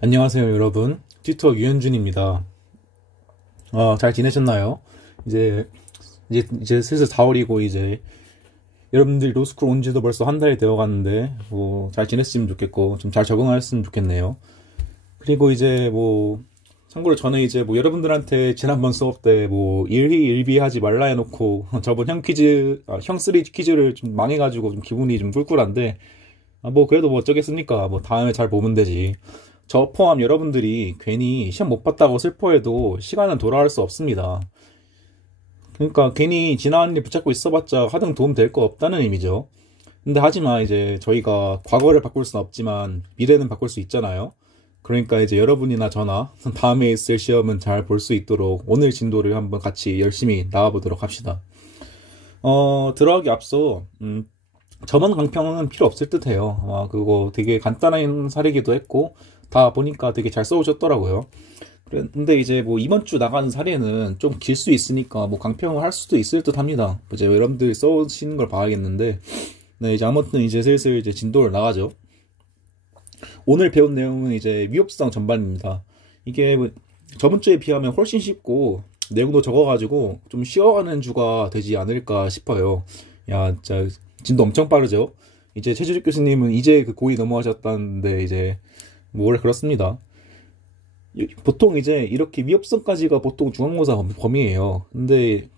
안녕하세요, 여러분. 튜터 유현준입니다. 잘 지내셨나요? 이제, 이제 슬슬 4월이고, 이제, 여러분들이 로스쿨 온 지도 벌써 한 달이 되어 갔는데, 잘 지냈으면 좋겠고, 좀 잘 적응하셨으면 좋겠네요. 그리고 이제 참고로 저는 이제 여러분들한테 지난번 수업 때 일희일비 하지 말라 해놓고, 저번 형 3 퀴즈를 좀 망해가지고 좀 기분이 좀 꿀꿀한데, 그래도 어쩌겠습니까? 다음에 잘 보면 되지. 저 포함 여러분들이 괜히 시험 못 봤다고 슬퍼해도 시간은 돌아갈 수 없습니다. 그러니까 괜히 지나간 일 붙잡고 있어봤자 하등 도움 될 거 없다는 의미죠. 근데 하지만 이제 저희가 과거를 바꿀 수는 없지만 미래는 바꿀 수 있잖아요. 그러니까 이제 여러분이나 저나 다음에 있을 시험은 잘 볼 수 있도록 오늘 진도를 한번 같이 열심히 나와보도록 합시다. 들어가기 앞서 저번 강평은 필요 없을 듯 해요. 그거 되게 간단한 사례기도 했고 다 보니까 되게 잘 써오셨더라고요. 근데 이제 이번 주 나가는 사례는 좀 길 수 있으니까 강평을 할 수도 있을 듯 합니다. 이제 여러분들이 써오시는 걸 봐야겠는데, 네, 이제 아무튼 이제 슬슬 이제 진도를 나가죠. 오늘 배운 내용은 이제 위협성 전반입니다. 이게 저번 주에 비하면 훨씬 쉽고 내용도 적어가지고 좀 쉬어가는 주가 되지 않을까 싶어요. 야, 진짜 진도 엄청 빠르죠? 이제 최주식 교수님은 이제 그 고2 넘어가셨다는데 이제 원래 그렇습니다. 보통 이제 이렇게 위협성까지가 보통 중간고사 범위예요. 근데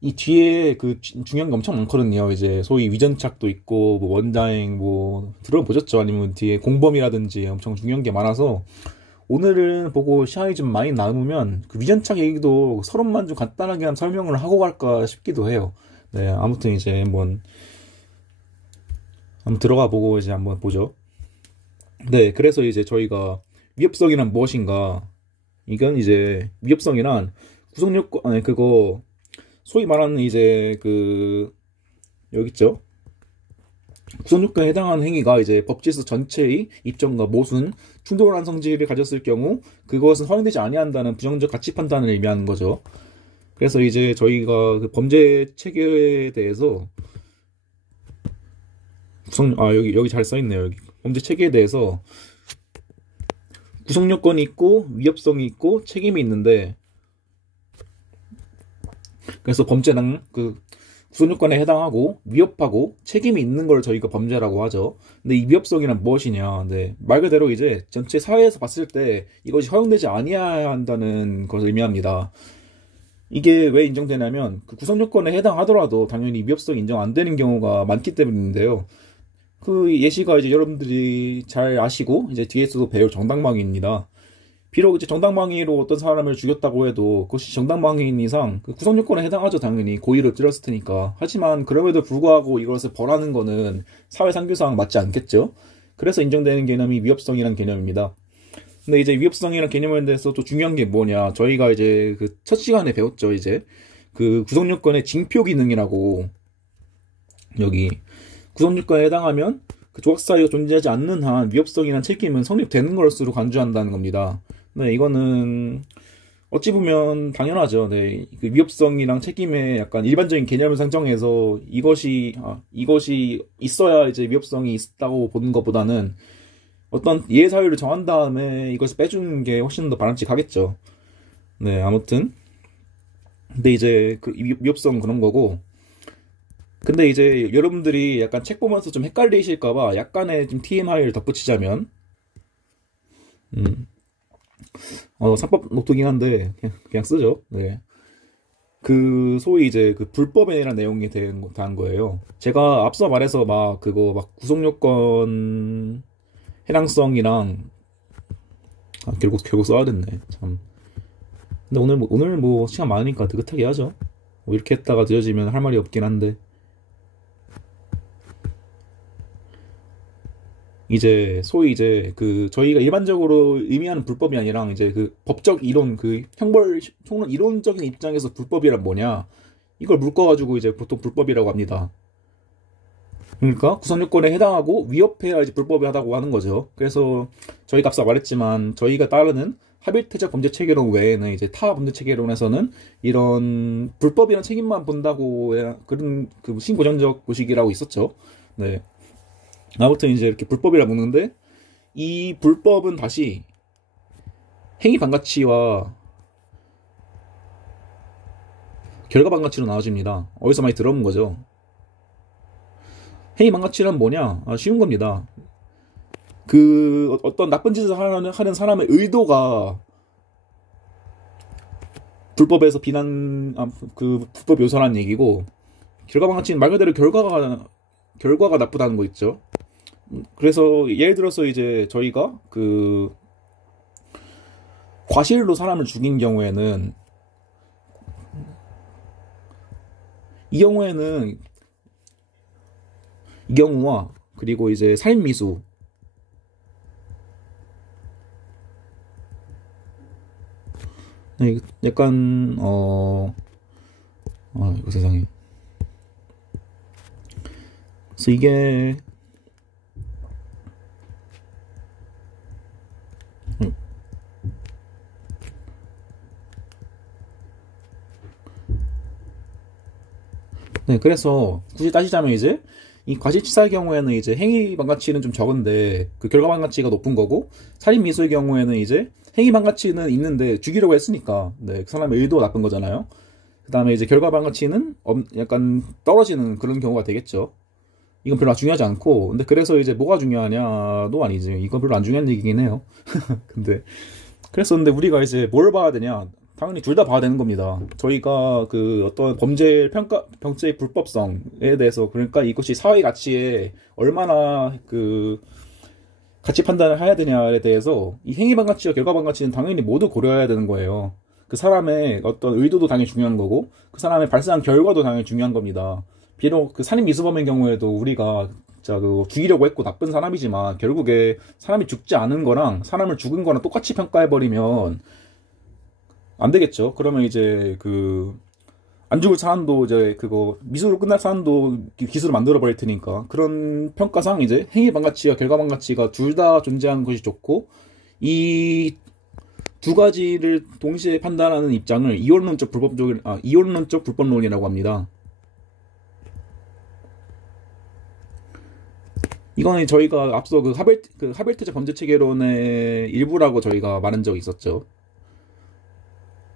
이 뒤에 그 중요한 게 엄청 많거든요. 이제 소위 위전착도 있고 원다행 들어보셨죠? 아니면 뒤에 공범이라든지 엄청 중요한 게 많아서 오늘은 보고 시간이 좀 많이 남으면 그 위전착 얘기도 서론만 좀 간단하게 한 설명을 하고 갈까 싶기도 해요. 네, 아무튼 이제 한번 들어가 보고 이제 한번 보죠. 네, 그래서 이제 저희가 위협성이란 무엇인가? 이건 이제 위협성이란 구성요건, 아니 그거 소위 말하는 이제 여기 있죠? 구성요건에 해당하는 행위가 이제 법질서 전체의 입점과 모순, 충돌한 성질을 가졌을 경우 그것은 허용되지 아니한다는 부정적 가치 판단을 의미하는 거죠. 그래서 이제 저희가 그 범죄 체계에 대해서 여기 잘 써있네요. 여기 범죄 체계에 대해서 구성 요건이 있고 위협성이 있고 책임이 있는데, 그래서 범죄는 그 구성 요건에 해당하고 위협하고 책임이 있는 걸 저희가 범죄라고 하죠. 근데 이 위협성이란 무엇이냐? 네, 말 그대로 이제 전체 사회에서 봤을 때 이것이 허용되지 아니해야 한다는 것을 의미합니다. 이게 왜 인정되냐면 그 구성 요건에 해당하더라도 당연히 위협성이 인정 안 되는 경우가 많기 때문인데요. 그 예시가 이제 여러분들이 잘 아시고 이제 뒤에서도 배울 정당방위입니다. 비록 이제 정당방위로 어떤 사람을 죽였다고 해도 그것이 정당방위인 이상 그 구성 요건에 해당하죠. 당연히 고의로 찔렀을 테니까. 하지만 그럼에도 불구하고 이것을 벌하는 거는 사회상규상 맞지 않겠죠. 그래서 인정되는 개념이 위협성이라는 개념입니다. 근데 이제 위협성이라는 개념에 대해서 또 중요한 게 뭐냐? 저희가 이제 그 첫 시간에 배웠죠. 이제 그 구성 요건의 징표 기능이라고, 여기 구성 요건에 해당하면 그 조각 사유가 존재하지 않는 한 위협성이나 책임은 성립되는 것으로 간주한다는 겁니다. 네, 이거는 어찌 보면 당연하죠. 네, 그 위협성이랑 책임의 약간 일반적인 개념을 상정해서 이것이 있어야 이제 위협성이 있다고 보는 것보다는 어떤 예외 사유를 정한 다음에 이것을 빼주는 게 훨씬 더 바람직하겠죠. 네, 아무튼 근데 이제 그 위협성 그런 거고. 근데 이제 여러분들이 약간 책 보면서 좀 헷갈리실까봐 약간의 좀 TMI를 덧붙이자면, 상법 노트긴 한데 그냥 쓰죠. 네. 그 소위 이제 그 불법행위라는 내용에 대한 거예요. 제가 앞서 말해서 구성요건 해당성이랑 결국 써야 됐네. 참. 근데 오늘 시간 많으니까 느긋하게 하죠. 이렇게 했다가 늦어지면 할 말이 없긴 한데. 이제 소위 이제 그 저희가 일반적으로 의미하는 불법이 아니라 이제 그 법적 이론, 그 형벌 총론 이론적인 입장에서 불법이란 뭐냐, 이걸 묶어가지고 이제 보통 불법이라고 합니다. 그러니까 구성 요건에 해당하고 위협해야 이제 불법이하다고 하는 거죠. 그래서 저희가 앞서 말했지만 저희가 따르는 합일태적 범죄 체계론 외에는 이제 타 범죄 체계론에서는 이런 불법이란 책임만 본다고 그런 그 신고정적 고식이라고 있었죠. 네. 아무튼 이제 이렇게 불법이라 묻는데, 이 불법은 다시 행위 반가치와 결과 반가치로 나눠집니다. 어디서 많이 들어본 거죠. 행위 반가치란 뭐냐? 쉬운 겁니다. 그 어떤 나쁜 짓을 하는 사람의 의도가 불법에서 그 불법 요소라는 얘기고, 결과 반가치는 말 그대로 결과가 나쁘다는 거 있죠. 그래서 예를 들어서 이제 저희가 그 과실로 사람을 죽인 경우에는, 이 경우와 그리고 이제 살인미수, 약간 이거 세상에. 그래서 이게 그래서 굳이 따지자면 이제 이 과실치사의 경우에는 이제 행위 반가치는 좀 적은데 그 결과 반가치가 높은 거고, 살인 미수의 경우에는 이제 행위 반가치는 있는데 죽이려고 했으니까 그 사람의 의도가 나쁜 거잖아요. 그 다음에 이제 결과 반가치는 약간 떨어지는 그런 경우가 되겠죠. 이건 별로 중요하지 않고, 근데 그래서 이제 뭐가 중요하냐도 아니지. 이건 별로 안 중요한 얘기긴 해요. 근데 우리가 이제 뭘 봐야 되냐? 당연히 둘 다 봐야 되는 겁니다. 저희가 그 어떤 범죄의 불법성에 대해서, 그러니까 이것이 사회 가치에 얼마나 그 가치 판단을 해야 되냐에 대해서 이 행위 반가치와 결과 반가치는 당연히 모두 고려해야 되는 거예요. 그 사람의 어떤 의도도 당연히 중요한 거고, 그 사람의 발생한 결과도 당연히 중요한 겁니다. 비록 그 살인 미수범의 경우에도 우리가 그 죽이려고 했고 나쁜 사람이지만, 결국에 사람이 죽지 않은 거랑 사람을 죽은 거랑 똑같이 평가해버리면 안 되겠죠. 그러면 이제 안 죽을 사람도 이제 그거 미수로 끝날 사람도 기수로 만들어 버릴 테니까, 그런 평가상 이제 행위 반가치와 결과 반가치가 둘 다 존재하는 것이 좋고, 이 두 가지를 동시에 판단하는 입장을 이원론적 불법론이라고 합니다. 이거는 저희가 앞서 하벨트제 범죄 체계론의 일부라고 저희가 말한 적이 있었죠.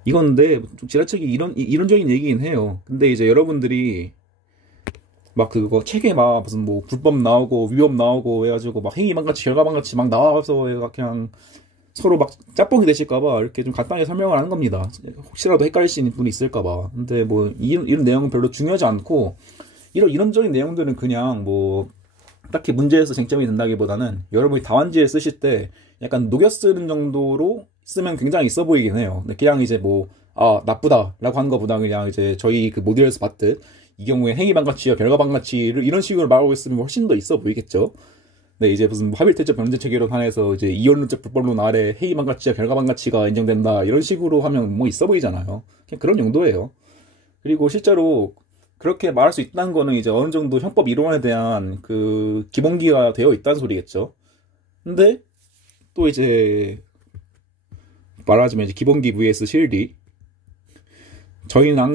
이건데 좀 지나치게 이론적인 얘기긴 해요. 근데 이제 여러분들이 막 그거 책에 막 무슨 뭐 불법 나오고 위법 나오고 해가지고 막 행위 반가치 결과 반가치 막 나와서 그냥 서로 막 짬뽕이 되실까봐 이렇게 좀 간단하게 설명을 하는 겁니다. 혹시라도 헷갈리시는 분이 있을까봐. 근데 뭐 이런 내용은 별로 중요하지 않고, 이론적인 내용들은 그냥 뭐 딱히 문제에서 쟁점이 된다기보다는 여러분이 답안지에 쓰실 때 약간 녹여 쓰는 정도로 쓰면 굉장히 있어 보이긴 해요. 근데 그냥 이제 나쁘다 라고 하는 것보다 그냥 이제 저희 그 모델에서 봤듯 이 경우에 행위 반가치와 결과 반가치를 이런 식으로 말하고 있으면 훨씬 더 있어 보이겠죠. 네, 이제 무슨 하빌트제 범죄 체계론 한해서 이제 이원론적 불법론 아래 행위 반가치와 결과 반가치가 인정된다 이런 식으로 하면 뭐 있어 보이잖아요. 그냥 그런 용도예요. 그리고 실제로 그렇게 말할 수 있다는 거는 이제 어느 정도 형법 이론에 대한 그 기본기가 되어 있다는 소리겠죠. 근데 또 이제 말하자면 이제 기본기 vs 실리. 저희는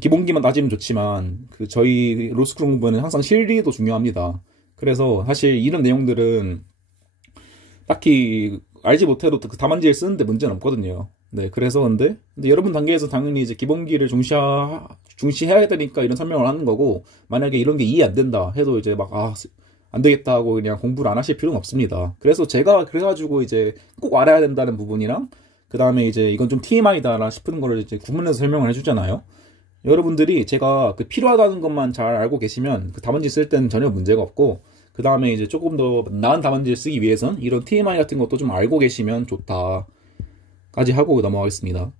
기본기만 따지면 좋지만 저희 로스쿨 공부는 항상 실리도 중요합니다. 그래서 사실 이런 내용들은 딱히 알지 못해도 그 답안지에 쓰는데 문제는 없거든요. 네, 그래서 근데 여러분 단계에서 당연히 이제 기본기를 중시해야 되니까 이런 설명을 하는 거고, 만약에 이런 게 이해 안 된다 해도 이제 안 되겠다 하고 그냥 공부를 안 하실 필요는 없습니다. 그래서 제가 그래가지고 이제 꼭 알아야 된다는 부분이랑, 그 다음에 이제 이건 좀 TMI다라 싶은 거를 이제 구분해서 설명을 해주잖아요. 여러분들이 제가 필요하다는 것만 잘 알고 계시면 그 답안지 쓸 때는 전혀 문제가 없고, 그 다음에 이제 조금 더 나은 답안지를 쓰기 위해선 이런 TMI 같은 것도 좀 알고 계시면 좋다까지 하고 넘어가겠습니다.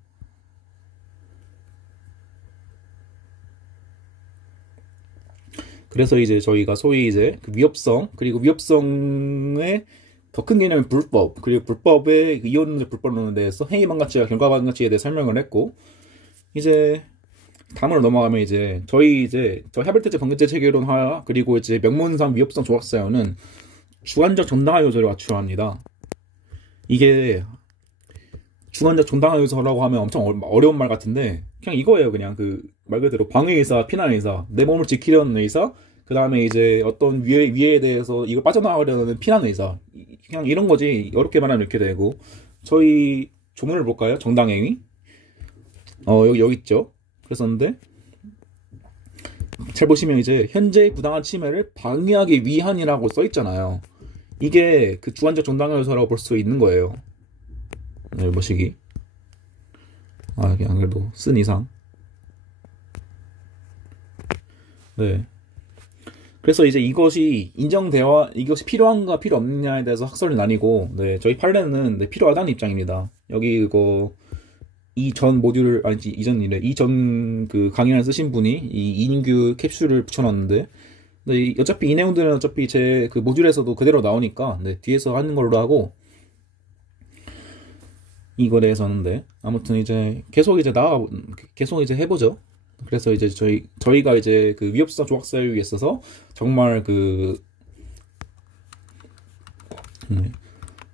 그래서 이제 저희가 소위 이제 위협성, 그리고 위협성의 더 큰 개념인 불법, 그리고 불법의 이원론적 불법론에 대해서 행위 반가치와 결과 반가치에 대해 설명을 했고, 이제 다음으로 넘어가면 이제 저희 하벨트제 범죄 체계론 하나, 그리고 이제 명문상 위협성 조각사연은 주관적 정당화 요소를 갖추어야 합니다. 이게 주관적 정당화 요소라고 하면 엄청 어려운 말 같은데 그냥 이거예요. 그냥 말 그대로 방위의사, 피난의사, 내 몸을 지키려는 의사, 그 다음에 이제 어떤 위해에 대해서 이거 빠져나가려는 피난 의사. 그냥 이런 거지. 어렵게 말하면 이렇게 되고. 저희 조문을 볼까요? 정당행위. 여기 있죠. 그랬었는데, 잘 보시면 이제 현재의 부당한 침해를 방해하기 위한이라고 써 있잖아요. 이게 그 주관적 정당효소라고 볼 수 있는 거예요. 네, 보시기. 이게 안 그래도 쓴 이상. 네. 그래서 이제 이것이 이것이 필요한가 필요 없느냐에 대해서 학설이 나뉘고, 네, 저희 판례는 네, 필요하다는 입장입니다. 여기 이전 모듈을, 아니지, 이전 그 강의를 쓰신 분이 이 인규 캡슐을 붙여놨는데, 네, 어차피 이 내용들은 어차피 제 그 모듈에서도 그대로 나오니까, 네, 뒤에서 하는 걸로 하고, 이거에 대해서는, 네, 아무튼 이제 계속 이제 해보죠. 그래서 이제 저희가 이제 그 위협성 조각사유에 있어서 정말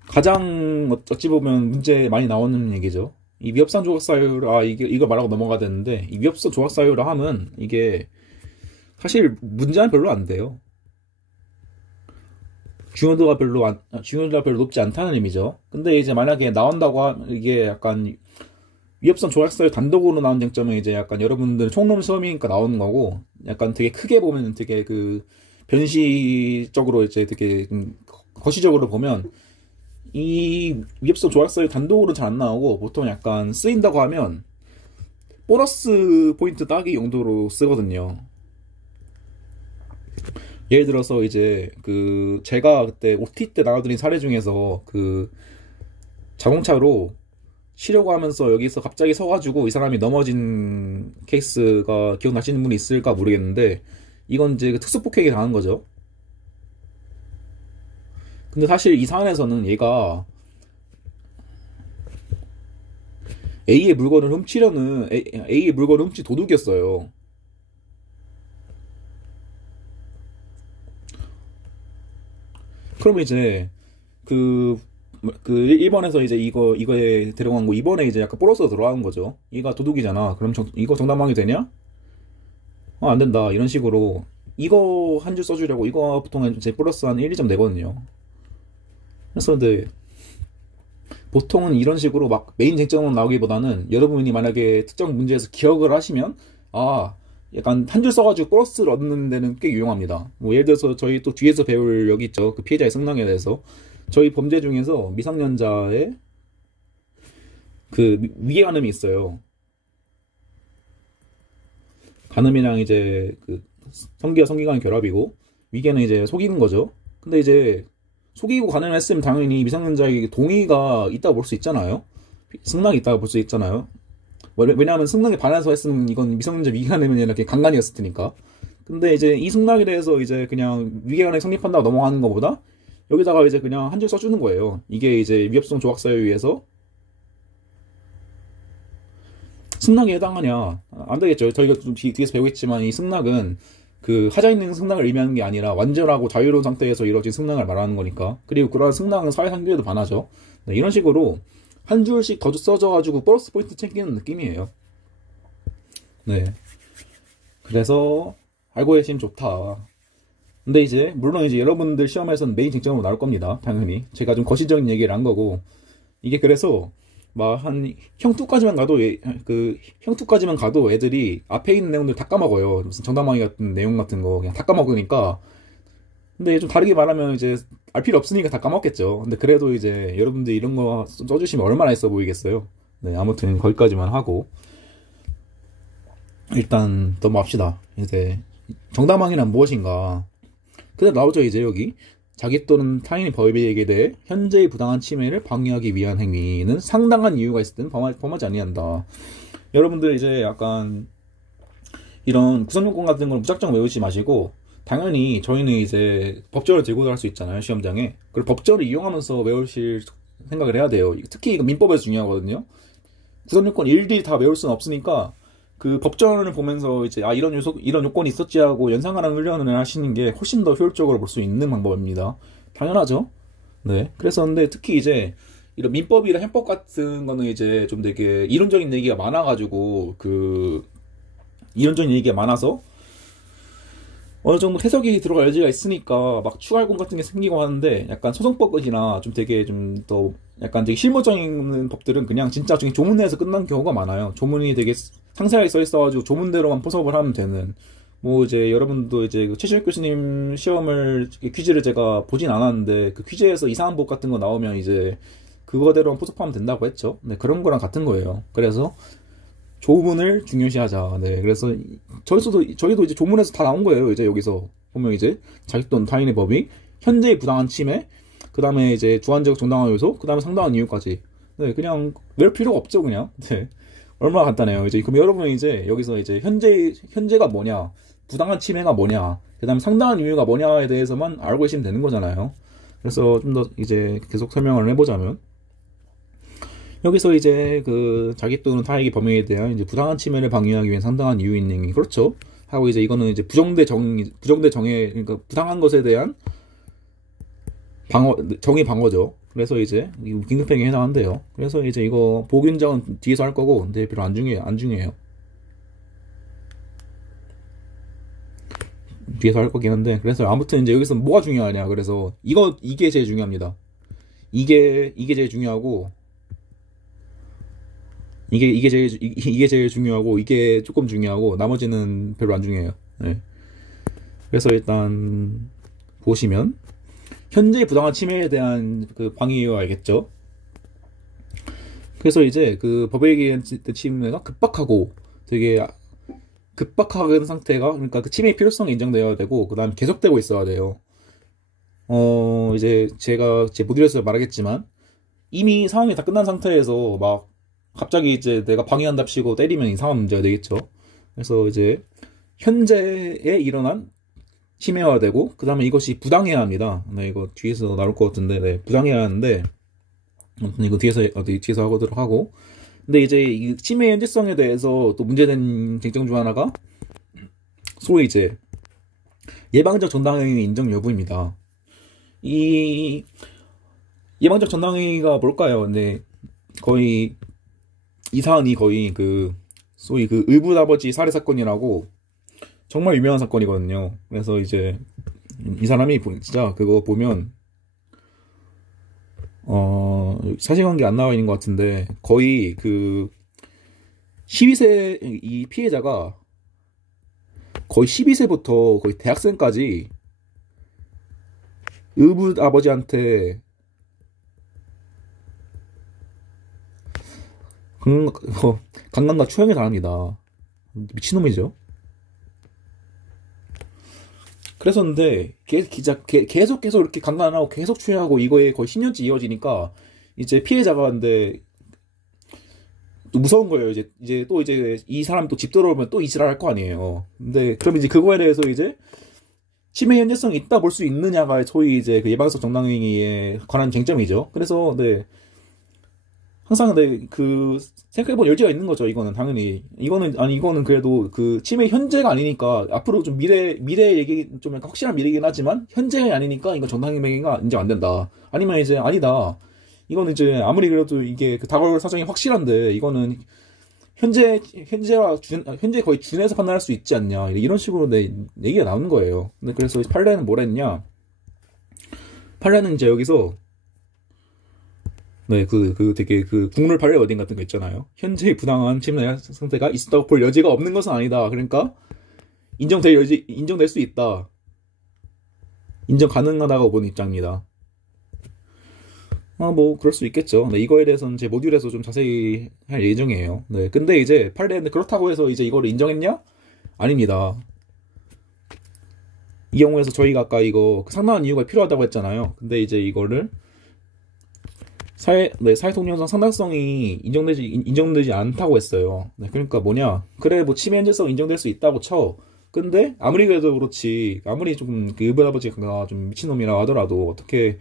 가장 어찌 보면 문제 많이 나오는 얘기죠. 이 위협성 조각사유라, 이거 말하고 넘어가야 되는데, 이 위협성 조각사유라 하면 이게 사실 문제는 별로 안 돼요. 중요도가 별로 높지 않다는 의미죠. 근데 이제 만약에 나온다고 하면 이게 약간 위협성 조각사유 단독으로 나온 쟁점은 이제 약간 여러분들 총론 시험이니까 나오는 거고, 약간 되게 크게 보면 되게 그 변시적으로 이제 되게 거시적으로 보면 이 위협성 조각사유 단독으로 잘 안 나오고, 보통 약간 쓰인다고 하면 보너스 포인트 따기 용도로 쓰거든요. 예를 들어서 이제 제가 그때 OT 때 나와드린 사례 중에서 자동차로 쉬려고 하면서 여기서 갑자기 서가지고 이 사람이 넘어진 케이스가 기억나시는 분이 있을까 모르겠는데, 이건 이제 특수폭행이 당한 거죠. 근데 사실 이 사안에서는 얘가 A의 물건을 훔치 도둑이었어요. 그럼 이제 일본에서 이제 이거에 데려간 거, 이번에 이제 약간 보너스가 들어가는 거죠. 얘가 도둑이잖아. 그럼 이거 정당방위 되냐? 안 된다. 이런 식으로 이거 한 줄 써주려고, 이거 보통 이제 플러스 한 1, 2점 내거든요. 그래서 근데 보통은 이런 식으로 막 메인 쟁점으로 나오기보다는, 여러분이 만약에 특정 문제에서 기억을 하시면, 약간 한 줄 써가지고 플러스를 얻는 데는 꽤 유용합니다. 뭐 예를 들어서 저희 또 뒤에서 배울, 여기 있죠. 그 피해자의 승낙에 대해서. 저희 범죄 중에서 미성년자의 위계 간음이 있어요. 간음이랑 이제 성기와 성기 간의 결합이고, 위계는 이제 속이는 거죠. 근데 이제 속이고 간음했으면 당연히 미성년자에게 동의가 있다고 볼 수 있잖아요. 승낙이 있다고 볼 수 있잖아요. 왜냐하면 승낙에 반해서 했으면 이건 미성년자 위계 간음이 아니라 강간이었을 테니까. 근데 이제 이 승낙에 대해서 이제 그냥 위계 간음이 성립한다고 넘어가는 것보다, 여기다가 이제 그냥 한 줄 써주는 거예요. 이게 이제 위협성 조각사유에 의해서 승낙에 해당하냐? 안 되겠죠. 저희가 좀 뒤에서 배우겠지만, 이 승낙은 하자 있는 승낙을 의미하는 게 아니라 완전하고 자유로운 상태에서 이루어진 승낙을 말하는 거니까. 그리고 그러한 승낙은 사회상규에도 반하죠. 네, 이런 식으로 한 줄씩 더 써져가지고 보너스 포인트 챙기는 느낌이에요. 네. 그래서 알고 계시면 좋다. 근데 이제 물론 이제 여러분들 시험에서는 메인 쟁점으로 나올 겁니다. 당연히 제가 좀 거시적인 얘기를 한 거고, 이게 그래서 막 한 형2까지만 가도 애들이 앞에 있는 내용들 다 까먹어요. 무슨 정당방위 같은 내용 같은 거 그냥 다 까먹으니까. 근데 좀 다르게 말하면 이제 알 필요 없으니까 다 까먹겠죠. 근데 그래도 이제 여러분들이 이런 거 써주시면 얼마나 있어 보이겠어요. 네, 아무튼 거기까지만 하고 일단 넘어갑시다. 이제 정당방위란 무엇인가. 그대로 나오죠. 이제 여기 자기 또는 타인의 법익에 대해 현재의 부당한 침해를 방해하기 위한 행위는 상당한 이유가 있을 때는 범하지 아니한다. 여러분들 이제 약간 이런 구성요건 같은 걸 무작정 외우지 마시고, 당연히 저희는 이제 법조를 들고 나갈 수 있잖아요, 시험장에. 그리고 법조를 이용하면서 외우실 생각을 해야 돼요. 특히 이거 민법에서 중요하거든요. 구성요건 일일이 다 외울 수는 없으니까 법전을 보면서 이제 이런 요건이 있었지 하고 연상하는 훈련을 하시는 게 훨씬 더 효율적으로 볼 수 있는 방법입니다. 당연하죠. 네. 그래서 근데 특히 이제 이런 민법이나 형법 같은 거는 이제 좀 되게 이론적인 얘기가 많아가지고 이론적인 얘기가 많아서 어느 정도 해석이 들어갈 여지가 있으니까 막 추가할 것 같은 게 생기고 하는데 약간 소송법이나 좀 되게 좀 더 약간 되게 실무적인 법들은 그냥 진짜 중에 조문 내에서 끝난 경우가 많아요. 조문이 되게 상세하게 써 있어가지고 조문대로만 포섭을 하면 되는. 뭐 이제 여러분도 이제 그 최시혁 교수님 시험을 퀴즈를 제가 보진 않았는데 그 퀴즈에서 이상한 법 같은 거 나오면 이제 그거대로만 포섭하면 된다고 했죠. 네, 그런 거랑 같은 거예요. 그래서 조문을 중요시하자. 네, 그래서 저희도 이제 조문에서 다 나온 거예요. 이제 여기서 보면 이제 자격돈 타인의 법이 현재의 부당한 침해, 그 다음에 이제 주관적 정당한 요소, 그 다음에 상당한 이유까지. 네, 그냥 외울 필요가 없죠, 그냥. 네, 얼마나 간단해요. 이제 그럼 여러분은 이제 여기서 이제 현재가 뭐냐, 부당한 침해가 뭐냐, 그 다음에 상당한 이유가 뭐냐에 대해서만 알고 계시면 되는 거잖아요. 그래서 좀 더 이제 계속 설명을 해보자면. 여기서 이제 그 자기 또는 타액의 범행에 대한 이제 부당한 침해를 방해하기 위한 상당한 이유 있는 게 그렇죠. 하고 이제 이거는 이제 부정대 정해 그러니까 부당한 것에 대한 정의 방어죠. 그래서 이제 긴급행위에 해당한대요. 그래서 이제 이거 보균정은 뒤에서 할 거고 근데 별로 안 중요해요. 뒤에서 할 거긴 한데 그래서 아무튼 이제 여기서 뭐가 중요하냐 그래서 이게 제일 중요합니다. 이게 제일 중요하고 이게 제일 중요하고 이게 조금 중요하고 나머지는 별로 안 중요해요. 네. 그래서 일단 보시면 현재의 부당한 침해에 대한 그 방해가 알겠죠. 그래서 이제 그 법에 의한 침해가 급박하고 되게 급박한 상태가 그러니까 그 침해의 필요성이 인정되어야 되고 그 다음에 계속되고 있어야 돼요. 이제 제가 제 모듈에서 말하겠지만 이미 상황이 다 끝난 상태에서 막 갑자기 이제 내가 방해한답시고 때리면 이상한 문제가 되겠죠. 그래서 이제 현재에 일어난 침해가 되고 그 다음에 이것이 부당해야 합니다. 네, 이거 뒤에서 나올 것 같은데 네, 부당해야 하는데 아무튼 이거 뒤에서 하도록 하고 근데 이제 이 침해의 현재성에 대해서 또 문제된 쟁점 중 하나가 소위 이제 예방적 정당행위 인정 여부입니다. 이 예방적 정당행위가 뭘까요? 근데 거의 이 사안이 거의 그 소위 그 의붓아버지 살해 사건이라고 정말 유명한 사건이거든요. 그래서 이제 이 사람이 진짜 그거 보면 사실관계 안 나와 있는 것 같은데 거의 그 12세 이 피해자가 거의 12세부터 거의 대학생까지 의붓아버지한테 강간과 추행을 당합니다. 미친놈이죠. 그랬었는데 계속 이렇게 강간하고 계속 추행하고 이거에 거의 10년째 이어지니까 이제 피해자가 근데 또 무서운 거예요. 이제 또 이제 이 사람 또 집 들어오면 또 이지랄 할 거 아니에요. 근데 그럼 이제 그거에 대해서 이제 침해 현재성이 있다 볼 수 있느냐가 소위 이제 그 예방적 정당행위에 관한 쟁점이죠. 그래서 네. 항상 근데 그 생각해본 여지가 있는 거죠. 이거는 당연히 이거는 그래도 그 침해 현재가 아니니까 앞으로 좀 미래 얘기 좀 약간 확실한 미래이긴 하지만 현재가 아니니까 이거 정당행위가 인정 안 된다. 아니면 이제 아니다. 이거는 이제 아무리 그래도 이게 그 다가올 사정이 확실한데 이거는 현재 거의 준해서 판단할 수 있지 않냐 이런 식으로 내 얘기가 나오는 거예요. 근데 그래서 판례는 뭐라 했냐? 판례는 이제 여기서 네, 되게 국룰 판례 어딘 같은 거 있잖아요. 현재의 부당한 침해 상태가 있었다고 볼 여지가 없는 것은 아니다. 그러니까 인정될 수 있다. 인정 가능하다고 보는 입장입니다. 뭐 그럴 수 있겠죠. 네, 이거에 대해서는 제 모듈에서 좀 자세히 할 예정이에요. 네, 근데 이제 판례는 그렇다고 해서 이제 이거를 인정했냐? 아닙니다. 이 경우에서 저희가 아까 이거 상당한 이유가 필요하다고 했잖아요. 근데 이제 이거를 사회통념상 상당성이 인정되지 않다고 했어요. 네, 그러니까 뭐냐. 그래, 뭐, 침해 현재성 인정될 수 있다고 쳐. 근데, 아무리 그래도 그렇지, 아무리 좀, 그, 의붓아버지가 좀 미친놈이라 하더라도, 어떻게,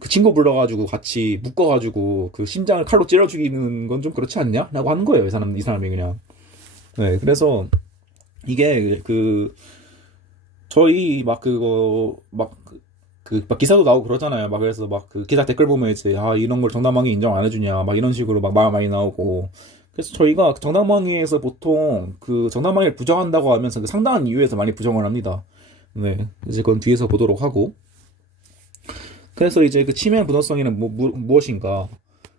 그 친구 불러가지고 같이 묶어가지고, 그 심장을 칼로 찔러 죽이는 건 좀 그렇지 않냐? 라고 하는 거예요, 이 사람이 그냥. 네, 그래서, 이게, 저희, 막 기사도 나오고 그러잖아요. 막 그래서 막 그 기사 댓글 보면 이제 이런 걸 정당방위 인정 안 해주냐 막 이런 식으로 막 말 많이 나오고 그래서 저희가 정당방위에서 보통 그 정당방위를 부정한다고 하면서 그 상당한 이유에서 많이 부정을 합니다. 네, 이제 그건 뒤에서 보도록 하고. 그래서 이제 그 침해 부당성에는 무엇인가?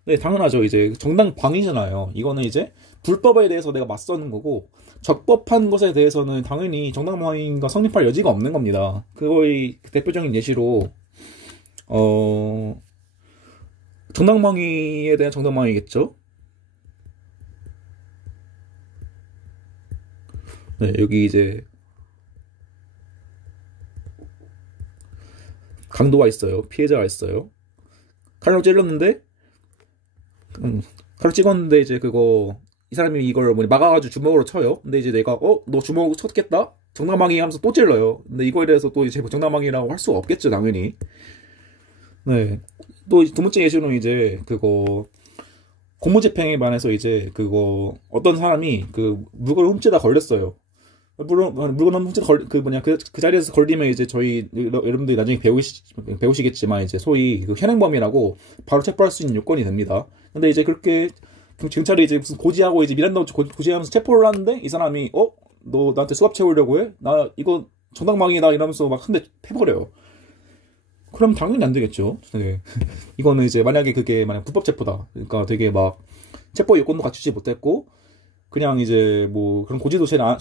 네, 당연하죠. 이제 정당방위잖아요. 이거는 이제 불법에 대해서 내가 맞서는 거고, 적법한 것에 대해서는 당연히 정당방위가 성립할 여지가 없는 겁니다. 그거의 대표적인 예시로 정당방위에 대한 정당방위겠죠. 네, 여기 이제 강도가 있어요. 피해자가 있어요. 칼로 찔렀는데, 칼로 찍었는데 이제 그거 이 사람이 이걸 막아가지고 주먹으로 쳐요. 근데 이제 내가 너 주먹으로 쳤겠다? 정당방위 하면서 또 찔러요. 근데 이거에 대해서 또 이제 정당방위라고 할 수가 없겠죠, 당연히. 네. 또 두 번째 예시로는 이제 그거 공무집행에 반해서 이제 그거 어떤 사람이 그 물건을 훔치다 걸렸어요. 물건 훔치다 그 자리에서 걸리면 이제 저희 여러분들이 나중에 배우시겠지만 이제 소위 그 현행범이라고 바로 체포할 수 있는 요건이 됩니다. 근데 이제 그렇게 경찰이 이제 무슨 고지하고 이제 미란다고 고지하면서 체포를 하는데 이 사람이 너 나한테 수갑 채우려고 해? 나 이거 정당방위다 이러면서 막 한 대 패버려요. 그럼 당연히 안 되겠죠. 네. 이거는 이제 만약에 그게 만약 불법 체포다. 그러니까 되게 막 체포 요건도 갖추지 못했고 그냥 이제 뭐 그런 고지도 안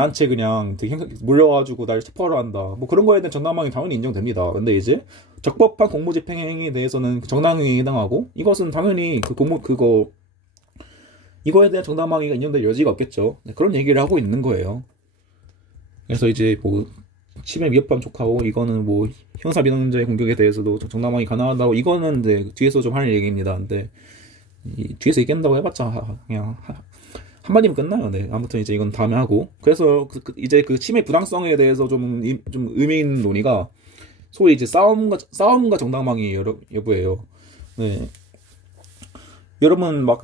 한 채 그냥 되게 몰려가지고 날 체포하러 한다. 뭐 그런 거에 대한 정당방위 당연히 인정됩니다. 근데 이제 적법한 공무집행 행위에 대해서는 정당행위에 해당하고 이것은 당연히 이거에 대한 정당방위가 인정될 여지가 없겠죠. 네, 그런 얘기를 하고 있는 거예요. 그래서 이제 뭐 치매 위협감 촉하고 이거는 뭐 형사 비동자의 공격에 대해서도 정당방위 가능하다고 이거는 이제 뒤에서 좀 할 얘기입니다. 근데 뒤에서 얘기한다고 해봤자 그냥 한마디면 끝나요. 네. 아무튼 이제 이건 다음에 하고. 그래서 이제 그 침해 부당성에 대해서 좀 의미 있는 논의가 소위 이제 싸움과 정당방위 여부예요. 네. 여러분 막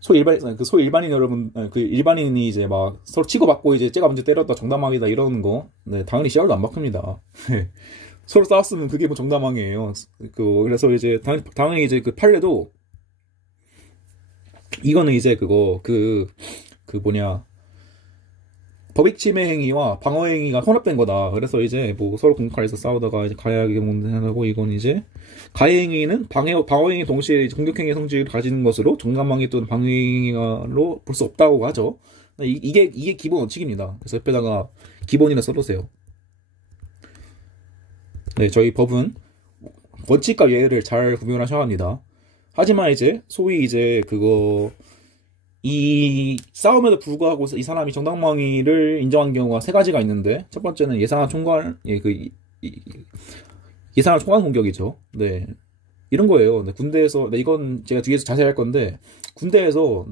소위 일반인 여러분, 그 일반인이 이제 막 서로 치고받고 이제 쟤가 먼저 때렸다 정당방위다 이러는 거, 네, 당연히 씨알도 안 박힙니다. 서로 싸웠으면 그게 뭐 정당방위예요. 그래서 이제 당연히 이제 그 판례도 이거는 이제 법익 침해 행위와 방어 행위가 혼합된 거다. 그래서 이제 뭐 서로 공칼에서 싸우다가 이제 가해하게 하고 이건 이제 가해 행위는 방어 행위 동시에 공격 행위 성질을 가지는 것으로 정당방위 또는 방어 행위로 볼 수 없다고 하죠. 이게 기본 원칙입니다. 그래서 옆에다가 기본이라 써두세요. 네, 저희 법은 원칙과 예외를 잘 구별하셔야 합니다. 하지만 이제 소위 이제 이 싸움에도 불구하고 이 사람이 정당방위를 인정한 경우가 세 가지가 있는데 첫 번째는 예상한 총괄 공격이죠. 네, 이런 거예요. 네, 군대에서 이건 제가 뒤에서 자세히 할 건데 군대에서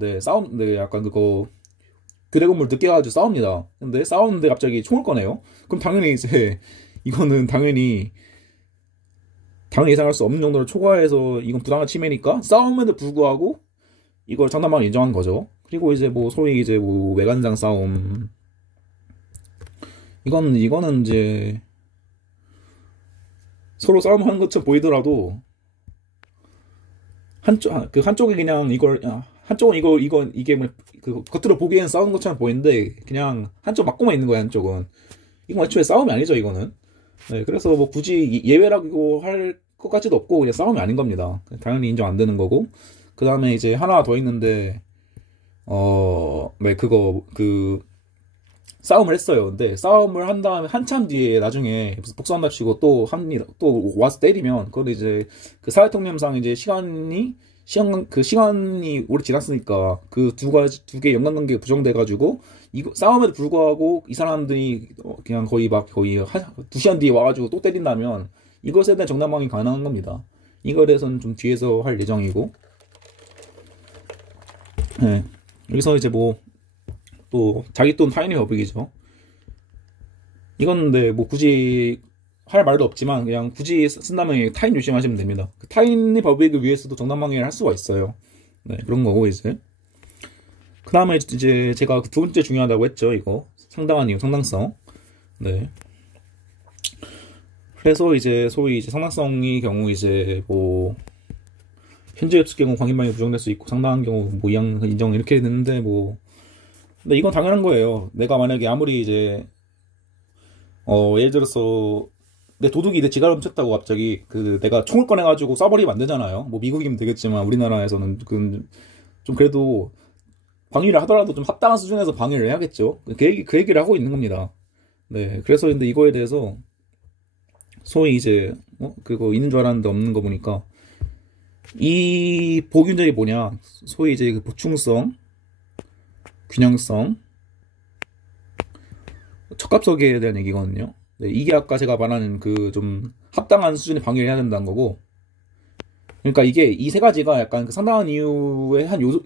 약간 교대 근무를 늦게 가지고 싸웁니다. 근데 싸우는데 갑자기 총을 꺼내요. 그럼 당연히 이제 이거는 당연히 예상할 수 없는 정도로 초과해서 이건 부당한 침해니까 싸움에도 불구하고 이걸 정당방위 인정한 거죠. 그리고 이제 뭐 소위 이제 뭐 외관장 싸움 이거는 이제 서로 싸움하는 것처럼 보이더라도 한쪽이 그냥 한쪽은 이게 뭐 겉으로 보기에는 싸우는 것처럼 보이는데 그냥 한쪽 맞고만 있는 거야. 한쪽은 이건 애초에 싸움이 아니죠. 이거는. 네, 그래서 뭐 굳이 예외라고 할 것까지도 없고 그냥 싸움이 아닌 겁니다. 당연히 인정 안 되는 거고. 그 다음에 이제 하나 더 있는데, 싸움을 했어요. 근데 싸움을 한 다음에 한참 뒤에 나중에 무슨 복수한다 치고 또 와서 때리면, 그건 이제 그 사회통념상 이제 시간이 오래 지났으니까 그 두 개의 연관관계가 부정돼가지고, 싸움에도 불구하고 이 사람들이 그냥 거의 2시간 뒤에 와가지고 또 때린다면, 이것에 대한 정당방위 가능한 겁니다. 이거에 대해서는 좀 뒤에서 할 예정이고, 네. 여기서 이제 뭐 또 자기 돈 타인의 법익이죠. 이건 근데 뭐 굳이 할 말도 없지만 그냥 굳이 쓴다면 타인 조심하시면 됩니다. 타인의 법익을 위해서도 정당방위를 할 수가 있어요. 네, 그런 거고 이제 그 다음에 이제 제가 두 번째 중요하다고 했죠. 이거 상당한 이유, 상당성. 네. 그래서 이제 소위 이제 상당성의 경우 이제 뭐 현재 흡수 경우 광인방위 부정될 수 있고 상당한 경우 뭐 이양 인정 이렇게 됐는데 뭐 근데 이건 당연한 거예요. 내가 만약에 아무리 이제 예를 들어서 내 도둑이 내 지갑을 훔쳤다고 갑자기 그 내가 총을 꺼내가지고 쏴버리면 안 되잖아요. 뭐 미국이면 되겠지만 우리나라에서는 좀 그래도 방위를 하더라도 좀 합당한 수준에서 방위를 해야겠죠. 그 얘기를 하고 있는 겁니다. 네, 그래서 근데 이거에 대해서 소위 이제 그거 있는 줄 알았는데 없는 거 보니까 이 보균적이 뭐냐, 소위 이제 그 보충성, 균형성, 적합성에 대한 얘기거든요. 네, 이게 아까 제가 말하는 그 좀 합당한 수준의 방위를 해야 된다는 거고, 그러니까 이게 이 세 가지가 약간 그 상당한 이유의 한 요소,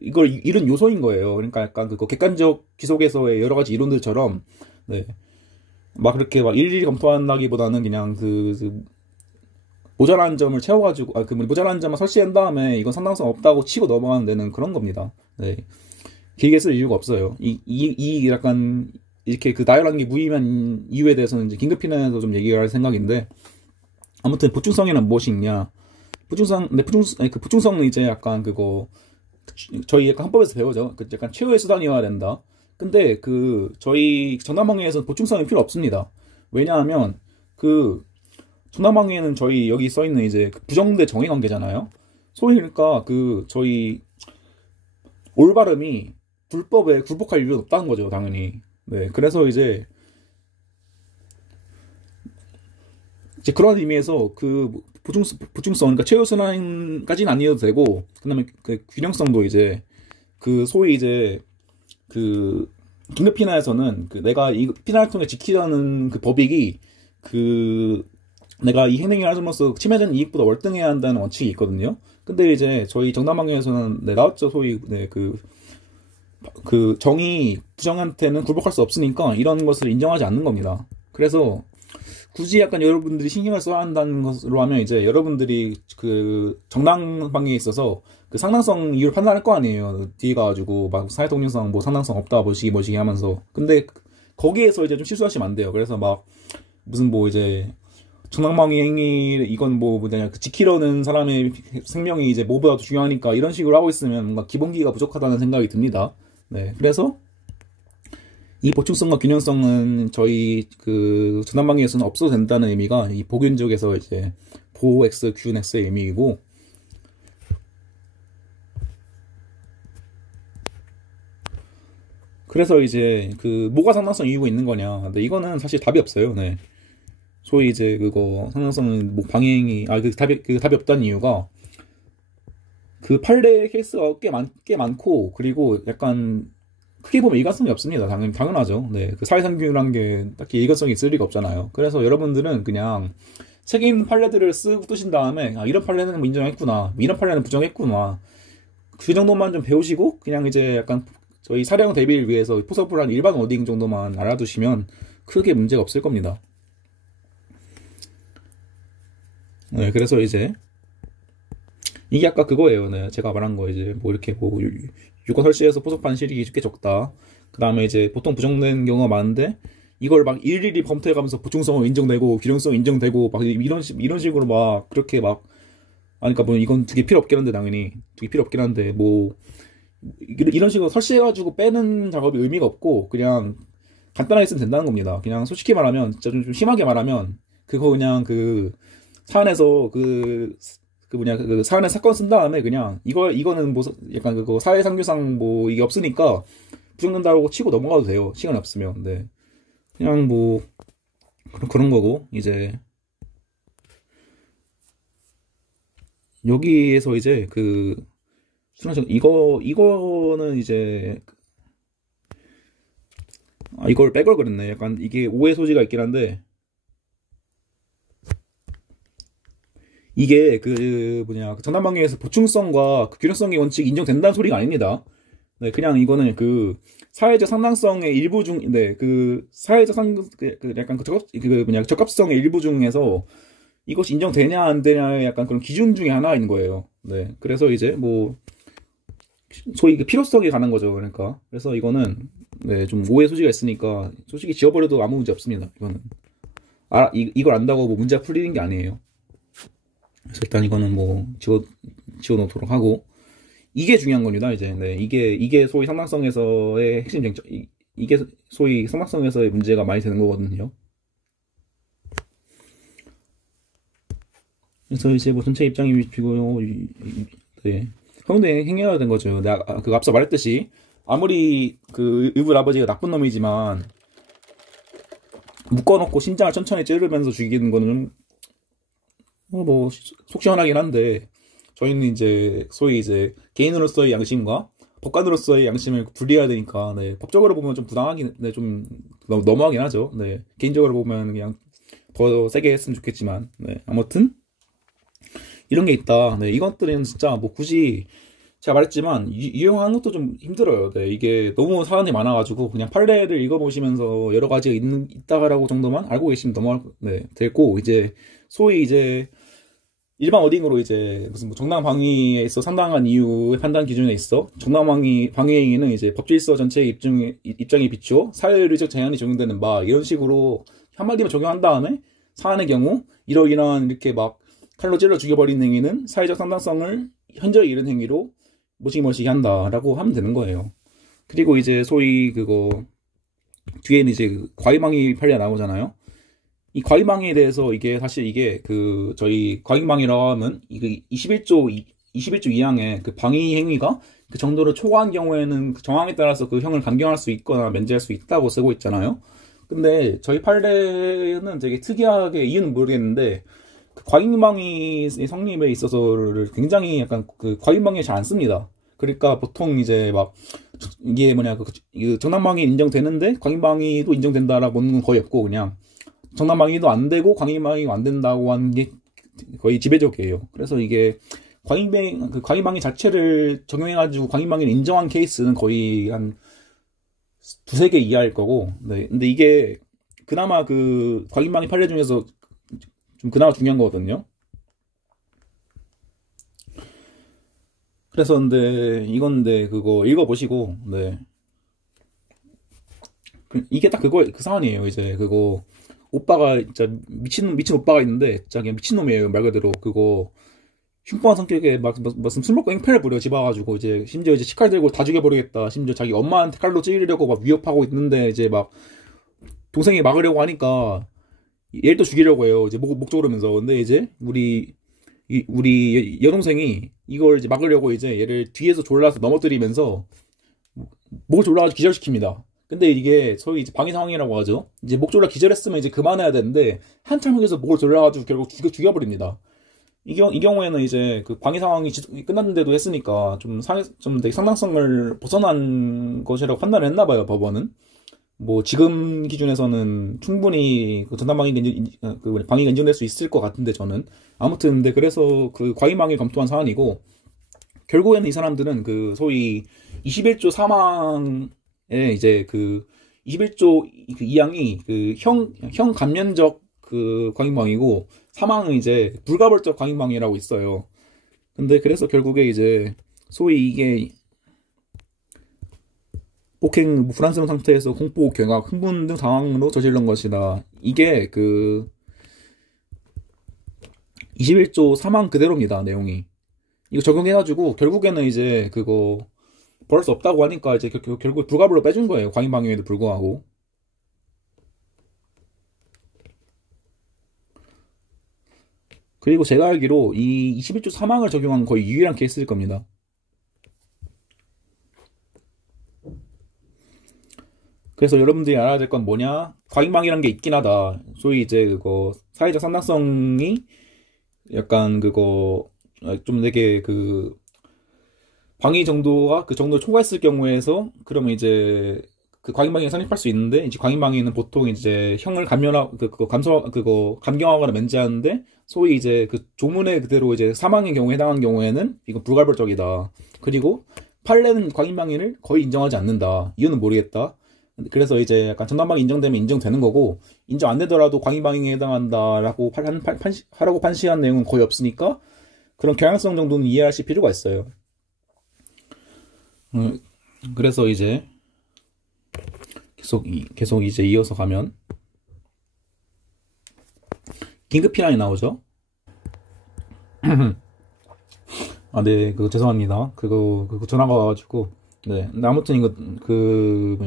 이걸 이룬 요소인 거예요. 그러니까 약간 그 객관적 기속에서의 여러 가지 이론들처럼, 네, 막 그렇게 막 일일이 검토한다기보다는 그냥 모자란 점을 채워가지고, 모자란 점을 설치한 다음에 이건 상당성 없다고 치고 넘어가는 데는 그런 겁니다. 네. 길게 쓸 이유가 없어요. 이 약간, 이렇게 그 나열한 게 무의미한 이유에 대해서는 이제 긴급필연에서 좀 얘기를 할 생각인데, 아무튼 보충성이란 무엇이냐. 보충성은 이제 약간 저희 약간 헌법에서 배우죠. 약간 최후의 수단이어야 된다. 근데 저희 전남방위에서는 보충성이 필요 없습니다. 왜냐하면 전남방위에는 저희 여기 써있는 이제 부정대 정의 관계잖아요. 소위 그러니까 저희 올바름이 불법에 굴복할 이유는 없다는 거죠, 당연히. 네, 그래서 이제 그런 의미에서 보충성, 그러니까 최우선까지는 아니어도 되고, 그다음에 균형성도 이제 소위 이제 긴급 피난에서는 내가 이 피난을 통해 지키려는 법익이 내가 이 행동을 함으로써 침해되는 이익보다 월등해야 한다는 원칙이 있거든요. 근데 이제 저희 정남방위에서는 나왔죠, 소위 정의 부정한테는 굴복할 수 없으니까 이런 것을 인정하지 않는 겁니다. 그래서 굳이 약간 여러분들이 신경을 써야 한다는 것으로 하면 이제 여러분들이 정당방위에 있어서 상당성 이유를 판단할 거 아니에요. 뒤에 가가지고 막 사회동료상 뭐 상당성 없다 뭐시기 하면서. 근데 거기에서 이제 좀 실수하시면 안 돼요. 그래서 막 무슨 뭐 이제 정당방위 행위 이건 뭐냐 지키려는 사람의 생명이 이제 뭐보다도 중요하니까 이런 식으로 하고 있으면 뭔가 기본기가 부족하다는 생각이 듭니다. 네, 그래서 이 보충성과 균형성은 저희 전남방위에서는 없어도 된다는 의미가 이 보균적에서 이제 보 X, 균 X의 의미이고, 그래서 이제 뭐가 상당성 이유가 있는 거냐. 근데 이거는 사실 답이 없어요. 네. 소위 이제 상당성은 뭐 방행이 답이 없다는 이유가 판례 케이스가 꽤 많고, 그리고 약간 크게 보면 일관성이 없습니다. 당연하죠. 네. 사회상규라는 게 딱히 일관성이 있을 리가 없잖아요. 그래서 여러분들은 그냥 책에 있는 판례들을 쓰고 뜨신 다음에, 이런 판례는 뭐 인정했구나, 이런 판례는 부정했구나, 그 정도만 좀 배우시고, 그냥 이제 약간 저희 사령 대비를 위해서 포섭을 한 일반 워딩 정도만 알아두시면 크게 문제가 없을 겁니다. 네. 그래서 이제 이게 아까 그거예요. 네, 제가 말한 거 이제 이렇게 유권 설치해서 포섭한 실익이 꽤 적다. 그 다음에 이제 보통 부정된 경우가 많은데 이걸 막 일일이 검토해가면서 보충성은 인정되고 균형성 인정되고 막 이런 식으로 막 그렇게 그러니까 뭐 이건 되게 필요 없긴 한데, 당연히 되게 필요 없긴 한데 뭐 이런 식으로 설치해가지고 빼는 작업이 의미가 없고 그냥 간단하게 쓰면 된다는 겁니다. 그냥 솔직히 말하면 진짜 좀 심하게 말하면 그냥 사안에서 사안에 사건 쓴 다음에 그냥 이거는 뭐 약간 사회상규상 뭐 이게 없으니까 부정된다고 치고 넘어가도 돼요. 시간이 없으면. 네. 그냥 뭐 그런 거고, 이제 여기에서 이제 이거는 이제 이걸 빼걸 그랬네. 약간 이게 오해 소지가 있긴 한데, 이게 전남방위에서 보충성과 균형성의 원칙이 인정된다는 소리가 아닙니다. 네, 그냥 이거는 사회적 상당성의 일부 중, 네, 사회적 약간 적합성의 일부 중에서 이것이 인정되냐 안 되냐의 약간 그런 기준 중에 하나인 거예요. 네, 그래서 이제 뭐 소위 필요성에 관한 거죠. 그러니까 그래서 이거는 네, 좀 오해 소지가 있으니까 솔직히 지워버려도 아무 문제 없습니다. 이거는 이걸 안다고 뭐 문제가 풀리는 게 아니에요. 그래서 일단 이거는 뭐 지워놓도록 하고, 이게 중요한 겁니다. 이제 네, 이게 소위 상당성에서의 핵심 쟁점, 이게 소위 상당성에서의 문제가 많이 되는 거거든요. 그래서 이제 뭐 전체 입장이 비고요. 네. 형대 행해야 된 거죠. 내가 그 앞서 말했듯이 아무리 그 의붓 아버지가 나쁜 놈이지만 묶어놓고 심장을 천천히 찌르면서 죽이는 거는 뭐 속 시원하긴 한데, 저희는 이제 소위 이제 개인으로서의 양심과 법관으로서의 양심을 분리해야 되니까, 네, 법적으로 보면 좀 부당하긴, 네, 좀 너무하긴 하죠. 네, 개인적으로 보면 그냥 더 세게 했으면 좋겠지만, 네, 아무튼 이런 게 있다. 네, 이것들은 진짜 뭐 굳이 제가 말했지만 유용하는 것도 좀 힘들어요. 네, 이게 너무 사안이 많아가지고 그냥 판례를 읽어보시면서 여러 가지가 있다라고 정도만 알고 계시면 네, 되고, 이제 소위 이제 일반 어딩으로 이제 무슨 뭐 정당 방위에 있어 상당한 이유의 판단 기준에 있어 정당 방위 행위는 이제 법질서 전체의 입장에 비추어 사회의적 제한이 적용되는 바, 이런 식으로 한마디만 적용한 다음에 사안의 경우 이러이러한 이렇게 막 칼로 찔러 죽여버린 행위는 사회적 상당성을 현저히 잃은 행위로 무시무시히 한다라고 하면 되는 거예요. 그리고 이제 소위 그거 뒤에는 이제 그 과위망의 판례가 나오잖아요. 이 과위망의에 대해서 이게 사실 이게 그 저희 과위망이라고 하면 이 21조 2항의 그 방위 행위가 그 정도로 초과한 경우에는 그 정황에 따라서 그 형을 감경할 수 있거나 면제할 수 있다고 쓰고 있잖아요. 근데 저희 판례는 되게 특이하게, 이유는 모르겠는데 그 과위망의 성립에 있어서를 굉장히 약간 그 과위망의 잘 안 씁니다. 그러니까 보통 이제 막 이게 뭐냐 그 정당방위 인정되는데 과위망의도 인정된다라고 보는 건 거의 없고, 그냥 정당방위도 안 되고 과위망위가 안 된다고 하는 게 거의 지배적이에요. 그래서 이게 그 과위망위 자체를 적용해가지고 과위망위를 인정한 케이스는 거의 한 두세 개 이하일 거고, 네. 근데 이게 그나마 그 과위망위 판례 중에서 좀 그나마 중요한 거거든요. 그래서 근데 이건데 그거 읽어보시고, 네. 이게 딱 그거 그 사안이에요. 이제 그거 오빠가 진짜 미친 오빠가 있는데 진짜 그냥 미친놈이에요. 말 그대로 그거 흉흉한 성격에 막 무슨 술 먹고 앵패를 부려 집 와가지고, 이제 심지어 이제 치칼 들고 다 죽여버리겠다, 심지어 자기 엄마한테 칼로 찌르려고 막 위협하고 있는데, 이제 막 동생이 막으려고 하니까 얘를 또 죽이려고 해요. 이제 목 조르면서. 근데 이제 우리 여동생이 이걸 이제 막으려고 이제 얘를 뒤에서 졸라서 넘어뜨리면서 목을 졸라가지고 기절시킵니다. 근데 이게 소위 이제 방위 상황이라고 하죠. 이제 목 졸라 기절했으면 이제 그만해야 되는데 한참 후에서 목을 졸라가지고 결국 죽여버립니다. 이 경우에는 이제 그 방위 상황이 끝났는데도 했으니까 좀 되게 상당성을 벗어난 것이라고 판단을 했나 봐요, 법원은. 뭐 지금 기준에서는 충분히 그 그 방위가 인정될 수 있을 것 같은데, 저는 아무튼 근데 그래서 그 과위망이 검토한 사안이고, 결국에는 이 사람들은 그 소위 21조 3항에 이제 그 21조 그 2항이 그 형 감면적 그 과위망이고 3항은 이제 불가벌적 과위망이라고 있어요. 근데 그래서 결국에 이제 소위 이게 폭행 불안스러운 상태에서 공포, 경악, 흥분 등 상황으로 저지른 것이다. 이게 그 21조 3항 그대로입니다, 내용이. 이거 적용해가지고 결국에는 이제 그거 벌 수 없다고 하니까 이제 결국 불가불로 빼준 거예요. 과잉방위에도 불구하고. 그리고 제가 알기로 이 21조 3항을 적용한 거의 유일한 케이스일 겁니다. 그래서 여러분들이 알아야 될 건 뭐냐? 과잉방위라는 게 있긴 하다. 소위 이제 그거 사회적 상당성이 약간 그거 좀 되게 그 방위 정도가 그 정도 초과했을 경우에서 그러면 이제 그 과잉방위가 성립할 수 있는데, 이제 과잉방위는 보통 이제 형을 감경하거나 면제하는데, 소위 이제 그 조문에 그대로 이제 사망의 경우에 해당하는 경우에는 이건 불가벌적이다. 그리고 판례는 과잉방위를 거의 인정하지 않는다. 이유는 모르겠다. 그래서 이제 약간 정당방위 인정되면 인정되는 거고, 인정 안 되더라도 과잉방위에 해당한다라고 하라고 판시한 내용은 거의 없으니까 그런 경향성 정도는 이해하실 필요가 있어요. 그래서 이제 계속 이제 이어서 가면 긴급 피난이 나오죠. 아, 네, 죄송합니다. 그거 전화가 와가지고. 네. 근데 아무튼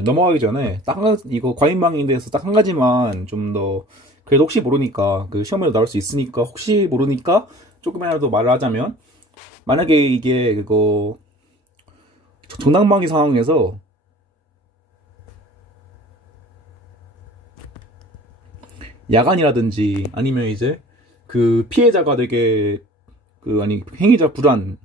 넘어가기 전에, 이거 과잉방에 대해서 딱 한 가지만 좀 더, 그래도 혹시 모르니까, 시험에도 나올 수 있으니까, 혹시 모르니까, 조금이라도 말을 하자면, 만약에 이게, 정당방위 상황에서, 야간이라든지, 아니면 이제, 피해자가 되게, 행위자 불안,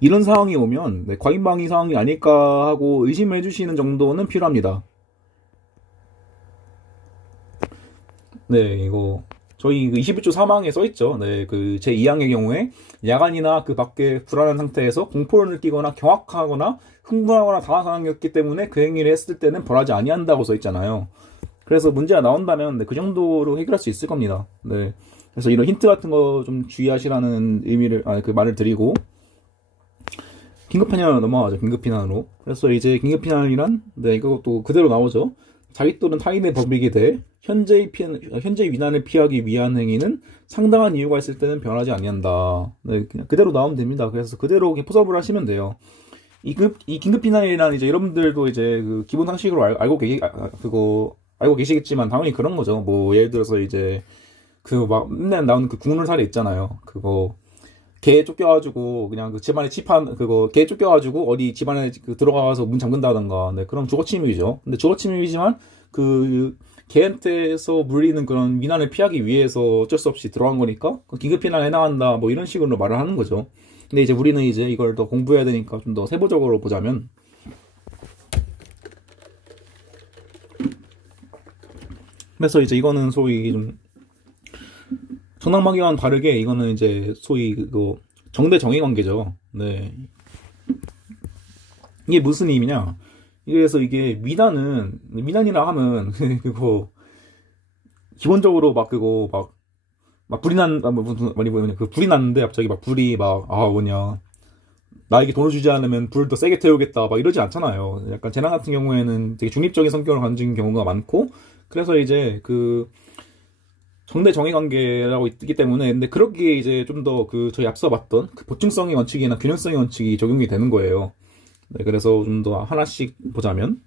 이런 상황이 오면 네, 과잉방위 상황이 아닐까 하고 의심을 해주시는 정도는 필요합니다. 네, 이거 저희 21조 사망에 써있죠. 네, 제 2항의 경우에 야간이나 밖에 불안한 상태에서 공포를 느끼거나 경악하거나 흥분하거나 당한 상황이었기 때문에 그 행위를 했을 때는 벌하지 아니한다고 써있잖아요. 그래서 문제가 나온다면 네, 그 정도로 해결할 수 있을 겁니다. 네, 그래서 이런 힌트 같은 거 좀 주의하시라는 말을 드리고 긴급피난으로 넘어가죠. 긴급피난으로. 그래서 이제 긴급피난이란 네, 이것도 그대로 나오죠. 자기 또는 타인의 법익에 대해 현재의 위난을 피하기 위한 행위는 상당한 이유가 있을 때는 변하지 아니한다. 네, 그냥 그대로 나오면 됩니다. 그래서 그대로 포섭을 하시면 돼요. 이 긴급피난이란 이제 여러분들도 이제 기본 상식으로 알고 계시겠지만 당연히 그런 거죠. 뭐 예를 들어서 이제 맨날 나오는 국룰 사례 있잖아요. 개 쫓겨가지고 그냥 집안에 개 쫓겨가지고 어디 집안에 들어가서 문 잠근다던가 네, 그럼 주거침입이죠. 근데 주거침입이지만 개한테서 물리는 그런 위난을 피하기 위해서 어쩔 수 없이 들어간 거니까 긴급피난 해나간다 뭐 이런 식으로 말을 하는 거죠. 근데 이제 우리는 이제 이걸 더 공부해야 되니까 좀 더 세부적으로 보자면 그래서 이제 이거는 소위 좀 정당방위와는 다르게 이거는 이제 소위 정대 정의 관계죠. 네. 이게 무슨 의미냐? 그래서 이게 위난이라 하면 기본적으로 불이 불이 났는데 갑자기 불이 나에게 돈을 주지 않으면 불을 더 세게 태우겠다 이러지 않잖아요. 약간 재난 같은 경우에는 되게 중립적인 성격을 가진 경우가 많고 그래서 이제 정대 정의 관계라고 있기 때문에 근데 그렇게 이제 좀 더 저희 앞서 봤던 보충성의 원칙이나 균형성의 원칙이 적용이 되는 거예요. 네, 그래서 좀 더 하나씩 보자면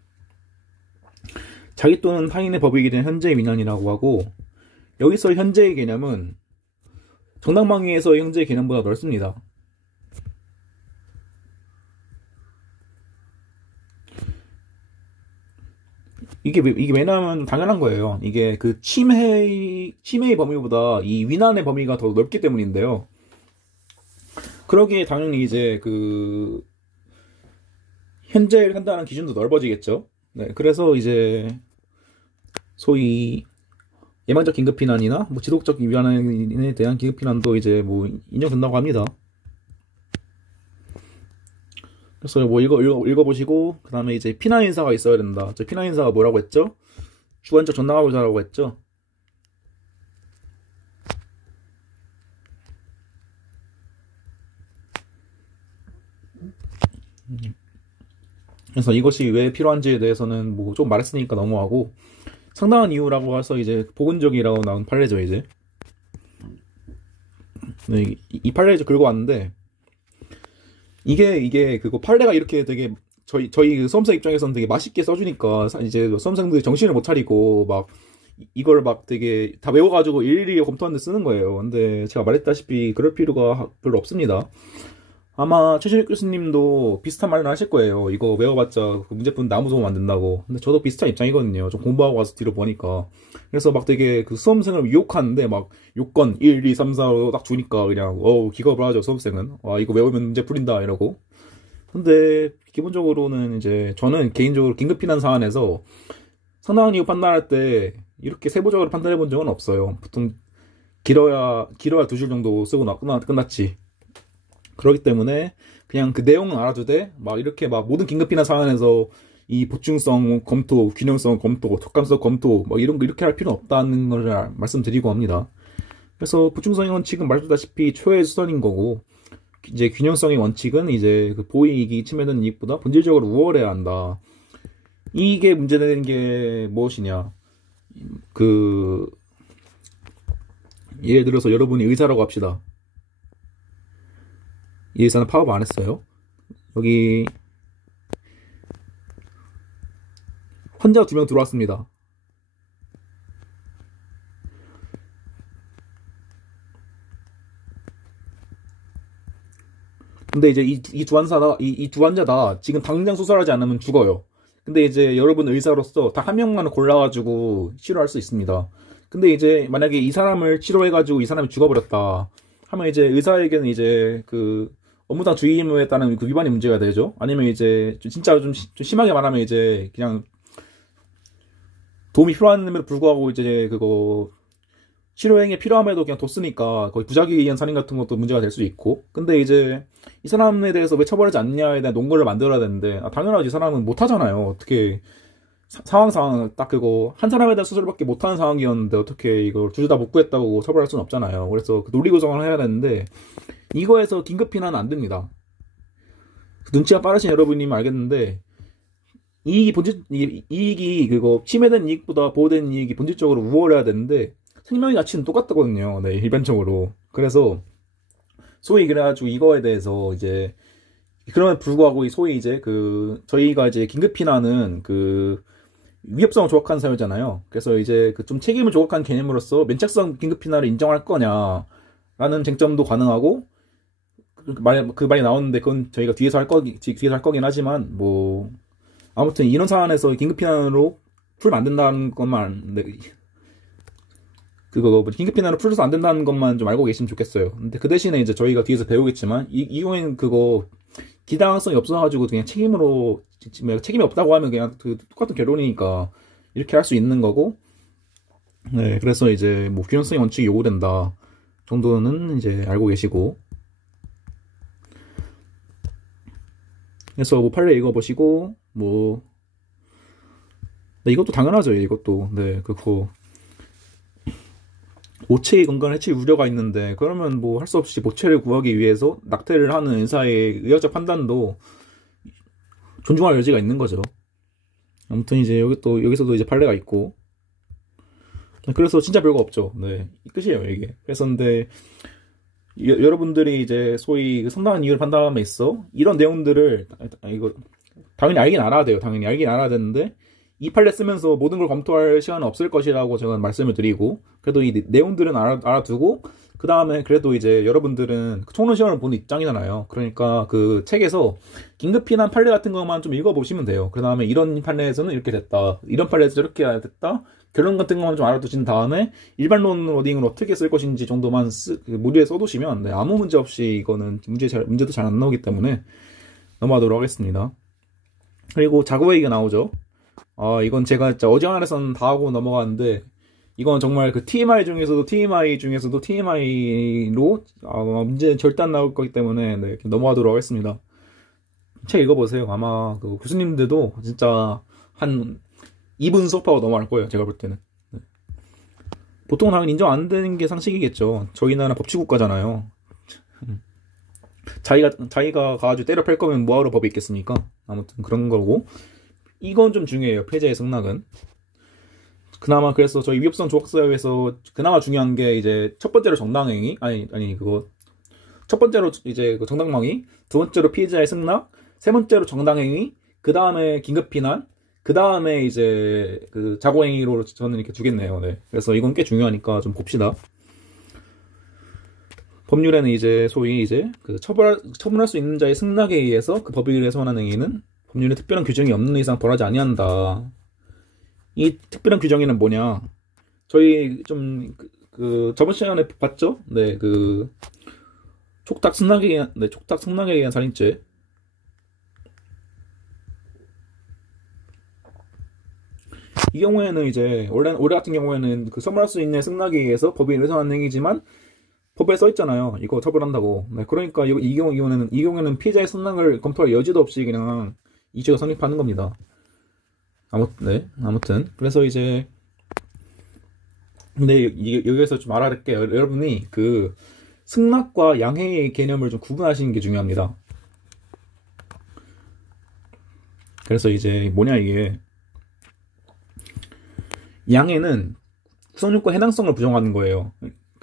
자기 또는 타인의 법익에 대한 현재의 위난이라고 하고 여기서 현재의 개념은 정당방위에서의 현재의 개념보다 넓습니다. 이게 왜냐면 당연한 거예요. 이게 침해의 범위보다 이 위난의 범위가 더 넓기 때문인데요. 그러기에 당연히 이제 현재를 한다는 기준도 넓어지겠죠. 네, 그래서 이제 소위 예방적 긴급피난이나 지속적 위난에 대한 긴급피난도 이제 인정된다고 합니다. 그래서 읽어보시고 그 다음에 이제 피난인사가 있어야 된다. 저 피난인사가 뭐라고 했죠? 주관적 전담하고자라고 했죠. 그래서 이것이 왜 필요한지에 대해서는 좀 말했으니까 넘어가고 상당한 이유라고 해서 이제 보건적이라고 나온 판례죠 이제. 네, 이 판례를 긁어왔는데 이게 판례가 이렇게 되게 저희 수험생 입장에서는 되게 맛있게 써주니까 이제 수험생들이 정신을 못 차리고 이걸 되게 다 외워가지고 일일이 검토하는데 쓰는 거예요. 근데 제가 말했다시피 그럴 필요가 별로 없습니다. 아마 최신익 교수님도 비슷한 말을 하실 거예요. 이거 외워봤자 문제푸는 나무 소금 안 된다고. 근데 저도 비슷한 입장이거든요. 좀 공부하고 와서 뒤로 보니까. 그래서 되게 수험생을 유혹하는데 요건 1, 2, 3, 4로 딱 주니까 그냥 기겁을 하죠 수험생은. 와 이거 외우면 문제 풀린다 이러고. 근데 기본적으로는 이제 저는 개인적으로 긴급피난 사안에서 상당한 이유 판단할 때 이렇게 세부적으로 판단해 본 적은 없어요. 보통 길어야 2줄 정도 쓰고 끝났지. 그렇기 때문에 그냥 내용은 알아두되 이렇게 모든 긴급피난 사안에서 이 보충성 검토, 균형성 검토, 촉감성 검토 이런 거 이렇게 할 필요는 없다는 걸 말씀드리고 합니다. 그래서 보충성의 원칙은 말씀드렸다시피 초의 수단인 거고 이제 균형성의 원칙은 이제 보이익이 침해되는 이익보다 본질적으로 우월해야 한다. 이게 문제되는 게 무엇이냐? 예를 들어서 여러분이 의사라고 합시다. 이 의사는 파업 안 했어요. 여기 환자 2명 들어왔습니다. 근데 이제 이 두 환자다 지금 당장 수술하지 않으면 죽어요. 근데 이제 여러분 의사로서 다 한 명만 골라가지고 치료할 수 있습니다. 근데 이제 만약에 이 사람을 치료해가지고 이 사람이 죽어버렸다 하면 이제 의사에게는 이제 그 업무상 주의 의무에 따른 그 위반이 문제가 되죠. 아니면 이제 진짜 좀 심하게 말하면 이제 그냥 도움이 필요함에도 불구하고 이제 그거 치료행위에 필요함에도 그냥 뒀으니까 거의 부작위에 의한 살인 같은 것도 문제가 될 수 있고. 근데 이제 이 사람에 대해서 왜 처벌하지 않냐에 대한 논거를 만들어야 되는데 당연하지 이 사람은 못하잖아요. 어떻게 상황 딱 그거 한 사람에 대한 수술밖에 못하는 상황이었는데 어떻게 이걸 둘 다 복구했다고 처벌할 수는 없잖아요. 그래서 그 논리 구성을 해야 되는데 이거에서 긴급 피난은 안 됩니다. 눈치가 빠르신 여러분이면 알겠는데 이익이 그거 침해된 이익보다 보호된 이익이 본질적으로 우월해야 되는데 생명의 가치는 똑같거든요. 네, 일반적으로. 그래서 소위 그래가지고 이거에 대해서 이제 그럼에도 불구하고 소위 이제 그 저희가 이제 긴급 피난은 그 위협성을 조각한 사유잖아요. 그래서 이제 그 좀 책임을 조각한 개념으로서 면책성 긴급 피난을 인정할 거냐라는 쟁점도 가능하고 그 말이 나오는데 그건 저희가 뒤에서 할 거긴 하지만 뭐 아무튼 이런 사안에서 긴급 피난으로 풀면 안 된다는 것만 그거 긴급 피난으로 풀어서 안 된다는 것만 좀 알고 계시면 좋겠어요. 근데 그 대신에 이제 저희가 뒤에서 배우겠지만 이 경우에는 그거 기당성이 없어가지고 그냥 책임이 없다고 하면 그냥 그 똑같은 결론이니까 이렇게 할 수 있는 거고. 네, 그래서 이제 뭐 균형성의 원칙이 요구된다 정도는 이제 알고 계시고. 그래서 뭐 판례 읽어보시고 뭐 네, 이것도 당연하죠. 이것도 네 그거 모체의 건강 해칠 우려가 있는데 그러면 뭐 할 수 없이 모체를 구하기 위해서 낙태를 하는 의사의 의학적 판단도 존중할 여지가 있는 거죠. 아무튼 이제 여기서도 이제 판례가 있고 그래서 진짜 별거 없죠. 네 끝이에요 이게. 그래서 근데 여러분들이 이제 소위 상당한 이유를 판단함에 있어 이런 내용들을 이거 당연히 알긴 알아야 돼요. 당연히 알긴 알아야 되는데 이 판례 쓰면서 모든 걸 검토할 시간은 없을 것이라고 제가 말씀을 드리고 그래도 이 내용들은 알아두고 그 다음에 그래도 이제 여러분들은 총론 시험을 보는 입장이잖아요. 그러니까 그 책에서 긴급 피난 판례 같은 것만 좀 읽어보시면 돼요. 그 다음에 이런 판례에서는 이렇게 됐다. 이런 판례에서 이렇게 됐다. 결론 같은 것만 좀 알아두신 다음에 일반론 워딩을 어떻게 쓸 것인지 정도만 모듈에 써두시면 네, 아무 문제 없이 이거는 문제도 잘 안 나오기 때문에 넘어가도록 하겠습니다. 그리고 자고 얘기가 나오죠. 이건 제가 진짜 어지간해서는 다 하고 넘어가는데 이건 정말 그 TMI 중에서도 TMI로 문제 절대 안 나올 거기 때문에 네, 넘어가도록 하겠습니다. 책 읽어보세요. 아마 그 교수님들도 진짜 한 2분 수업하고 넘어갈 거예요. 제가 볼 때는. 네. 보통은 당연히 인정 안 되는 게 상식이겠죠. 저희 나라 법치국가잖아요. 자기가 가가지고 때려 팰 거면 뭐하러 법이 있겠습니까? 아무튼 그런 거고 이건 좀 중요해요. 폐자의 승낙은. 그나마 그래서 저희 위협성 조각사유에서 그나마 중요한 게 이제 첫 번째로 정당행위 그거 첫 번째로 이제 그 정당망위, 두 번째로 피해자의 승낙, 세 번째로 정당행위, 그 다음에 긴급피난, 그 다음에 이제 그 자고행위로 저는 이렇게 두겠네요. 네. 그래서 이건 꽤 중요하니까 좀 봅시다. 법률에는 이제 소위 이제 그 처분할 수 있는 자의 승낙에 의해서 그 법익을 훼손한 행위는 법률에 특별한 규정이 없는 이상 벌하지 아니한다. 이 특별한 규정에는 뭐냐? 저희 좀 저번 시간에 봤죠? 네, 그 촉탁 승낙에 의한 살인죄. 이 경우에는 이제 올해 같은 경우에는 그 처벌할 수 있는 승낙에 의해서 법이 훼손한 행위지만 법에 써 있잖아요. 이거 처벌한다고. 네, 그러니까 이 경우에는 피해자의 승낙을 검토할 여지도 없이 그냥 이죄가 성립하는 겁니다. 아무튼 그래서 이제 근데 여기에서 좀 알아야 될 게 여러분이 그 승낙과 양해의 개념을 좀 구분하시는 게 중요합니다. 그래서 이제 뭐냐 이게 양해는 구성요건 해당성을 부정하는 거예요.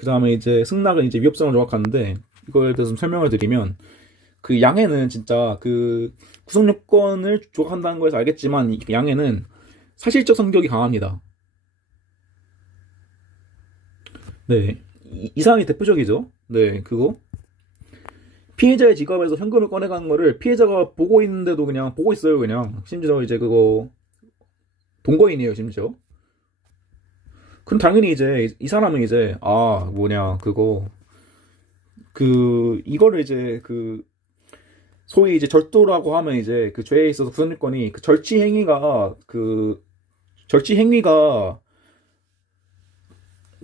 그 다음에 이제 승낙은 이제 위협성을 조각하는데, 이거에 대해서 좀 설명을 드리면, 그 양해는 진짜 그 구성 요건을 조각한다는 거에서 알겠지만, 이 양해는 사실적 성격이 강합니다. 네. 이 사항이 대표적이죠. 네, 그거. 피해자의 지갑에서 현금을 꺼내가는 거를 피해자가 보고 있는데도 그냥 보고 있어요, 그냥. 심지어 이제 그거, 동거인이에요, 심지어. 그럼 당연히 이제 이 사람은 이제, 그거, 이거를 이제 소위 이제 절도라고 하면 이제 그 죄에 있어서 구성요건이 절취행위가 그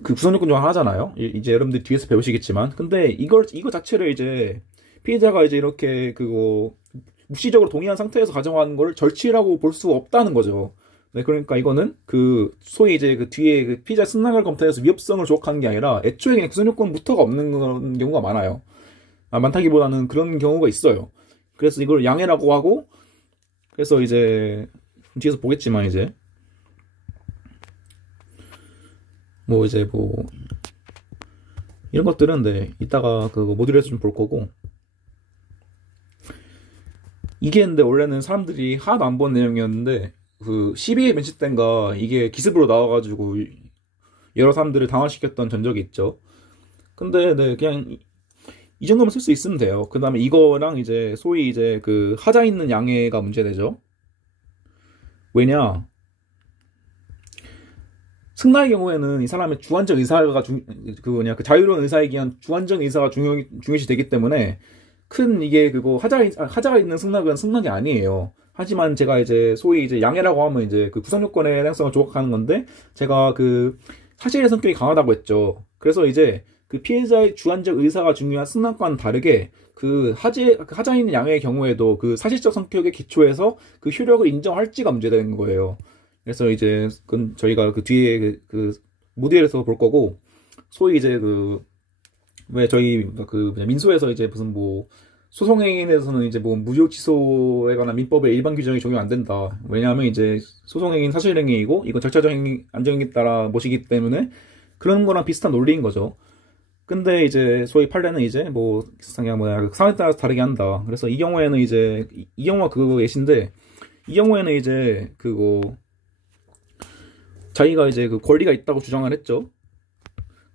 구성요건 중 하나잖아요. 이제 여러분들 뒤에서 배우시겠지만. 근데 이거 자체를 이제 피해자가 이제 이렇게 묵시적으로 동의한 상태에서 가져가는 걸 절취라고 볼 수 없다는 거죠. 네, 그러니까 이거는 소위 이제 뒤에 피해자 승낙을 검토해서 위협성을 조각하는 게 아니라 애초에 그냥 구성요건부터가 없는 그런 경우가 많아요. 많다기보다는 그런 경우가 있어요. 그래서 이걸 양해라고 하고, 그래서 이제 뒤에서 보겠지만 이제 이런 것들은 네, 이따가 모듈에서 좀 볼 거고. 이게 근데 원래는 사람들이 하나도 안 본 내용이었는데 12회 벤치 때인가 이게 기습으로 나와가지고 여러 사람들을 당황시켰던 전적이 있죠. 근데 네, 그냥 이 정도만 쓸 수 있으면 돼요. 그 다음에 이거랑 이제 소위 이제 하자 있는 양해가 문제되죠. 왜냐? 승낙의 경우에는 이 사람의 주관적 의사가 자유로운 의사에 기한 주관적 의사가 중요시 되기 때문에 이게 하자가 있는 승낙은 승낙이 아니에요. 하지만 제가 이제 소위 이제 양해라고 하면 이제 구성 요건의 해당성을 조각하는 건데, 제가 사실의 성격이 강하다고 했죠. 그래서 이제 피해자의 주관적 의사가 중요한 승낙과는 다르게 하자 있는 양해의 경우에도 사실적 성격에 기초해서 효력을 인정할지가 문제되는 거예요. 그래서 이제 저희가 뒤에 모델에서 볼 거고, 소위 이제 왜 저희 민소에서 이제 무슨 소송행위에서는 이제 무효 취소에 관한 민법의 일반 규정이 적용 안 된다. 왜냐하면 이제 소송행위는 사실행위이고 이건 절차적 안정에 따라 모시기 때문에 그런 거랑 비슷한 논리인 거죠. 근데 이제 소위 판례는 이제 상황에 따라서 다르게 한다. 그래서 이 경우에는 이제 이 경우가 예시인데, 이 경우에는 이제 자기가 이제 권리가 있다고 주장을 했죠.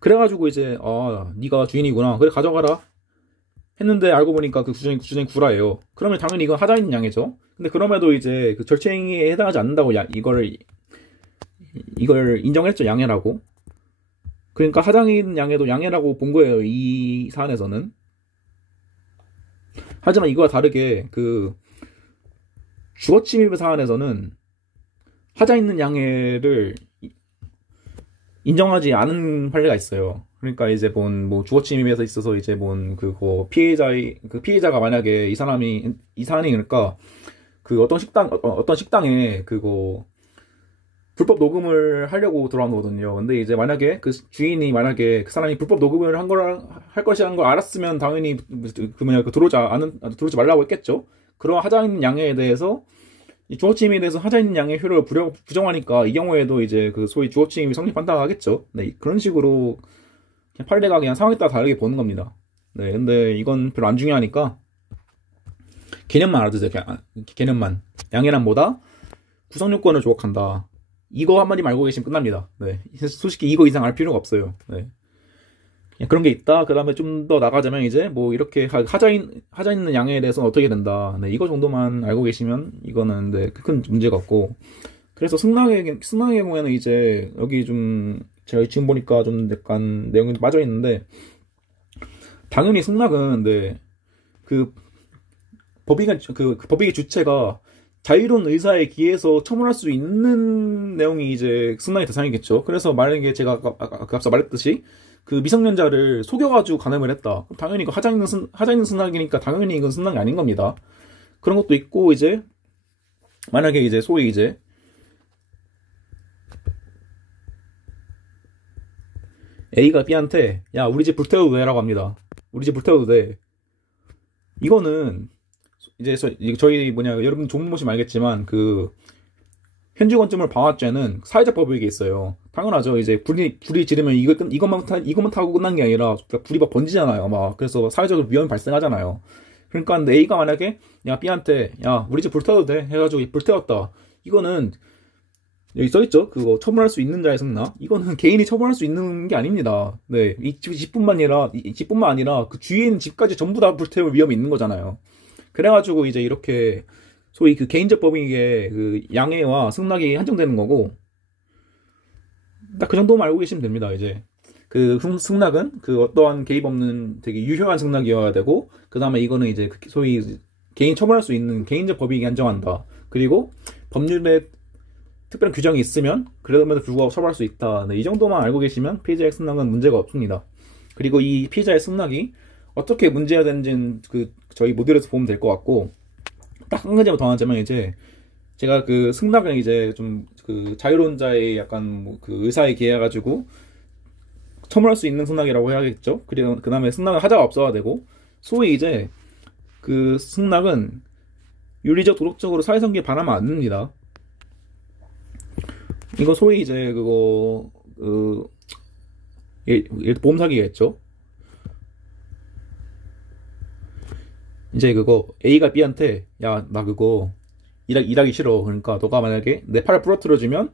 그래가지고 이제 네가 주인이구나, 그래 가져가라 했는데 알고 보니까 주인이 구라예요. 그러면 당연히 이건 하자 있는 양해죠. 근데 그럼에도 이제 절취행위에 해당하지 않는다고 이걸 인정했죠, 양해라고. 그러니까 하자 있는 양해도 양해라고 본 거예요, 이 사안에서는. 하지만 이거와 다르게 주거침입의 사안에서는 하자 있는 양해를 인정하지 않은 판례가 있어요. 그러니까 이제 주거침입에서 있어서 이제 피해자가 만약에 이 사안이 그러니까 어떤 식당에 불법 녹음을 하려고 들어간 거거든요. 근데 이제 만약에 주인이 만약에 사람이 불법 녹음을 할 것이라는 걸 알았으면 당연히 들어오지 말라고 했겠죠. 그런 하자 있는 양해에 대해서 이 주거침입에 대해서 하자 있는 양의 효력을 부정하니까 이 경우에도 이제 소위 주거침입이 성립한다고 하겠죠. 네, 그런 식으로 그냥 판례가 그냥 상황에 따라 다르게 보는 겁니다. 네, 근데 이건 별로 안 중요하니까 개념만 알아두세요. 개념만. 양해란 뭐다? 구성 요건을 조각한다. 이거 한마디만 알고 계시면 끝납니다. 네, 솔직히 이거 이상 알 필요가 없어요. 네. 그냥 그런 게 있다. 그 다음에 좀 더 나가자면 이제 이렇게 하자 있는 양해에 대해서는 어떻게 된다. 네, 이거 정도만 알고 계시면 이거는 네, 큰 문제가 없고. 그래서 승낙의 경우에는 이제 여기 제가 지금 보니까 좀 약간 내용이 빠져 있는데, 당연히 승낙은 네, 법익의 주체가 자유로운 의사에 기해서 처분할 수 있는 내용이 이제 승낙의 대상이겠죠. 그래서 만약에 제가 앞서 말했듯이 미성년자를 속여가지고 간음을 했다. 당연히 하자 있는 승낙이니까 당연히 이건 승낙이 아닌 겁니다. 그런 것도 있고, 이제 만약에 이제 소위 이제 A가 B한테 야, 우리 집 불태워도 돼라고 합니다. 우리 집 불태워도 돼. 이거는 이제 저희 여러분 종문 보시면 알겠지만 현주건축물 방화죄는 사회적 법익이 있어요. 당연하죠. 이제 불이 지르면 이것만 타고 끝난 게 아니라 불이 막 번지잖아요. 막 그래서 사회적으로 위험이 발생하잖아요. 그러니까 A가 만약에 야 B한테 야 우리 집 불태워도 돼 해가지고 불태웠다. 이거는 여기 써있죠? 그거 처분할 수 있는 자의 승낙. 이거는 개인이 처분할 수 있는 게 아닙니다. 네, 이 집뿐만 아니라 그 주위에 있는 집까지 전부 다 불태울 위험이 있는 거잖아요. 그래가지고 이제 이렇게 소위 그 개인적 법익의 그 양해와 승낙이 한정되는 거고, 딱 그 정도만 알고 계시면 됩니다. 이제 그 승낙은 그 어떠한 개입 없는 되게 유효한 승낙이어야 되고, 그 다음에 이거는 이제 소위 개인 처분할 수 있는 개인적 법익이 한정한다. 그리고 법률에 특별한 규정이 있으면 그럼에도 불구하고 처벌할 수 있다. 네, 이 정도만 알고 계시면 피해자의 승낙은 문제가 없습니다. 그리고 이 피해자의 승낙이 어떻게 문제가 되는지는 저희 모듈에서 보면 될 것 같고, 딱 한 가지만 더 하자면 이제 제가 그 승낙은 이제 좀 그 자유론자의 약간 뭐 그 의사에 기해 가지고 처벌할 수 있는 승낙이라고 해야겠죠. 그리고 그 다음에 승낙은 하자가 없어야 되고, 소위 이제 그 승낙은 윤리적 도덕적으로 사회성기에 반하면 안 됩니다. 이거 소위 이제 그거 보험 사기겠죠. 이제 그거 A가 B한테 야 나 그거 일하기 싫어. 그러니까 너가 만약에 내 팔을 부러뜨려주면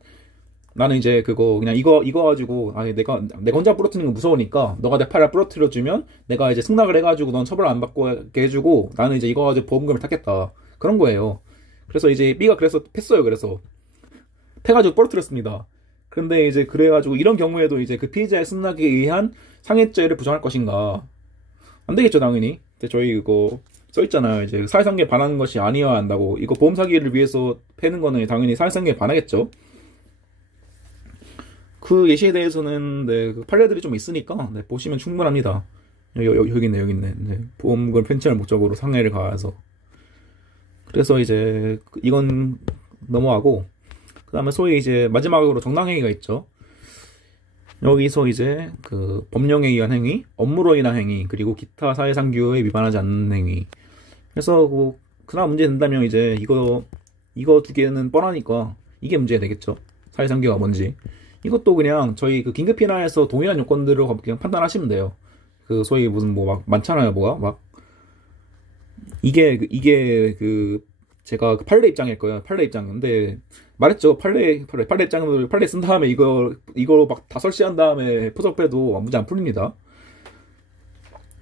나는 이제 그거 그냥 이거 가지고 아니 내가 혼자 부러뜨리는 거 무서우니까 너가 내 팔을 부러뜨려주면 내가 이제 승낙을 해가지고 넌 처벌 안 받고 해주고 나는 이제 이거 가지고 보험금을 타겠다. 그런 거예요. 그래서 이제 B가 그래서 팼어요. 그래서 패가지고 부러뜨렸습니다. 근데 이제 그래가지고 이런 경우에도 이제 그 피해자의 승낙에 의한 상해죄를 부정할 것인가? 안 되겠죠, 당연히. 근데 저희 이거 써있잖아요. 이제 사회상계에 반하는 것이 아니어야 한다고. 이거 보험 사기를 위해서 패는 거는 당연히 사회상계에 반하겠죠. 그 예시에 대해서는 네, 그 판례들이 좀 있으니까 네, 보시면 충분합니다. 여기 있네. 네, 보험금 편취할 목적으로 상해를 가해서. 그래서 이제 이건 넘어가고, 그 다음에 소위 이제 마지막으로 정당행위가 있죠. 여기서 이제 그 법령에 의한 행위, 업무로 인한 행위, 그리고 기타 사회상규에 위반하지 않는 행위. 그래서 그나마 문제 된다면 이제 이거 두 개는 뻔하니까 이게 문제가 되겠죠. 사회상규가 뭔지. 이것도 그냥 저희 그 긴급피난에서 동일한 요건들을 그냥 판단하시면 돼요. 그 소위 무슨 뭐 막 많잖아요, 뭐가 막 이게 그 제가 그 판례 입장일 거예요. 판례 입장. 근데 말했죠. 판례 입장을 판례 쓴 다음에 이거 막 다 설치한 다음에 포석해도 문제 안 풀립니다.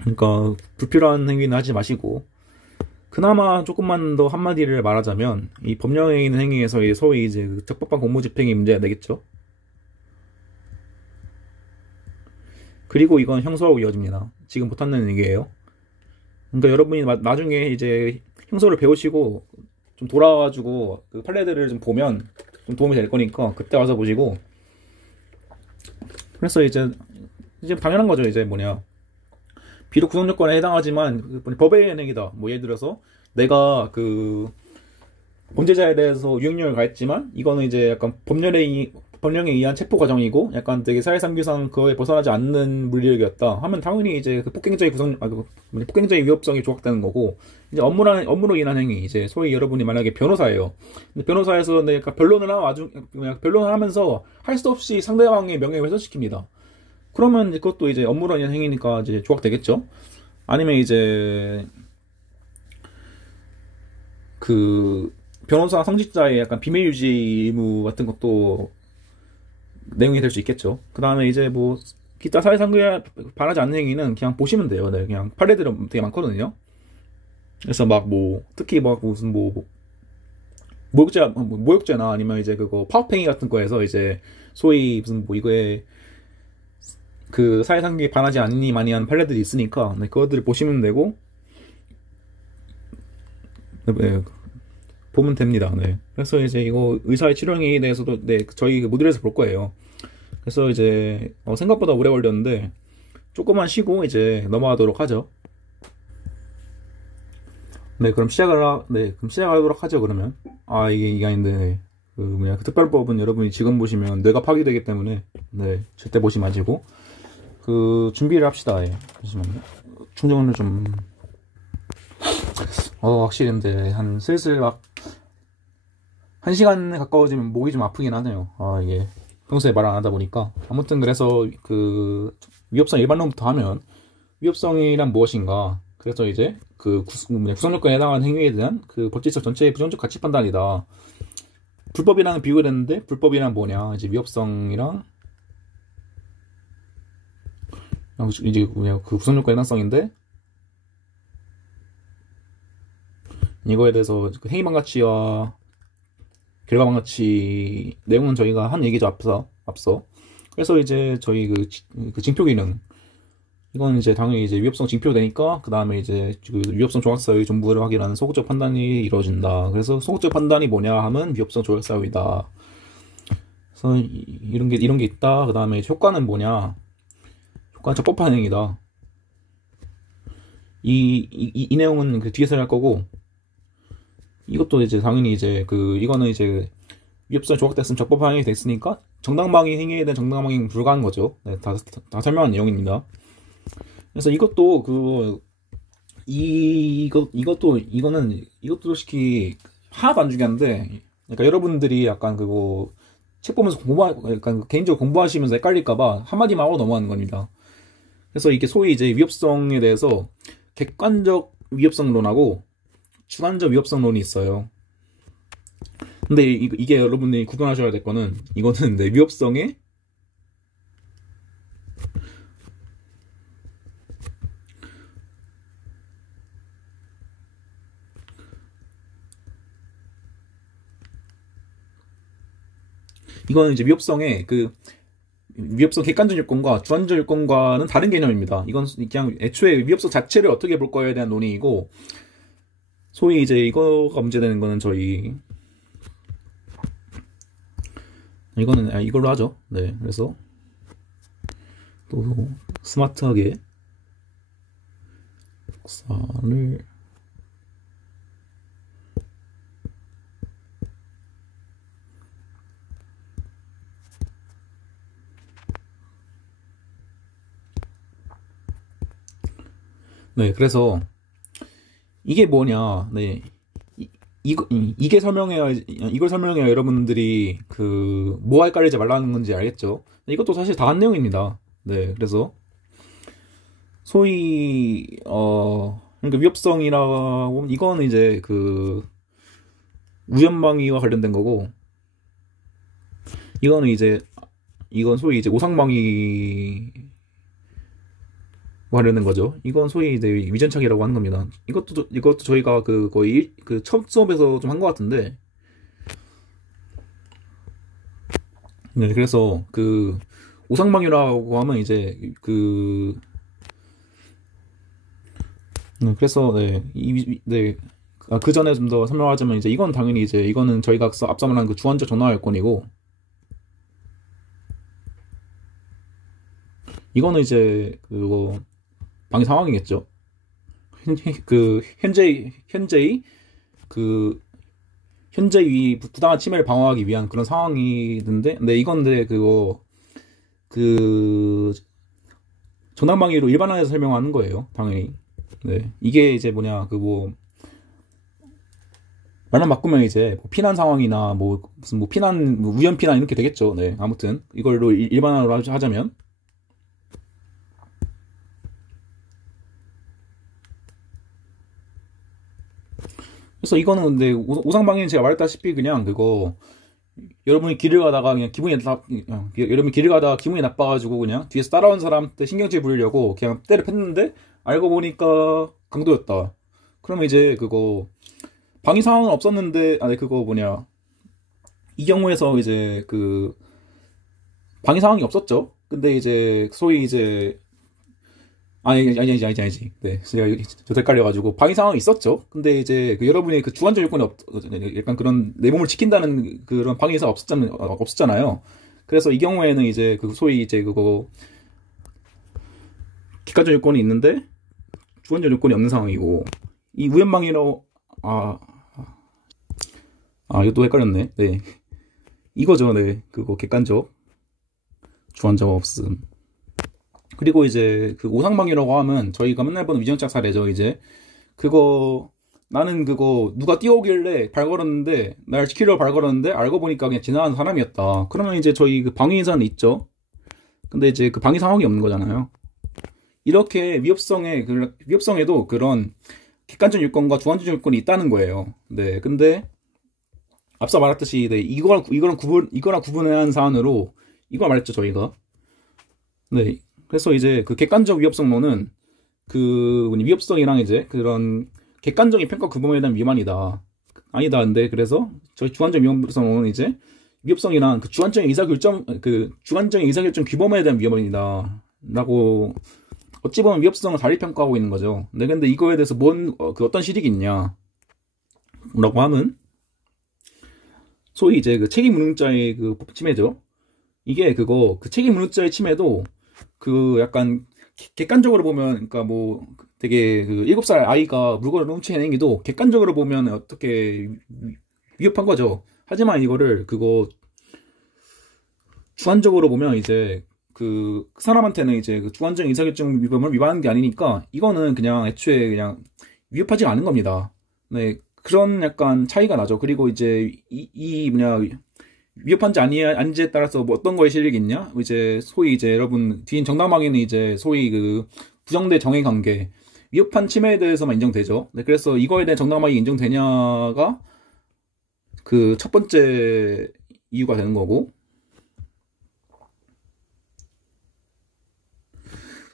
그러니까 불필요한 행위는 하지 마시고, 그나마 조금만 더 한마디를 말하자면 이 법령에 있는 행위에서 소위 이제 그 적법한 공무집행이 문제가 되겠죠. 그리고 이건 형소하고 이어집니다. 지금 못한다는 얘기예요. 그러니까 여러분이 나중에 이제 형소를 배우시고 좀 돌아와가지고 그 판례들을 좀 보면 좀 도움이 될 거니까 그때 와서 보시고. 그래서 이제 당연한 거죠. 이제 뭐냐, 비록 구성요건에 해당하지만 법에 의한 행위다. 뭐 예를 들어서 내가 그 범죄자에 대해서 유형령을 가했지만 이거는 이제 약간 법령에 의한 체포 과정이고 약간 되게 사회상규상 그거에 벗어나지 않는 물리력이었다 하면 당연히 이제 그 폭행죄의 위법성이 조각되는 거고, 이제 업무로 인한 행위, 이제 소위 여러분이 만약에 변호사예요. 근데 변호사에서 약간 변론을 하면서 할 수 없이 상대방의 명예를 훼손시킵니다. 그러면 그것도 이제 업무로 인한 행위니까 이제 조각되겠죠. 아니면 이제 그 변호사 성직자의 약간 비밀 유지 의무 같은 것도 내용이 될 수 있겠죠. 그 다음에 이제 뭐 기타 사회상규에 반하지 않는 행위는 그냥 보시면 돼요. 네, 그냥 판례들이 되게 많거든요. 그래서 막 뭐 특히 막 무슨 뭐 모욕죄나 아니면 이제 그거 파업행위 같은 거에서 이제 소위 무슨 뭐 이거에 그 사회상규에 반하지 않니 마니한 판례들이 있으니까 네, 그것들을 보시면 되고 네, 보면 됩니다. 네. 그래서 이제 이거 의사의 치료행위에 대해서도 네, 저희 모듈에서 볼 거예요. 그래서 이제 생각보다 오래 걸렸는데 조금만 쉬고 이제 넘어가도록 하죠. 네, 그럼 시작하도록 하죠. 그러면 이게 아닌데 그 특별법은 여러분이 지금 보시면 뇌가 파괴되기 때문에 네, 절대 보지 마시고 그 준비를 합시다. 예. 잠시만요. 충전을 좀 확실히 근데 슬슬 막 1시간에 가까워지면 목이 좀 아프긴 하네요. 이게 평소에 말 안 하다 보니까. 아무튼 그래서 그 위협성 일반론부터 하면, 위협성이란 무엇인가? 그래서 이제 그 구성 요건에 해당하는 행위에 대한 그 법질적 전체의 부정적 가치 판단이다. 불법이랑 비교를 했는데, 불법이란 뭐냐? 이제 위협성이랑 이제 그냥 그 구성 요건 해당성인데, 이거에 대해서 그 행위방 가치와 결과방 가치 내용은 저희가 한 얘기죠, 앞서. 그래서 이제 저희 그 징표 기능, 이건 이제 당연히 이제 위협성 징표되니까 그 다음에 이제 그 위협성 조각사의 전부를 확인하는 소극적 판단이 이루어진다. 그래서 소극적 판단이 뭐냐 하면 위협성 조각사유이다. 그래서 이런 게 있다. 그 다음에 효과는 뭐냐? 효과는 적법한 행위다. 이 내용은 그 뒤에서 할 거고, 이것도 이제 당연히 이제 이거는 이제 위협성 조각됐으면 적법한 행위 됐으니까 정당방위 행위에 대한 정당방위는 불가한 거죠. 네, 다 설명한 내용입니다. 그래서 이것도 이거는 솔직히 하나도 안 중요한데, 그러니까 여러분들이 약간 책 보면서 약간 개인적으로 공부하시면서 헷갈릴까봐 한마디만 하고 넘어가는 겁니다. 그래서 이게 소위 이제 위협성에 대해서 객관적 위협성론하고 주관적 위협성론이 있어요. 근데 이게 여러분들이 구분하셔야 될 거는, 이거는 내 위협성에 이거는 이제 위협성 객관적 요건과 주관적 요건과는 다른 개념입니다. 이건 그냥 애초에 위협성 자체를 어떻게 볼 거에 대한 논의이고, 소위 이제 이거가 문제되는 거는 이거는 이걸로 하죠. 네, 그래서 또 스마트하게 역사를 네, 그래서 이게 뭐냐? 네, 이걸 설명해야 여러분들이 뭐가 헷갈리지 말라는 건지 알겠죠? 이것도 사실 다 한 내용입니다. 네, 그래서 소위 그러니까 위협성이라고, 이거는 이제 우연방위와 관련된 거고, 이건 소위 이제 오상방위 관련된 거죠. 이건 소위 이제 위전착이라고 하는 겁니다. 이것도 저희가 거의 첫 수업에서 좀 한 것 같은데, 네, 그래서 오상방위라고 하면 이제 그래서 네, 그 전에 좀 더 설명하자면, 이제 이건 당연히 이제 이거는 저희가 앞서 말한 주관적 전화 요건이고, 이거는 이제 방위 상황이겠죠. 현재의 부당한 침해를 방어하기 위한 그런 상황이던데, 근데 이건데 전환방위로 일반화해서 설명하는 거예요, 당연히. 네, 이게 이제 뭐냐, 말만 바꾸면 이제 피난 상황이나 무슨 피난, 우연 피난 이렇게 되겠죠. 네, 아무튼 이걸로 일반화로 하자면, 그래서 이거는 근데 오상방위는 제가 말했다시피 그냥 여러분이 길을 가다가 여러분이 길을 가다가 기분이 나빠가지고 그냥 뒤에서 따라온 사람한테 신경질 부리려고 그냥 때를 팼는데, 알고 보니까 강도였다. 그러면 이제 방위 상황은 없었는데, 이 경우에서 이제 방위 상황이 없었죠. 근데 이제 소위 이제 아니지. 네, 제가 저도 헷갈려가지고, 방위 상황이 있었죠. 근데 이제 여러분이 주관적 요건이 약간 그런 내 몸을 지킨다는 그런 방위가 없었잖아요. 그래서 이 경우에는 이제 소위 이제 객관적 요건이 있는데 주관적 요건이 없는 상황이고, 이 우연방위로 이것도 헷갈렸네. 네, 이거죠. 네, 객관적 주관적 없음. 그리고 이제 오상방위라고 하면 저희가 맨날 보는 위전착 사례죠. 이제 나는 그거 누가 뛰어오길래 발 걸었는데 날 지키려고 발 걸었는데 알고 보니까 그냥 지나가는 사람이었다. 그러면 이제 저희 그 방위인사는 있죠. 근데 이제 그 방위 상황이 없는 거잖아요. 이렇게 위협성에도 그런 객관적 요건과 주관적 요건이 있다는 거예요. 네, 근데 앞서 말했듯이 네, 이거랑 구분해야 하는 사안으로 이거 말했죠 저희가. 네, 그래서 이제 그 객관적 위협성론은 그 위협성이랑 이제 그런 객관적인 평가 규범에 대한 위반이다. 아니다. 근데 그래서 저희 주관적 위협성론은 이제 위협성이랑 그 주관적인 의사결정 규범에 대한 위반이다. 라고 어찌 보면 위협성을 다리 평가하고 있는 거죠. 네, 근데 이거에 대해서 그 어떤 실익이 있냐? 라고 하면 소위 이제 그 책임운용자의 그 침해죠. 이게 그 책임운용자의 침해도 그 약간 객관적으로 보면 그러니까 뭐 되게 그 7살 아이가 물건을 훔치는 행위도 객관적으로 보면 어떻게 위협한 거죠. 하지만 이거를 주관적으로 보면 이제 그 사람한테는 이제 그 주관적인 의사결정 위반을 위반하는 게 아니니까 이거는 그냥 애초에 그냥 위협하지 않은 겁니다. 네, 그런 약간 차이가 나죠. 그리고 이제 위협한지 아닌지에 따라서 뭐 어떤 거에 실력이 있냐? 이제 소위 이제 여러분 뒤인 정당방위는 이제 소위 그 부정대 정의 관계 위협한 침해에 대해서만 인정되죠. 네, 그래서 이거에 대한 정당방위 인정되냐가 그 첫 번째 이유가 되는 거고,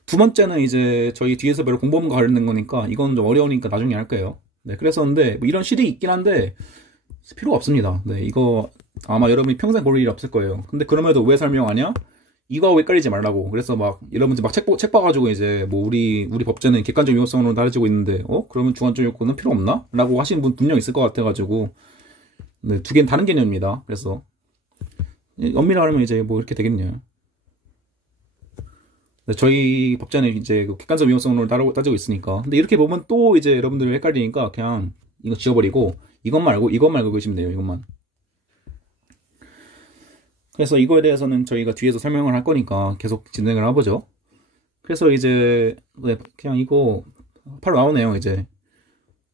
두 번째는 이제 저희 뒤에서 배울 공범과 관련된 거니까 이건 좀 어려우니까 나중에 할게요. 네, 그래서 근데 뭐 이런 실이 있긴 한데 필요가 없습니다. 네, 이거 아마 여러분이 평생 볼 일이 없을 거예요. 근데 그럼에도 왜 설명하냐? 이거 헷갈리지 말라고. 그래서 막 여러분들 막 책 봐가지고 이제 뭐 우리 법제는 객관적 위협성으로 다뤄지고 있는데 그러면 주관적 요건은 필요 없나? 라고 하시는 분 분명 있을 것 같아가지고 네, 두 개는 다른 개념입니다. 그래서 엄밀히 말하면 이제 뭐 이렇게 되겠네요. 네, 저희 법제는 이제 그 객관적 위협성으로 따지고 있으니까. 근데 이렇게 보면 또 이제 여러분들 헷갈리니까 그냥 이거 지워버리고 이것만 알고 계시면 돼요. 이것만. 그래서 이거에 대해서는 저희가 뒤에서 설명을 할 거니까 계속 진행을 해보죠. 그래서 이제 네, 그냥 이거 바로 나오네요. 이제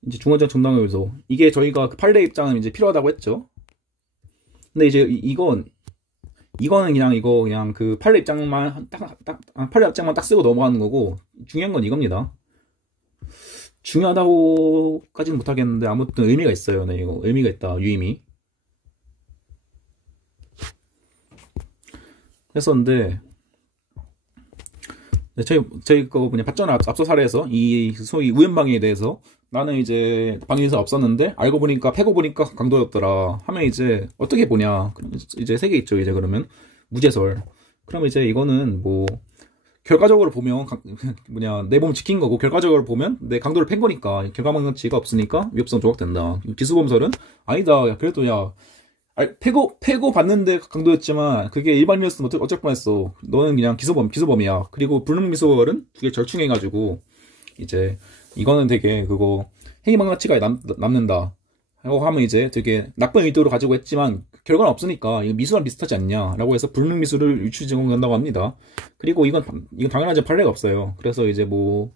중원적 정당의 요소. 이게 저희가 그 판례 입장은 이제 필요하다고 했죠. 근데 이제 이거는 그냥 그 판례 입장만 딱 쓰고 넘어가는 거고, 중요한 건 이겁니다. 중요하다고까지는 못하겠는데 아무튼 의미가 있어요. 네, 이거 의미가 있다. 유의미. 그래서 근데 네, 저희 거 그냥 봤잖아. 앞서 사례에서 이 소위 우연방해에 대해서 나는 이제 방위인사 없었는데 알고 보니까 패고 보니까 강도였더라 하면 이제 어떻게 보냐? 이제 세 개 있죠. 이제 그러면 무죄설. 그럼 이제 이거는 뭐 결과적으로 보면 내 몸 지킨 거고, 결과적으로 보면 내 강도를 팬 거니까 결과망가치가 없으니까 위협성 조각된다. 기수범설은 아니다. 야, 그래도 야 패고 봤는데 강도였지만 그게 일반인이었으면 어쩔 뻔했어. 너는 그냥 기소범이야. 그리고 불능미소월은 두 개 절충해가지고 이제 이거는 되게 행위망가치가 남는다 라고 하면 이제 되게 나쁜 의도로 가지고 했지만 결과는 없으니까 이거 미수랑 비슷하지 않냐 라고 해서 불능미수를 유추 제공한다고 합니다. 그리고 이건 당연하지 판례가 없어요. 그래서 이제 뭐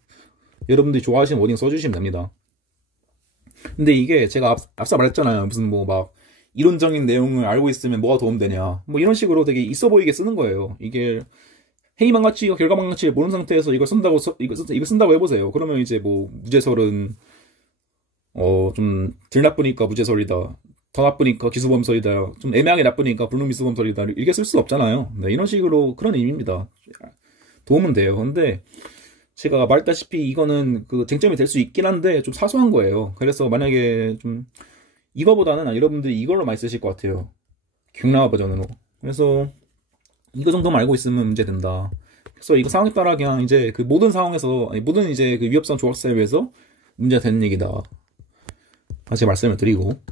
여러분들이 좋아하시는 워딩 써주시면 됩니다. 근데 이게 제가 앞서 말했잖아요. 무슨 뭐 막 이론적인 내용을 알고 있으면 뭐가 도움되냐 뭐 이런 식으로 되게 있어 보이게 쓰는 거예요. 이게 행위망가치와 결과망가치를 모르는 상태에서 이거 쓴다고 해보세요. 그러면 이제 뭐 무죄설은 좀 덜 나쁘니까 무죄설이다, 더 나쁘니까 기수범설이다, 좀 애매하게 나쁘니까 불능미수범설이다 이렇게 쓸 수 없잖아요. 네, 이런 식으로 그런 의미입니다. 도움은 돼요. 근데 제가 말했다시피 이거는 그 쟁점이 될 수 있긴 한데 좀 사소한 거예요. 그래서 만약에 좀 이거보다는 여러분들이 이걸로 많이 쓰실 것 같아요. 경량화 버전으로. 그래서 이거 정도만 알고 있으면 문제된다. 그래서 이거 상황에 따라 그냥 이제 그 모든 상황에서 모든 이제 그 위협성 조각사에 비해서 문제가 되는 얘기다. 다시 말씀을 드리고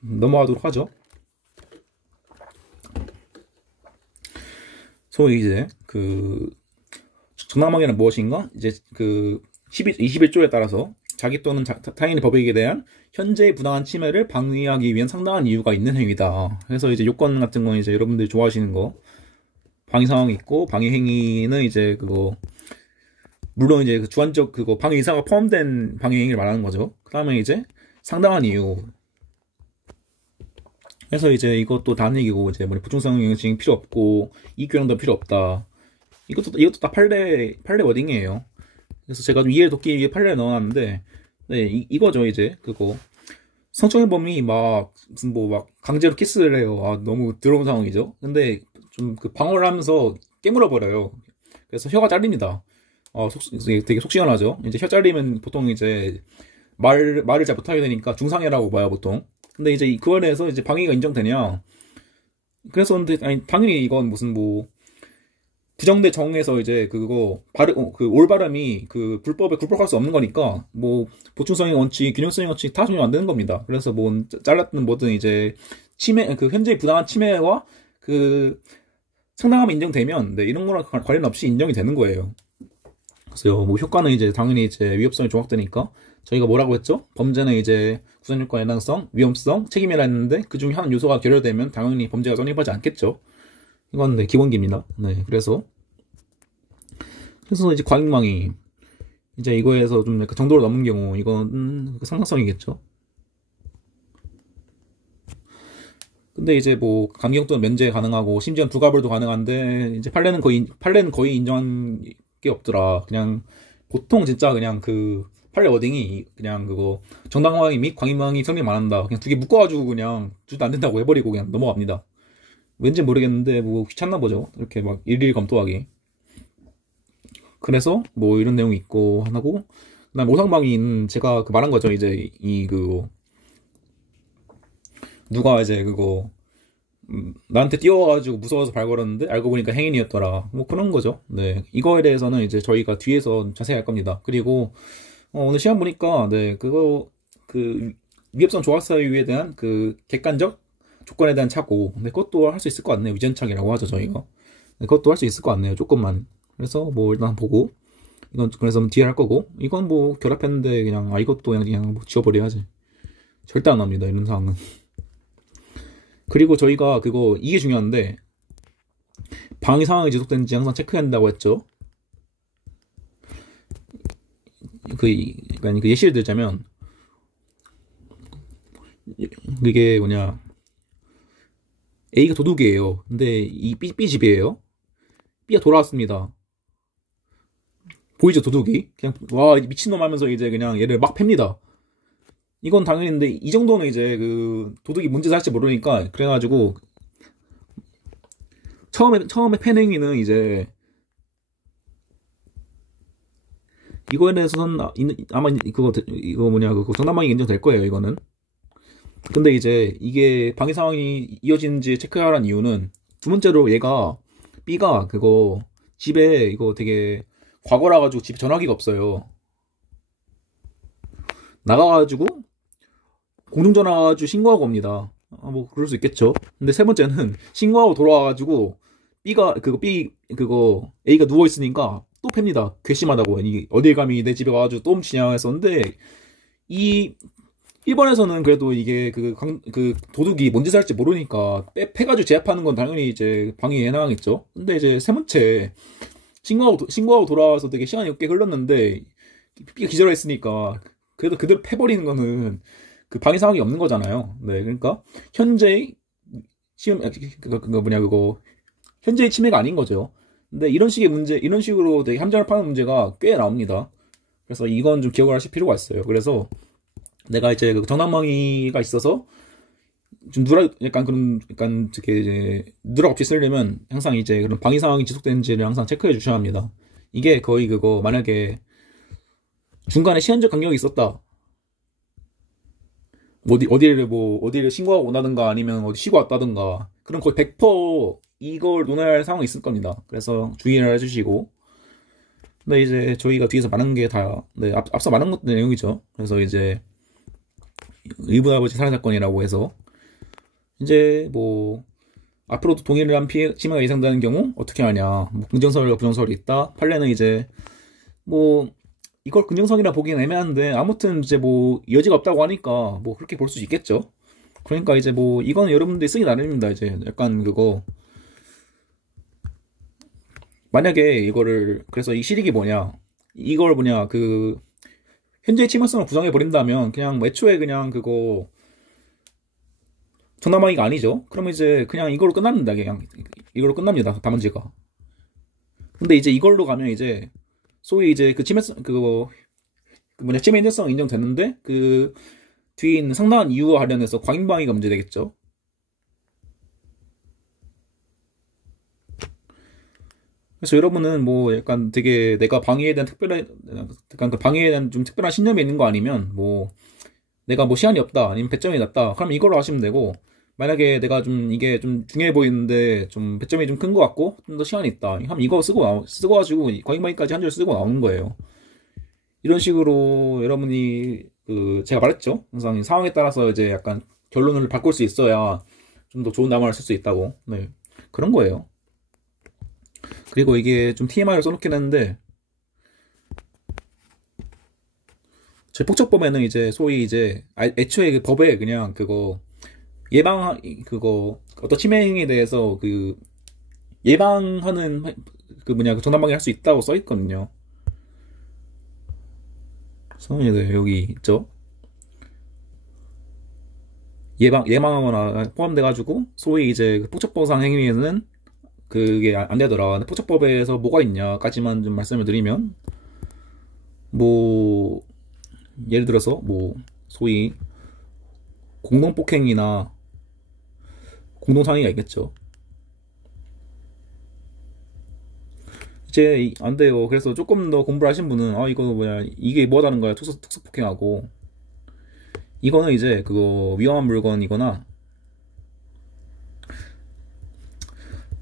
넘어가도록 하죠. 소위 이제 그 정당방위는 무엇인가? 이제 그 21조에 따라서 자기 또는 타인의 법익에 대한 현재의 부당한 침해를 방위하기 위한 상당한 이유가 있는 행위다. 그래서 이제 요건 같은 건 이제 여러분들이 좋아하시는 거 방위 상황이 있고, 방위 행위는 이제 물론 이제 그 주관적 방위 의사가 포함된 방위 행위를 말하는 거죠. 그 다음에 이제 상당한 이유. 그래서 이제 이것도 다른 얘기고, 이제 뭐 보충성 영역증 필요 없고, 이교양도 필요 없다. 이것도 다 판례 워딩이에요. 그래서 제가 좀 이해를 돕기 위해 판례를 넣어놨는데, 네, 이거죠, 이제. 그거. 성적인 범이 무슨 막 강제로 키스를 해요. 아, 너무 더러운 상황이죠. 근데 좀 그 방어를 하면서 깨물어버려요. 그래서 혀가 잘립니다. 되게 속 시원하죠. 이제 혀 잘리면 보통 이제 말을 잘 못하게 되니까 중상해라고 봐요, 보통. 근데 이제 그거에 대해서 이제 방위가 인정되냐. 그래서 근데, 아니, 당연히 이건 무슨 부정대 정에서 이제 그 올바름이 그 불법에 굴복할 수 없는 거니까, 보충성의 원칙, 균형성의 원칙 다 적용 안 되는 겁니다. 그래서 잘랐든 뭐든 이제 현재의 부당한 침해와 그 상당함이 인정되면, 네, 이런 거랑 관련 없이 인정이 되는 거예요. 그래서 효과는 이제 당연히 이제 위협성이 종합되니까, 저희가 뭐라고 했죠? 범죄는 이제 구성효과, 예당성, 위험성, 책임이라 했는데, 그 중에 한 요소가 결여되면 당연히 범죄가 성립하지 않겠죠. 이건 네, 기본기입니다. 네, 그래서 이제 과잉망이, 이제 이거에서 좀 약간 정도를 넘은 경우, 이건 상당성이겠죠. 근데 이제 감경 또는 면제 가능하고, 심지어 불가불도 가능한데, 이제 판례는 거의 인정한 게 없더라. 그냥 보통 진짜 그냥 그 판례 워딩이 그냥 그거 정당화이 및 광인망이 성립 안 한다. 그냥 두 개 묶어가지고 그냥 둘 다 안 된다고 해버리고 그냥 넘어갑니다. 왠지 모르겠는데 귀찮나 보죠. 이렇게 막 일일이 검토하기. 그래서 이런 내용이 있고 하고, 그다음 오상방위는 제가 말한 거죠. 이제 누가 이제 나한테 뛰어와가지고 무서워서 발 걸었는데 알고 보니까 행인이었더라. 그런 거죠. 네, 이거에 대해서는 이제 저희가 뒤에서 자세히 할 겁니다. 그리고 오늘 시간 보니까 네, 위협성 조각사유에 대한 그 객관적 조건에 대한 착오, 근데 그것도 할 수 있을 것 같네요. 위전착이라고 하죠, 저희가. 네, 그것도 할 수 있을 것 같네요, 조금만. 그래서 일단 보고, 이건 그래서 뒤에 할 거고, 이건 결합했는데 그냥 이것도 그냥 지워버려야지. 절대 안 합니다, 이런 상황은. 그리고 저희가 이게 중요한데, 방위 상황이 지속되는지 항상 체크해야 한다고 했죠. 그러니까 예시를 들자면, 이게 A가 도둑이에요. 근데 이 B 집이에요. B가 돌아왔습니다. 보이죠, 도둑이? 그냥 와 미친놈 하면서 이제 그냥 얘를 막 팹니다. 이건 당연인데, 이 정도는 이제 도둑이 문제 살지 모르니까, 그래가지고 처음에 팬 행위는 이제 이거에 대해서는 아마 그거 정당방위 인정될 거예요, 이거는. 근데 이제 이게 방위 상황이 이어지는지 체크하라는 이유는, 두 번째로 B가 집에 되게 과거라 가지고 집에 전화기가 없어요. 나가가지고 공중전화 가지고 신고하고 옵니다. 그럴 수 있겠죠. 근데 세 번째는 신고하고 돌아와가지고 A가 누워 있으니까 또 팹니다. 괘씸하다고. 어딜 감히 내 집에 와가지고 또 훔치냐 했었는데, 1번에서는 그래도 이게 도둑이 뭔 짓을 할지 모르니까 패가지고 제압하는 건 당연히 이제 방위에 해당하겠죠. 근데 이제 세 번째, 신고하고 돌아와서 되게 시간이 꽤 흘렀는데 B가 기절했으니까 그래도 그대로 패버리는 거는 방위 상황이 없는 거잖아요. 네, 그러니까 현재의 현재의 침해가 아닌 거죠. 근데 이런 식으로 되게 함정을 파는 문제가 꽤 나옵니다. 그래서 이건 좀 기억을 하실 필요가 있어요. 그래서 내가 이제 정당방위가 있어서 좀 약간 이제 누락 없이 쓰려면 항상 이제 그런 방위 상황이 지속되는지를 항상 체크해 주셔야 합니다. 이게 거의 만약에 중간에 시한적 간격이 있었다. 어디를 신고하고 온다든가 아니면 어디 쉬고 왔다든가, 그럼 거의 100% 이걸 논할 상황이 있을 겁니다. 그래서 주의를 해주시고. 근데 이제 저희가 뒤에서 말한 게 다, 네, 앞서 말한 것들 내용이죠. 그래서 이제 의붓 아버지 살해 사건이라고 해서 이제 앞으로도 동일을 한 침해가 예상되는 경우 어떻게 하냐. 긍정설과 부정설이 있다. 판례는 이제 이걸 긍정성이라 보기는 애매한데, 아무튼 이제 여지가 없다고 하니까 그렇게 볼 수 있겠죠. 그러니까 이제 이거는 여러분들이 쓰기 나름입니다. 이제 약간 만약에 그래서 이 실익이 뭐냐, 이걸 현재의 치명성을 부정해버린다면, 그냥 뭐 애초에 그냥 그거, 전담하기가 아니죠. 그러면 이제 그냥 이걸로 끝납니다. 그냥 이걸로 끝납니다. 담원지가. 근데 이제 이걸로 가면 이제 소위 이제 그 치매성 그거 그 뭐냐 치매 인정성 인정됐는데 그 뒤에 있는 상당한 이유와 관련해서 과잉방위가 문제되겠죠. 그래서 여러분은 뭐 약간 되게 내가 방위에 대한 특별한 약간 그 방위에 대한 좀 특별한 신념이 있는 거 아니면 뭐 내가 뭐 시간이 없다 아니면 배점이 낮다 그럼 이걸로 하시면 되고 만약에 내가 좀 이게 좀 중요해 보이는데 좀 배점이 좀 큰 것 같고 좀 더 시간이 있다 하면 이거 쓰고 가지고 과잉방위까지 한 줄 쓰고 나오는 거예요. 이런 식으로 여러분이 그 제가 말했죠. 항상 상황에 따라서 이제 약간 결론을 바꿀 수 있어야 좀 더 좋은 답안을 쓸 수 있다고. 네. 그런 거예요. 그리고 이게 좀 TMI를 써놓긴 했는데 저희 폭처법에는 이제 소위 이제 애초에 그 법에 그냥 그거 그거 어떤 치매 행위에 대해서 그 예방하는 그 뭐냐 그 전담방위 할 수 있다고 써 있거든요. 그래서 여기 있죠. 예방하거나 포함돼가지고 소위 이제 그 폭처법상 행위에는 그게 안 되더라. 근데 폭처법에서 뭐가 있냐까지만 좀 말씀을 드리면 뭐 예를 들어서 뭐 소위 공동폭행이나 공동상해가 있겠죠. 이제 안 돼요. 그래서 조금 더 공부를 하신 분은 이거 뭐야 이게 뭐하다는 거야 특수폭행하고 이거는 이제 그거 위험한 물건이거나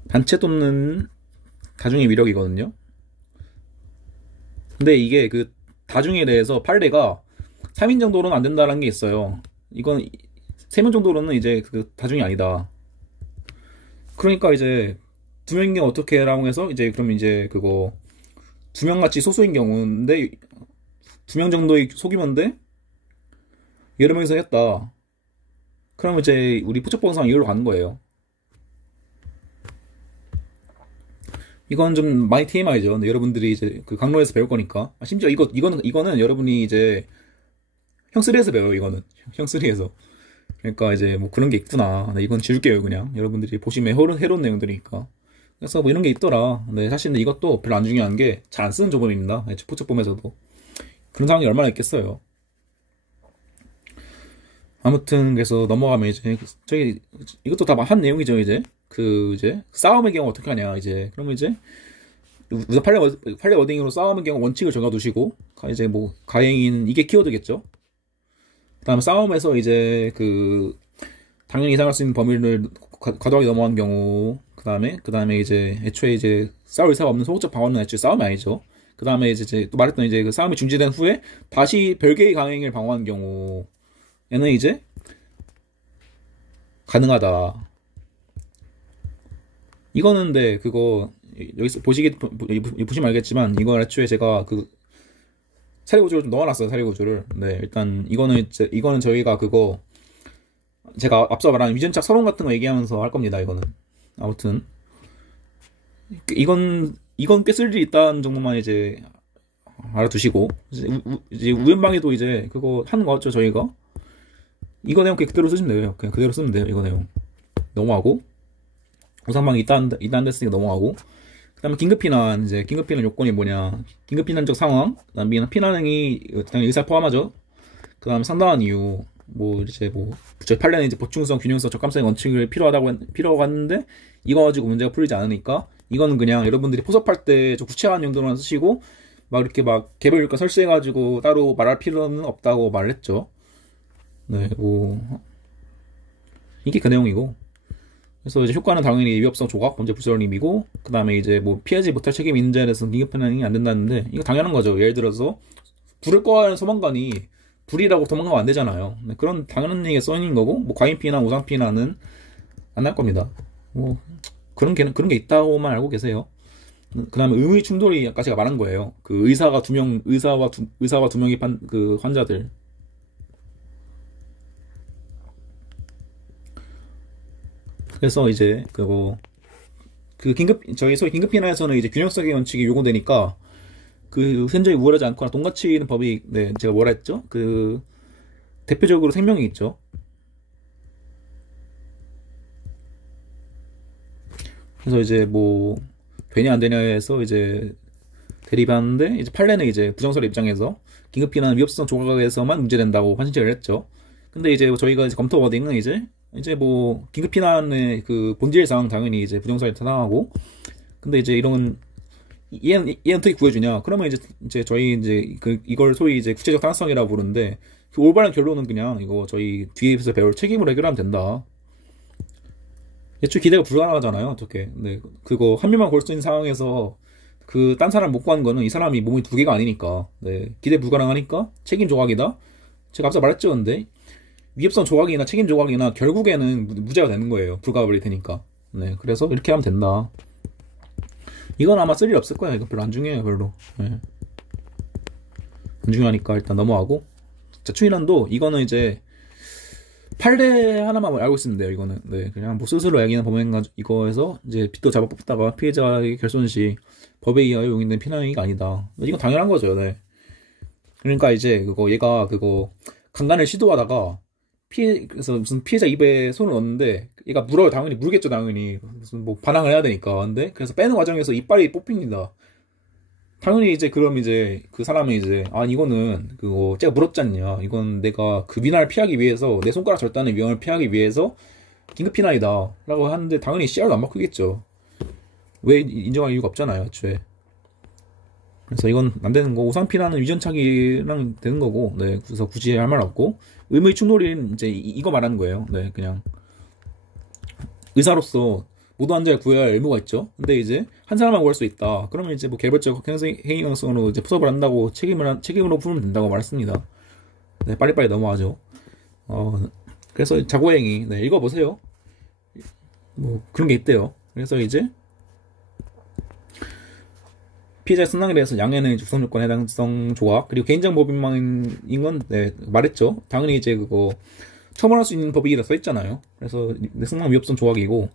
단체 돕는 다중의 위력이거든요. 근데 이게 그 다중에 대해서 판례가 3인 정도로는 안 된다는 게 있어요. 이건 3명 정도로는 이제 그 다중이 아니다. 그러니까 이제 2명인 경우 어떻게 라고 해서 이제 그럼 이제 그거 2명 같이 소수인 경우인데 2명 정도의 소규모인데 여러 명이서 했다. 그러면 이제 우리 포착법상 이걸로 가는 거예요. 이건 좀 많이 TMI죠. 근데 여러분들이 이제 그 강론에서 배울 거니까. 심지어 이거는 여러분이 이제 형 3에서 배워요. 이거는 형 3에서. 그러니까 이제 뭐 그런 게 있구나. 이건 지울게요. 그냥 여러분들이 보시면 해로운 내용들이니까. 그래서 뭐 이런 게 있더라. 근데 사실 이것도 별로 안 중요한 게 잘 안 쓰는 조범입니다. 포착법에서도 그런 상황이 얼마나 있겠어요. 아무튼 그래서 넘어가면 이제 저기 이것도 다 한 내용이죠. 이제 싸움의 경우 어떻게 하냐 이제 그러면 이제 우선 판례 워딩으로 싸움의 경우 원칙을 정해두시고 이제 뭐 가행인 이게 키워드겠죠. 그다음에 싸움에서 이제 그 당연히 이상할 수 있는 범위를 과도하게 넘어간 경우 그다음에 이제 애초에 이제 싸울 의사가 없는 소극적 방어는 애초에 싸움이 아니죠. 그다음에 이제 또 말했던 이제 그 싸움이 중지된 후에 다시 별개의 강행을 방어한 경우에는 이제 가능하다. 이거는 근데 그거 여기서 보시면 알겠지만 이거 애초에 제가 그 사례 구조를 좀 넣어놨어요. 사례 구조를. 네, 일단 이거는 저희가 그거 제가 앞서 말한 위전착 서론 같은 거 얘기하면서 할 겁니다. 이거는 아무튼 이건 꽤 쓸 일이 있다는 정도만 이제 알아두시고 이제 우연방에도 이제 그거 하는 거 같죠. 저희가 이거 내용 그대로 쓰시면 돼요. 그냥 그대로 쓰면 돼요. 이거 내용 넘어가고 우상방이 있다는 됐으니까 넘어가고 그다음에 긴급피난 요건이 뭐냐 긴급피난적 상황 그다음에 피난행위 당연히 의사 포함하죠. 그다음에 상당한 이유 저희 판례는 이제 보충성, 균형성, 적감성의 원칙을 필요하다고 했는데 이거 가지고 문제가 풀리지 않으니까 이거는 그냥 여러분들이 포섭할 때 좀 구체화한 용도로만 쓰시고 막 이렇게 막 개별 효과 설치해가지고 따로 말할 필요는 없다고 말했죠. 네, 뭐 이게 그 내용이고. 그래서 이제 효과는 당연히 위협성 조각, 범죄 불설림이고, 그 다음에 이제 뭐 피하지 못할 책임이 있는 자에 대해서는 긴급피난이 안 된다는데, 이거 당연한 거죠. 예를 들어서, 불을 꺼야 하는 소방관이 불이라고 도망가면 안 되잖아요. 네, 그런 당연한 얘기가 써 있는 거고, 뭐 과잉피난, 우상피난은 안 날 겁니다. 뭐, 그런 게 있다고만 알고 계세요. 그 다음에 의무 충돌이 아까 제가 말한 거예요. 그 의사와 두 명의 그 환자들. 그래서 이제 저희 소위 긴급피난에서는 이제 균형성의 원칙이 요구되니까 그 현저히 우월하지 않거나 동가치 있는 법이, 네, 제가 뭐라 했죠? 그 대표적으로 생명이 있죠. 그래서 이제 뭐 되냐 안 되냐에서 이제 대립하는데, 이제 판례는 이제 부정설의 입장에서 긴급 피난 위협성 조각에서만 문제된다고 판시책을 했죠. 근데 이제 저희가 이제 검토 워딩은 이제 뭐 긴급 피난의 그 본질상 당연히 이제 부정설이 타당하고, 근데 이제 이런 얘는 어떻게 구해주냐? 그러면 이제 저희 이제 이걸 소위 이제 구체적 타당성이라고 부르는데, 그 올바른 결론은 그냥 이거 저희 뒤에서 배울 책임으로 해결하면 된다. 애초에 기대가 불가능하잖아요. 어떻게? 네, 그거 한 명만 걸 수 있는 상황에서 그 딴 사람 못 구하는 거는 이 사람이 몸이 두 개가 아니니까, 네, 기대 불가능하니까 책임 조각이다. 제가 앞서 말했죠. 근데 위협성 조각이나 책임 조각이나 결국에는 무죄가 되는 거예요. 불가합이 되니까. 네, 그래서 이렇게 하면 된다. 이건 아마 쓸 일 없을 거야. 이거 별로 안 중요해요. 별로. 네. 안 중요하니까 일단 넘어가고. 자, 추인안도 이거는 이제 판례 하나만 알고 있으면 돼요. 이거는, 네, 그냥 뭐 스스로 얘기는 범행 이거에서 이제 빚도 잡아 뽑다가 피해자의 결손 시 법에 의하여 용인된 피난행위가 아니다. 이건 당연한 거죠. 네. 그러니까 이제 얘가 강간을 시도하다가 그래서 무슨 피해자 입에 손을 넣는데 얘가 물어요. 당연히 물겠죠. 당연히 무슨 뭐 반항을 해야 되니까. 근데 그래서 빼는 과정에서 이빨이 뽑힙니다. 당연히 이제 그럼 이제 그 사람은 이제, 아, 이거는 제가 물었잖냐, 이건 내가 그 위난을 피하기 위해서, 내 손가락 절단의 위험을 피하기 위해서 긴급 피난이다 라고 하는데, 당연히 CR도 안 바꾸겠죠. 왜 인정할 이유가 없잖아요, 애초에. 그래서 이건 안 되는 거고, 우상 피난은 위전착의랑 되는 거고, 네, 그래서 굳이 할 말 없고, 의무의 충돌인 이제 이거 말하는 거예요. 네, 그냥 의사로서 모든 환자를 구해야 할 의무가 있죠. 근데 이제 한 사람만 구할 수 있다. 그러면 이제 뭐 개별적 행위 강성으로 이제 포섭을 한다고 책임으로 풀면 된다고 말했습니다. 네, 빨리빨리 넘어가죠. 그래서 자고행위, 네, 읽어보세요. 뭐 그런 게 있대요. 그래서 이제 피해자 승낙에 대해서 양해는 구성 요건 해당성 조각, 그리고 개인정 법인망인 건, 네, 말했죠. 당연히 이제 처벌할 수 있는 법이라 써 있잖아요. 그래서 승낙 위협성 조각이고,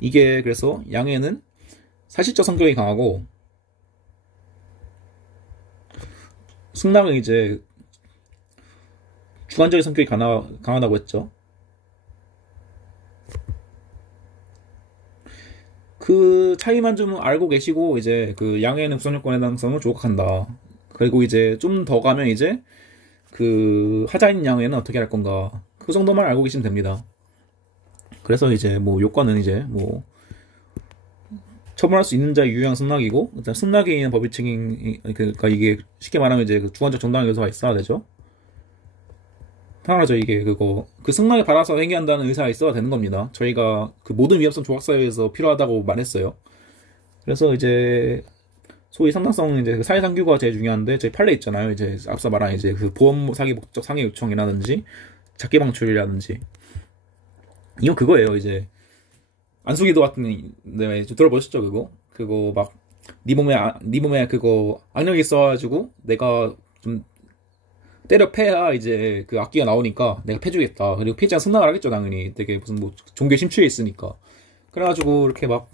이게 그래서 양해는 사실적 성격이 강하고, 승낙은 이제 주관적인 성격이 강하다고 했죠. 그 차이만 좀 알고 계시고, 이제 그 양해는 구성요건 해당성을 조각한다. 그리고 이제 좀 더 가면 이제 그 하자인 양해는 어떻게 할 건가, 그 정도만 알고 계시면 됩니다. 그래서 이제 뭐 요건은 이제 뭐 처벌할 수 있는 자의 유효한 승낙이고, 일단 승낙에 의한 법의 책임, 그러니까 이게 쉽게 말하면 이제 그 주관적 정당 요소가 있어야 되죠. 당연하죠. 이게 그 승낙에 받아서 행위한다는 의사가 있어야 되는 겁니다. 저희가 그 모든 위협성 조각사유에서 필요하다고 말했어요. 그래서 이제 소위 상당성, 이제 그 사회상규가 제일 중요한데, 저희 판례 있잖아요. 이제 앞서 말한 이제 그 보험 사기 목적 상해 요청이라든지 작게 방출이라든지, 이건 그거예요. 이제 안수기도 같은, 네, 좀 들어보셨죠? 그거 막 네 몸에 악력이 있어가지고 내가 좀 때려 패야 이제 그 악기가 나오니까 내가 패주겠다. 그리고 피해자가 승낙을 하겠죠. 당연히 되게 무슨 뭐 종교 심취해 있으니까. 그래가지고 이렇게 막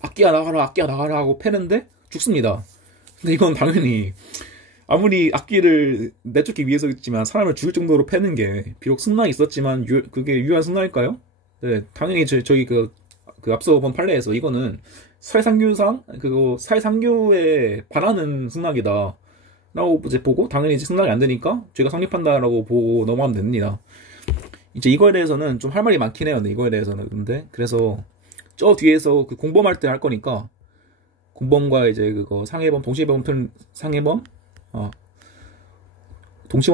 악기가 나가라 하고 패는데 죽습니다. 근데 이건 당연히 아무리 악기를 내쫓기 위해서였지만 사람을 죽일 정도로 패는 게 비록 승낙이 있었지만 그게 유효한 승낙일까요? 네, 당연히 저희 그 앞서 본 판례에서 이거는 사회상규에 반하는 승낙이다 라고 이제 보고, 당연히 이제 승낙이 안 되니까 죄가 성립한다라고 보고 넘어가면 됩니다. 이제 이거에 대해서는 좀 할 말이 많긴 해요. 근데 이거에 대해서는, 근데 그래서 저 뒤에서 그 공범할 때 할 거니까, 공범과 이제 상해범, 동시범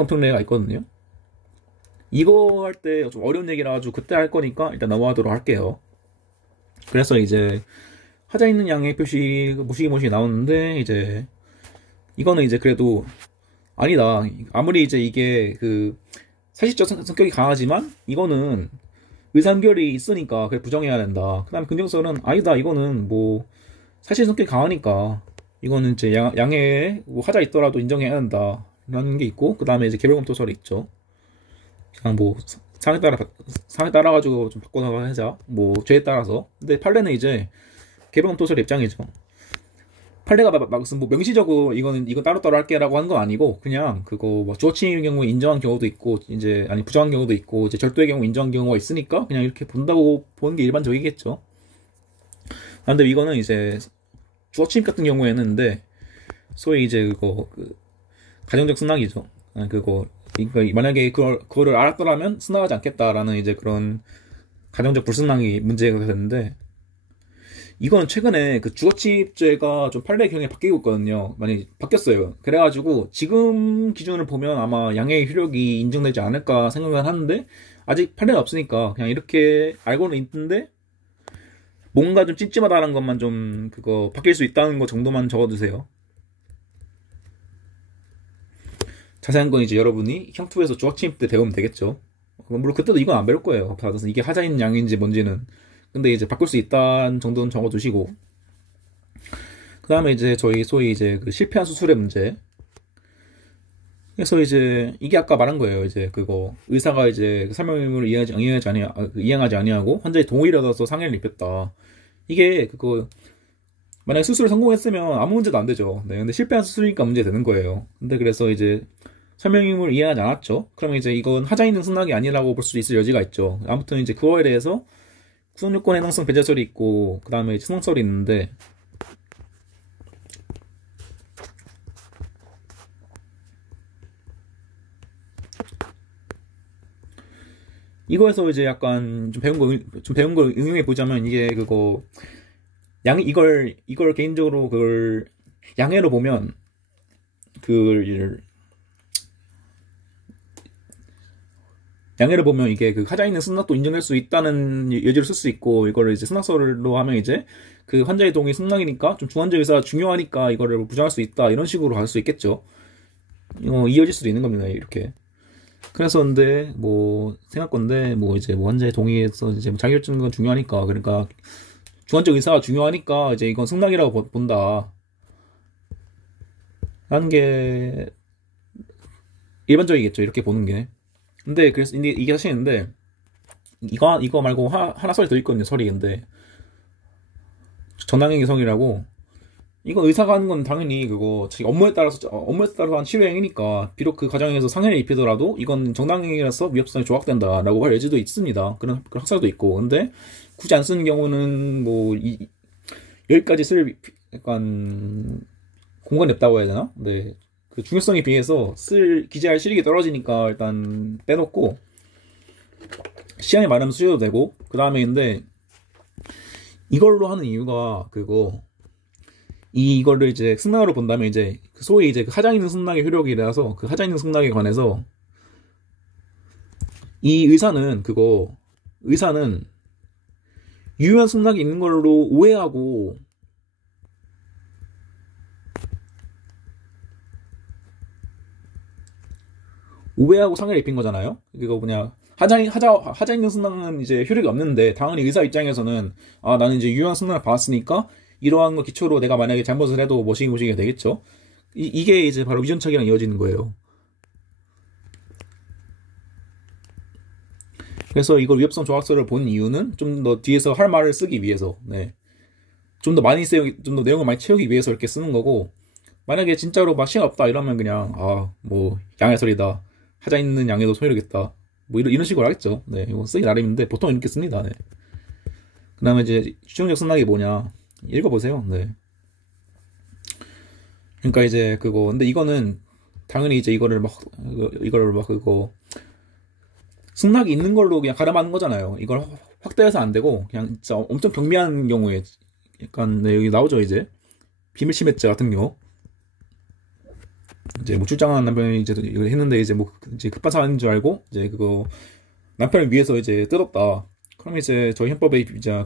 특례가 있거든요. 이거 할 때 좀 어려운 얘기라 가지고 그때 할 거니까 일단 넘어가도록 할게요. 그래서 이제 하자 있는 양의 표시 무시기 나오는데, 이제 이거는 이제 그래도 아니다. 아무리 이제 이게 그 사실적 성격이 강하지만 이거는 의사결이 있으니까 그게 부정해야 된다. 그 다음에 긍정설은 아니다. 이거는 뭐 사실 성격이 강하니까 이거는 이제 양해에 뭐 하자 있더라도 인정해야 된다 라는 게 있고, 그 다음에 이제 개별검토설이 있죠. 그냥 뭐 상에 따라 가지고 좀 바꿔서 하자, 뭐 죄에 따라서. 근데 판례는 이제 개별검토설 입장이죠. 판례가 무슨 뭐 명시적으로 이건 따로따로 할게라고 한 건 아니고, 그냥 그거 뭐 주어침입의 경우에 인정한 경우도 있고, 이제 아니 부정한 경우도 있고, 이제 절도의 경우 인정한 경우가 있으니까 그냥 이렇게 본다고 보는 게 일반적이겠죠. 근데 이거는 이제 주어침입 같은 경우에는 근데 소위 이제 가정적 승낙이죠. 그러니까 만약에 그거를 알았더라면 승낙하지 않겠다라는 이제 그런 가정적 불승낙이 문제가 됐는데, 이거는 최근에 그 주거침입죄가 좀 판례 경향이 바뀌고 있거든요. 많이 바뀌었어요. 그래가지고 지금 기준을 보면 아마 양해의 효력이 인정되지 않을까 생각을 하는데, 아직 판례가 없으니까 그냥 이렇게 알고는 있는데 뭔가 좀 찜찜하다는 것만 좀 바뀔 수 있다는 거 정도만 적어두세요. 자세한 건 이제 여러분이 형투에서 주거침입 때 배우면 되겠죠. 물론 그때도 이건 안 배울 거예요. 받아서 이게 하자인 양인지 뭔지는. 근데 이제 바꿀 수 있다는 정도는 적어두시고, 그 다음에 이제 저희 소위 이제 그 실패한 수술의 문제. 그래서 이제 이게 아까 말한 거예요. 이제 의사가 이제 설명 의무를 이행하지 아니하고 환자의 동의를 얻어서 상해를 입혔다. 이게 만약에 수술을 성공했으면 아무 문제도 안 되죠. 네, 근데 실패한 수술이니까 문제 되는 거예요. 근데 그래서 이제 설명 의무를 이행하지 않았죠. 그러면 이제 이건 하자 있는 승낙이 아니라고 볼 수 있을 여지가 있죠. 아무튼 이제 그거에 대해서 구속요건 해당성 배제설이 있고, 그 다음에 승낙설이 있는데, 이거에서 이제 약간 좀 배운 걸 응용해 보자면, 이게 이걸 개인적으로 양해로 보면, 양해를 보면 이게 하자 있는 승낙도 인정할 수 있다는 여지를 쓸 수 있고, 이거를 이제 승낙설로 하면 이제 환자의 동의 승낙이니까 좀 중환자 의사가 중요하니까 이거를 부정할 수 있다, 이런 식으로 갈 수 있겠죠. 이어질 수도 있는 겁니다, 이렇게. 그래서 근데 생각건데 이제 환자의 동의에서 이제 자기결정은 중요하니까, 그러니까 중환자 의사가 중요하니까 이제 이건 승낙이라고 본다 라는 게 일반적이겠죠, 이렇게 보는 게. 근데 그래서 이게 사실인데, 이거 말고 하나 설이 더 있거든요. 설이. 근데 전당행위성이라고, 이거 의사가 하는 건 당연히 자기 업무에 따라서 한 치료행위니까, 비록 그 과정에서 상해를 입히더라도 이건 정당행위라서 위협성이 조각된다라고 할 여지도 있습니다. 그런 학설도 있고. 근데 굳이 안 쓰는 경우는 여기까지 쓸 약간 공간이 없다고 해야 되나? 네. 그 중요성에 비해서 기재할 실익이 떨어지니까 일단 빼놓고, 시간이 많으면 쓰셔도 되고, 그 다음에 근데 이걸로 하는 이유가 이거를 이제 승낙으로 본다면 이제 소위 이제 하자 있는 승낙의 효력이라서 하자 있는 승낙에 관해서 이 의사는 유효한 승낙이 있는 걸로 오해하고 상해를 입힌 거잖아요. 이거 그냥 하자 있는 승낙은 이제 효력이 없는데, 당연히 의사 입장에서는 나는 이제 유효한 승낙을 받았으니까 이러한 거 기초로 내가 만약에 잘못을 해도 모시게 되겠죠. 이게 이제 바로 위전착이랑 이어지는 거예요. 그래서 이걸 위협성 조각설을 본 이유는 좀 더 뒤에서 할 말을 쓰기 위해서, 네. 좀 더 내용을 많이 채우기 위해서 이렇게 쓰는 거고, 만약에 진짜로 막 시간 없다 이러면 그냥 양해설이다, 하자 있는 양해도 소요하겠다, 이런 식으로 하겠죠. 네, 이거 쓰기 나름인데 보통 이렇게 씁니다. 네. 그 다음에 이제 추정적 승낙이 뭐냐, 읽어보세요. 네. 그러니까 이제 근데 이거는 당연히 이제 이거를 승낙이 있는 걸로 그냥 가름하는 거잖아요. 이걸 확대해서 안 되고, 그냥 진짜 엄청 경미한 경우에 약간, 네, 여기 나오죠. 이제 비밀침해죄 같은 경우, 이제 출장한 남편이 이제 이걸 했는데 이제 급한 상황인 줄 알고 이제 남편을 위해서 이제 뜯었다. 그럼 이제 저희 헌법에 이제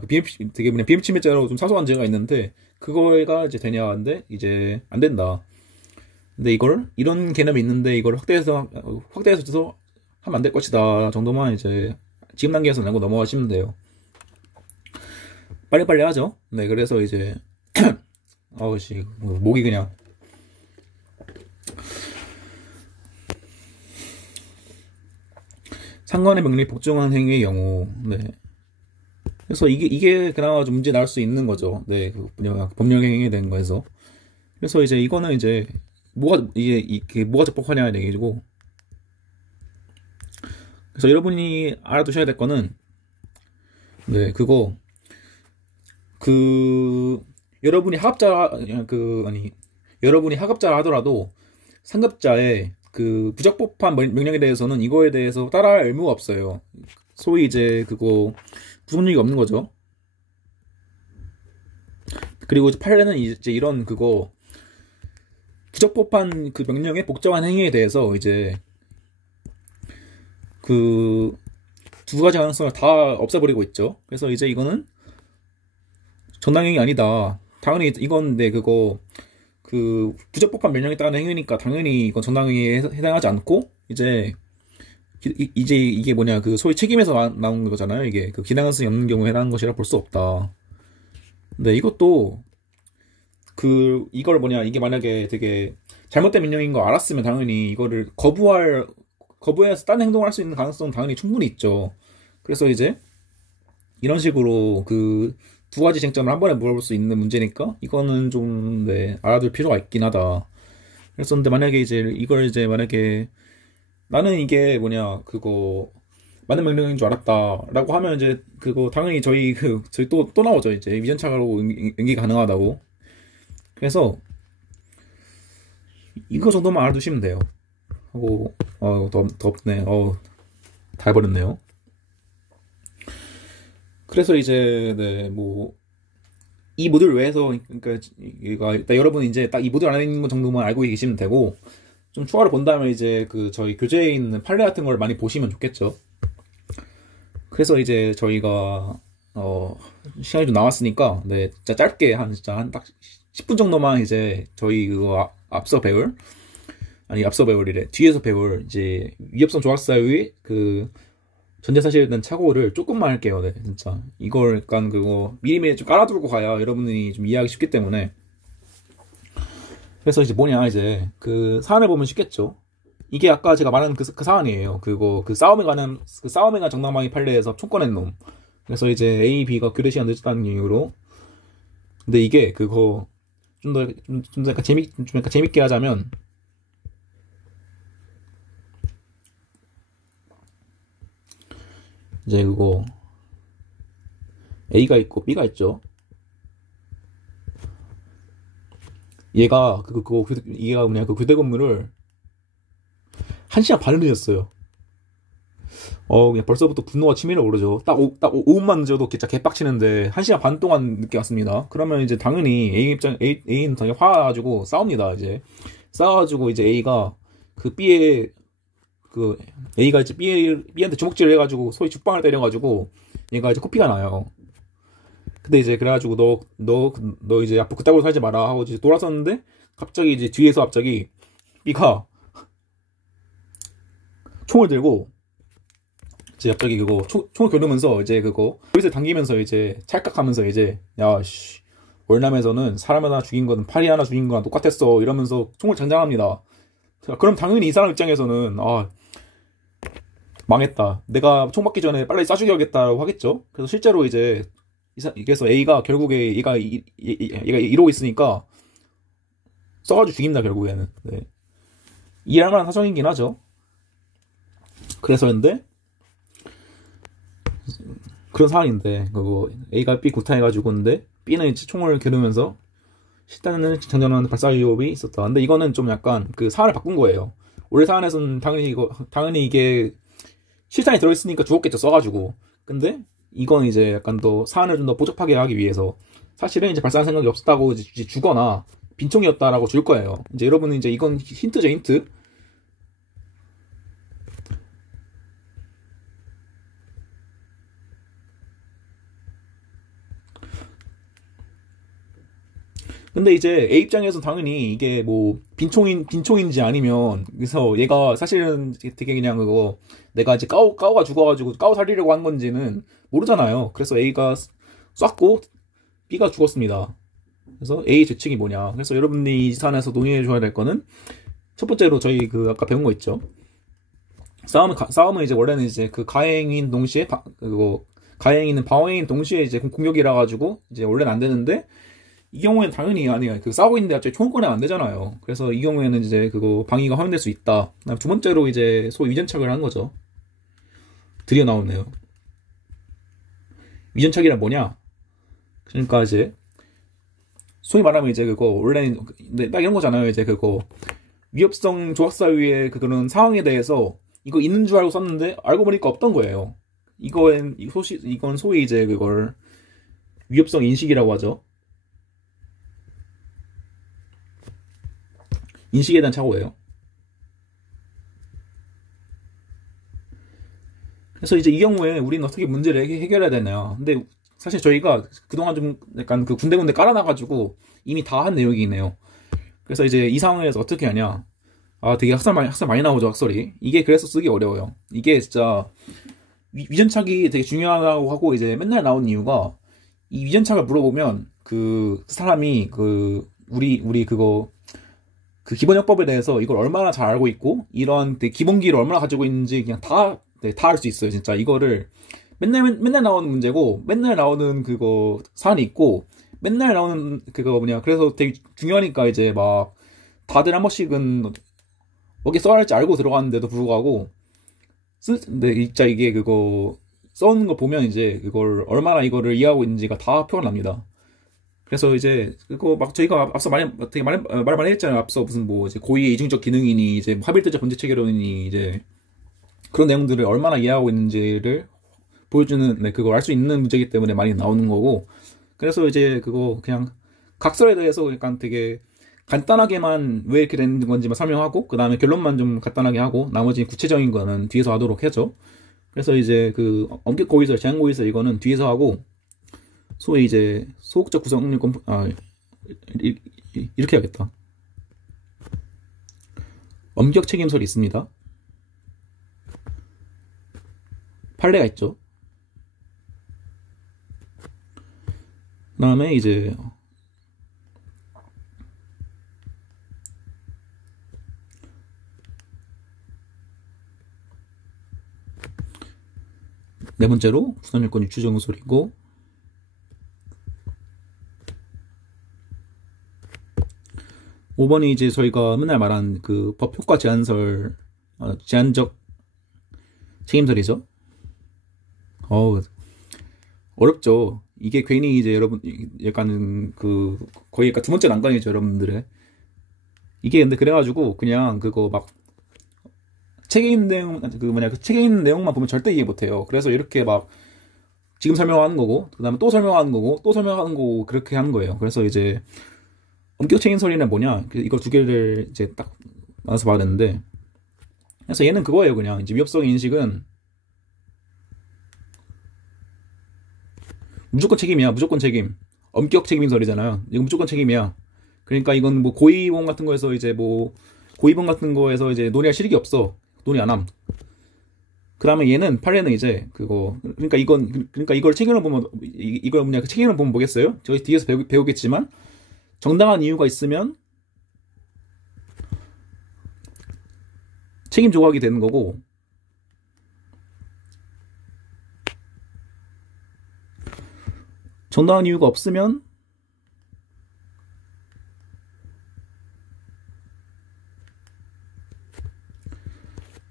되게 그냥 비밀침해죄로 좀 사소한 죄가 있는데, 그거가 이제 되냐 근데 이제 안 된다. 근데 이런 개념이 있는데 이걸 확대해서 하면 안 될 것이다 정도만 이제 지금 단계에서 알고 넘어가시면 돼요. 빨리빨리 하죠. 네, 그래서 이제 목이 그냥. 상관의 명령이 복종한 행위의 경우, 네. 그래서 이게 그나마 좀 문제 날 수 있는 거죠. 네, 법령 행위에 대한 거에서. 그래서 이제 이거는 이제 이게 뭐가 적법하냐의 얘기고, 그래서 여러분이 알아두셔야 될 거는, 네, 그거, 여러분이 여러분이 하급자라 하더라도 상급자의 그 부적법한 명령에 대해서는 이거에 대해서 따라할 의무가 없어요. 소위 이제 그거 구속력이 없는 거죠. 그리고 이제 판례는 이제 이런 그거 부적법한 그 명령의 복잡한 행위에 대해서 이제 그 두 가지 가능성을 다 없애버리고 있죠. 그래서 이제 이거는 정당행위 아니다. 당연히 이건 그거 그 부적법한 명령에 따른 행위니까 당연히 이건 정당행위에 해당하지 않고, 이제 이게 뭐냐, 그 소위 책임에서 나온 거잖아요. 이게 그 기당성이 없는 경우에 해당하는 것이라 볼 수 없다. 근데 이것도 이걸 뭐냐, 이게 만약에 되게 잘못된 명령인 거 알았으면 당연히 이거를 거부해서 다른 행동을 할 수 있는 가능성은 당연히 충분히 있죠. 그래서 이제 이런 식으로 그 두 가지 쟁점을 한 번에 물어볼 수 있는 문제니까 이거는 좀 알아둘 필요가 있긴 하다. 그래서 근데 만약에 이제 이걸 이제 만약에 나는 이게 뭐냐, 그거 맞는 명령인 줄 알았다라고 하면 이제 그거 당연히 저희 또 나오죠. 이제 위전착오로 연기 가능하다고. 그래서 이거 정도만 알아두시면 돼요. 하고 덥네. 다 해버렸네요. 그래서 이제 이 모듈 외에서, 그러니까 일단 여러분 이제 딱 이 모듈 안에 있는 것 정도만 알고 계시면 되고, 좀 추가로 본다면 이제 저희 교재에 있는 판례 같은 걸 많이 보시면 좋겠죠. 그래서 이제 저희가 시간이 좀 남았으니까 진짜 짧게 한 딱 10분 정도만 이제 저희 그거 앞서 배울 뒤에서 배울 이제 위협성 조각사유의 그 전제사실에 대한 착오를 조금만 할게요. 진짜 이걸 약간 그거 미리미리 좀 깔아두고 가야 여러분이 좀 이해하기 쉽기 때문에. 그래서 이제 뭐냐, 이제 그 사안을 보면 쉽겠죠. 이게 아까 제가 말한 그 사안이에요. 그 싸움에 관한 정당방위 판례에서 총 꺼낸 놈. 그래서 이제 A, B가 교대 시간 늦었다는 이유로. 근데 이게 그거 좀 약간 재밌게 하자면, 이제 그거 A가 있고 B가 있죠. 얘가 뭐냐, 그 교대 근무를 1시간 반을 늦었어요. 그냥 벌써부터 분노가 치밀어 오르죠. 딱 5분만 늦어도 진짜 개빡치는데 1시간 반 동안 늦게 왔습니다. 그러면 이제 당연히 A는 당연히 화가지고 싸웁니다. 이제 싸워가지고 이제 A가 A가 이제 B한테 주먹질을 해가지고 소위 죽방을 때려가지고 얘가 이제 코피가 나요. 근데 이제 그래가지고 너 이제 앞으로 그따구로 살지 마라 하고 이제 돌아섰는데, 갑자기 이제 뒤에서 갑자기 B가 총을 들고 이제 갑자기 총을 겨누면서 이제 그릇을 당기면서 이제 찰칵하면서 이제, 야 씨, 월남에서는 사람 하나 죽인 거는 파리 하나 죽인 거랑 똑같았어 이러면서 총을 장전합니다. 그럼 당연히 이 사람 입장에서는 망했다, 내가 총 맞기 전에 빨리 쏴 죽여야겠다라고 하겠죠. 그래서 실제로 이제 그래서 A가 결국에 얘가 이러고 있으니까 쏴가지고 죽인다 결국에는. 이해할 만한 사정이긴 하죠. 그래서 근데 그런 상황인데 그거 A가 B 구타해가지고, 근데 B는 이제 총을 겨누면서 실탄을 장전하는 발사 위협이 있었다. 근데 이거는 좀 약간 그 사안을 바꾼 거예요. 원래 사안에서는 당연히 이게 실탄이 들어있으니까 죽었겠죠, 써가지고. 근데 이건 이제 약간 더 사안을 좀 더 보접하게 하기 위해서 사실은 이제 발사할 생각이 없었다고 이제 주거나 빈총이었다라고 줄 거예요. 이제 여러분은 이제 이건 힌트죠, 힌트. 근데 이제 A 입장에서 당연히 이게 뭐 빈총인지 아니면, 그래서 얘가 사실은 되게 그냥 내가 이제 까오가 죽어가지고 까오 살리려고 한 건지는 모르잖아요. 그래서 A가 쐈고 B가 죽었습니다. 그래서 A 죄책이 뭐냐. 그래서 여러분이 이 사안에서 논의해 줘야 될 거는, 첫 번째로 저희 아까 배운 거 있죠. 싸움은 이제 원래는 이제 그 가해행인 동시에 가해행인은 방어행인 동시에 이제 공격이라 가지고 이제 원래는 안 되는데, 이 경우에는 당연히 아니 그 싸우고 있는데 갑자기 총을 꺼내면 안 되잖아요. 그래서 이 경우에는 이제 그거 방위가 허용될 수 있다. 그다음 두 번째로 이제 소위 위전착을 한 거죠. 드디어 나오네요. 위전착이란 뭐냐? 그러니까 이제 소위 말하면 이제 그거 원래는 딱 이런 거잖아요. 이제 그거 위협성 조각사위의 그런 상황에 대해서 이거 있는 줄 알고 썼는데 알고 보니까 없던 거예요. 이건 소위 이제 그걸 위협성 인식이라고 하죠. 인식에 대한 착오예요. 그래서 이제 이 경우에 우리는 어떻게 문제를 해결해야 되냐. 근데 사실 저희가 그동안 좀 약간 그 군데군데 깔아놔가지고 이미 다 한 내용이네요. 그래서 이제 이 상황에서 어떻게 하냐. 아, 되게 학살 많이 나오죠, 학설이. 이게 그래서 쓰기 어려워요. 이게 진짜 위전착이 되게 중요하다고 하고 이제 맨날 나오는 이유가 이 위전착을 물어보면 그 사람이 우리 그거 그 기본요법에 대해서 이걸 얼마나 잘 알고 있고 이런 기본기를 얼마나 가지고 있는지 그냥 다 알 수 있어요. 진짜 이거를 맨날 나오는 문제고 맨날 나오는 그거 사안이 있고 맨날 나오는 그거 뭐냐 그래서 되게 중요하니까 이제 막 다들 한 번씩은 어떻게 써야 할지 알고 들어갔는데도 불구하고 근데 진짜 이게 그거 써는 거 보면 이제 그걸 얼마나 이거를 이해하고 있는지가 다 표가 납니다. 그래서 이제 그거 막 저희가 앞서 되게 말 많이 했잖아요. 앞서 무슨 뭐 이제 고의의 이중적 기능이니 이제 화빌드적 번제 체계론이니 이제 그런 내용들을 얼마나 이해하고 있는지를 보여주는 그걸 알 수 있는 문제이기 때문에 많이 나오는 거고 그래서 이제 그거 그냥 각설에 대해서 약간 되게 간단하게만 왜 이렇게 된 건지만 설명하고 그 다음에 결론만 좀 간단하게 하고 나머지 구체적인 거는 뒤에서 하도록 하죠. 그래서 이제 그 엄격 고의설, 제한 고의설 이거는 뒤에서 하고 소위 이제 소극적 구성요건 이렇게 해야겠다. 엄격 책임설이 있습니다. 판례가 있죠. 그 다음에 이제 네 번째로 구성요건 유추 정설이고 5번이 이제 저희가 맨날 말한 그 법효과 제한설 제한적 책임설이죠. 어렵죠. 이게 괜히 이제 여러분 약간 그 거의 약간 두 번째 난관이죠, 여러분들의. 이게 근데 그래가지고 그냥 그거 막 책에 있는 내용 그 책에 있는 내용만 보면 절대 이해 못해요. 그래서 이렇게 막 지금 설명하는 거고 그다음에 또 설명하는 거고 또 설명하는 거고 그렇게 하는 거예요. 그래서 이제 엄격 책임설이는 뭐냐? 이걸 두 개를 이제 딱 나눠서 봐야 되는데 그래서 얘는 그거예요. 그냥 이제 위협성 인식은 무조건 책임이야. 무조건 책임. 엄격 책임설이잖아요. 이건 무조건 책임이야. 그러니까 이건 뭐 고의범 같은 거에서 이제 뭐 고의범 같은 거에서 이제 논의할 실익이 없어. 논의 안 함. 그 다음에 얘는 판례는 이제 그거 그러니까 이걸 책임을 보면 이걸 뭐냐 그 책임을 보면 뭐겠어요? 저희 뒤에서 배우겠지만 정당한 이유가 있으면 책임 조각이 되는 거고 정당한 이유가 없으면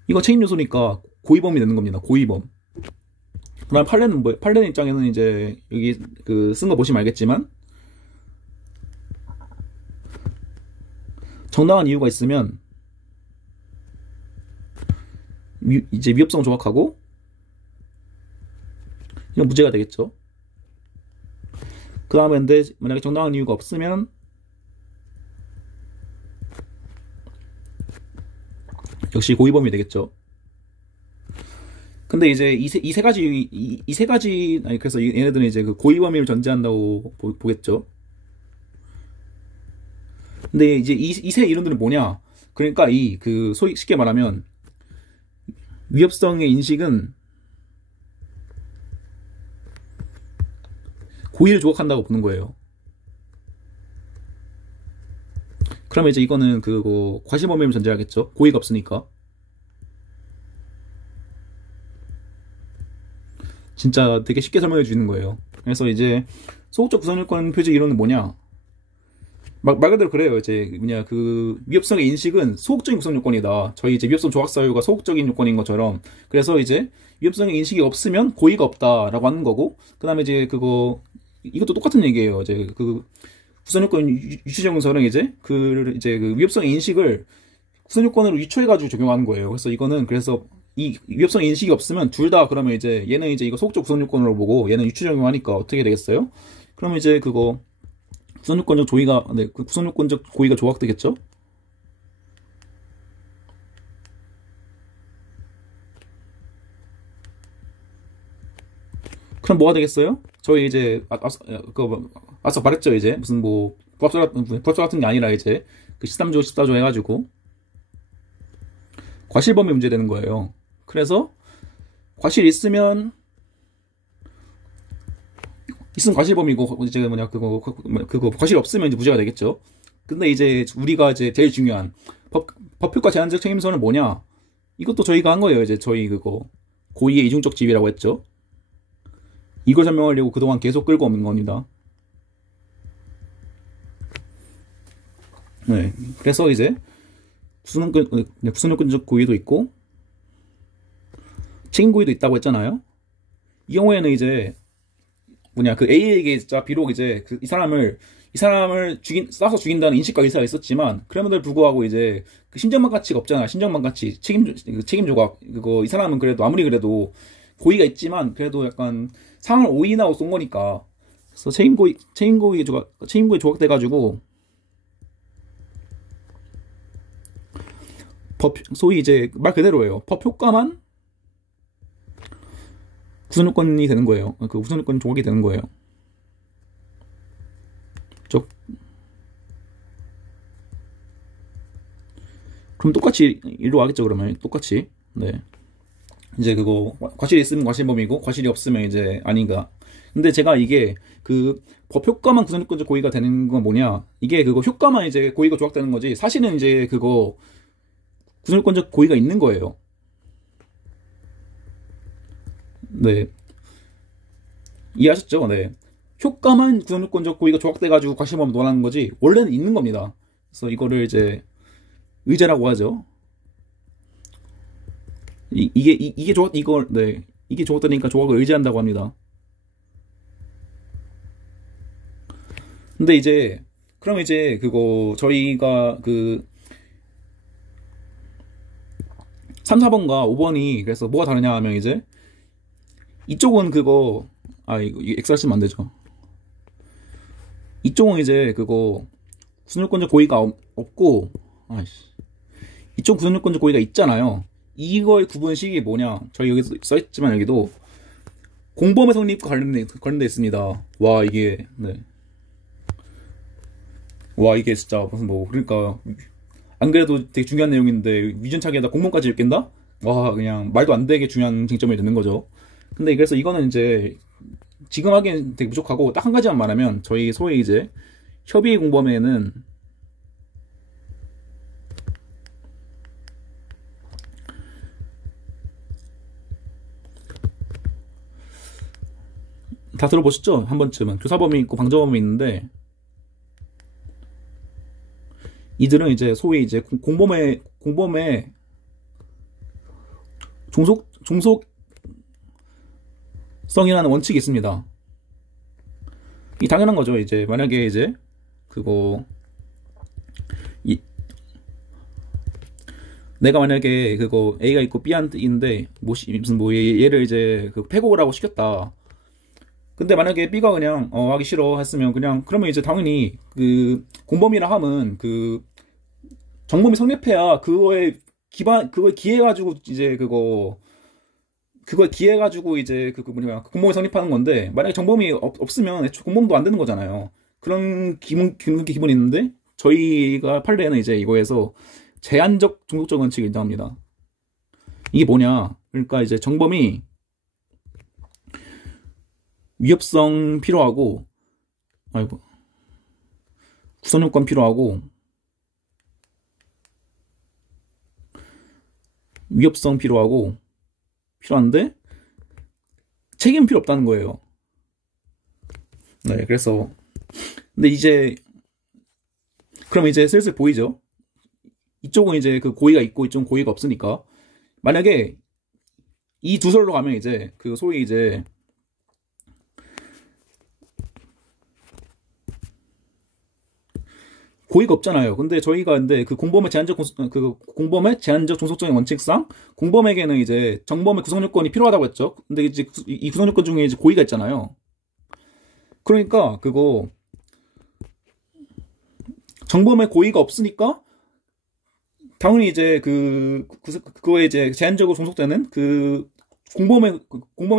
이거 책임 요소니까 고의범이 되는 겁니다. 고의범. 그다음 판례는 판례 입장에는 이제 여기 그 쓴 거 보시면 알겠지만 정당한 이유가 있으면 이제 위협성 조각하고 이건 무죄가 되겠죠. 그 다음에 근데 만약에 정당한 이유가 없으면 역시 고의범이 되겠죠. 근데 이제 이 세 가지 아니 그래서 얘네들은 이제 그 고의범위를 전제한다고 보겠죠. 근데 이제 이 세 이론들은 뭐냐? 그러니까 그 소위 쉽게 말하면 위협성의 인식은 고의를 조각한다고 보는 거예요. 그러면 이제 이거는 그거 과실범위를 전제하겠죠. 고의가 없으니까. 진짜 되게 쉽게 설명해 주는 거예요. 그래서 이제 소극적 구성요건 표지 이론은 뭐냐? 말 그대로 그래요. 이제 뭐냐 그 위협성의 인식은 소극적인 구성 요건이다. 저희 이제 위협성 조각 사유가 소극적인 요건인 것처럼. 그래서 이제 위협성의 인식이 없으면 고의가 없다라고 하는 거고, 그다음에 이제 그거 이것도 똑같은 얘기예요. 이제 그 구성 요건 유추 정서는 이제 그 위협성의 인식을 구성 요건으로 유추해가지고 적용하는 거예요. 그래서 이거는 그래서 이 위협성 인식이 없으면 둘 다 그러면 이제 얘는 이제 이거 소극적 구성 요건으로 보고 얘는 유추 적용하니까 어떻게 되겠어요? 그러면 이제 그거 구성요건적 조의가, 네, 그 구성요건적 고의가 조각되겠죠? 그럼 뭐가 되겠어요? 저희 이제, 아까 말했죠, 이제. 무슨 뭐, 부합사 같은 게 아니라 이제, 그 13조, 14조 해가지고, 과실범위 문제 되는 거예요. 그래서, 과실이 있으면 과실범위고, 이제 그거, 과실이 없으면 이제 무죄가 되겠죠. 근데 이제 우리가 이제 제일 중요한 법효과 제한적 책임서는 뭐냐? 이것도 저희가 한 거예요. 이제 저희 그거 고의의 이중적 지위라고 했죠. 이걸 설명하려고 그동안 계속 끌고 오는 겁니다. 네. 그래서 이제 구성요건적 고의도 있고 책임 고의도 있다고 했잖아요. 이 경우에는 이제 뭐냐 그 A에게 진짜 비록 이제 이 사람을 쏴서 죽인다는 인식과 의사가 있었지만 그럼에도 불구하고 이제 그 심정만 가치가 없잖아. 심정만 가치 책임 조각 그거 이 사람은 그래도 아무리 그래도 고의가 있지만 그래도 약간 상황을 오인하고 쏜 거니까. 그래서 책임 고의 조각돼 가지고 소위 이제 말 그대로예요. 법 효과만 구성요건이 되는 거예요. 그 구성요건 조각이 되는 거예요. 그럼 똑같이 일로 하겠죠. 그러면 똑같이. 네. 이제 그거 과실이 있으면 과실범위고 과실이 없으면 이제 아닌가. 근데 제가 이게 그 법 효과만 구성요건적 고의가 되는 건 뭐냐? 이게 그거 효과만 이제 고의가 조각되는 거지. 사실은 이제 그거 구성요건적 고의가 있는 거예요. 네. 이해하셨죠? 네. 효과만 구성요건적 고의가 조각돼가지고 과실범위 논하는 거지, 원래는 있는 겁니다. 그래서 이거를 이제 의제라고 하죠. 이게 조각, 이걸, 네. 이게 조각되니까 조각을 의제한다고 합니다. 근데 이제, 그럼 이제 그거, 저희가 그, 3, 4번과 5번이 그래서 뭐가 다르냐 하면 이제, 이쪽은 그거, 이거 엑셀 쓰면 안 되죠. 이쪽은 이제 그거 구성요건적 고의가 없고, 이쪽 구성요건적 고의가 있잖아요. 이거의 구분식이 뭐냐? 저희 여기 써있지만 여기도 공범의 성립과 관련돼 있습니다. 와 이게 네. 와 이게 진짜 무슨 뭐 그러니까 안 그래도 되게 중요한 내용인데 위준착에다 공범까지 읽겠다? 와 그냥 말도 안 되게 중요한 쟁점이 되는 거죠. 근데 그래서 이거는 이제 지금 하기엔 되게 부족하고 딱 한 가지만 말하면 저희 소위 이제 협의 공범에는 다 들어보셨죠? 한 번쯤은 교사범위 있고 방조범위 있는데 이들은 이제 소위 이제 공범의 종속성이라는 원칙이 있습니다. 이 당연한 거죠. 이제 만약에 이제 그거 내가 만약에 그거 A가 있고 B한테인데 무슨 뭐 얘를 이제 그 패곡을 하고 시켰다. 근데 만약에 B가 그냥 하기 싫어 했으면 그냥 그러면 이제 당연히 그 공범이라 함은 그 정범이 성립해야 그거에 기해 가지고 이제 그거에 기해 가지고 이제 공범이 성립하는 건데 만약에 정범이 없으면 애초에 공범도 안 되는 거잖아요. 그런 기본이 있는데 저희가 판례는 이제 이거에서 제한적 종속적 원칙을 인정합니다. 이게 뭐냐? 그러니까 이제 정범이 위협성 필요하고, 구성요건 필요하고, 위협성 필요한데, 책임 필요 없다는 거예요. 네, 그래서, 근데 이제, 그럼 이제 슬슬 보이죠? 이쪽은 이제 그 고의가 있고 이쪽은 고의가 없으니까 만약에 이 두 설로 가면 이제 그 소위 이제 고의가 없잖아요. 근데 그 공범의 제한적 종속적인 원칙상 공범에게는 이제 정범의 구성 요건이 필요하다고 했죠. 근데 이제 이 구성 요건 중에 이제 고의가 있잖아요. 그러니까 그거 정범의 고의가 없으니까 당연히 이제 그거에 이제 제한적으로 종속되는 공범의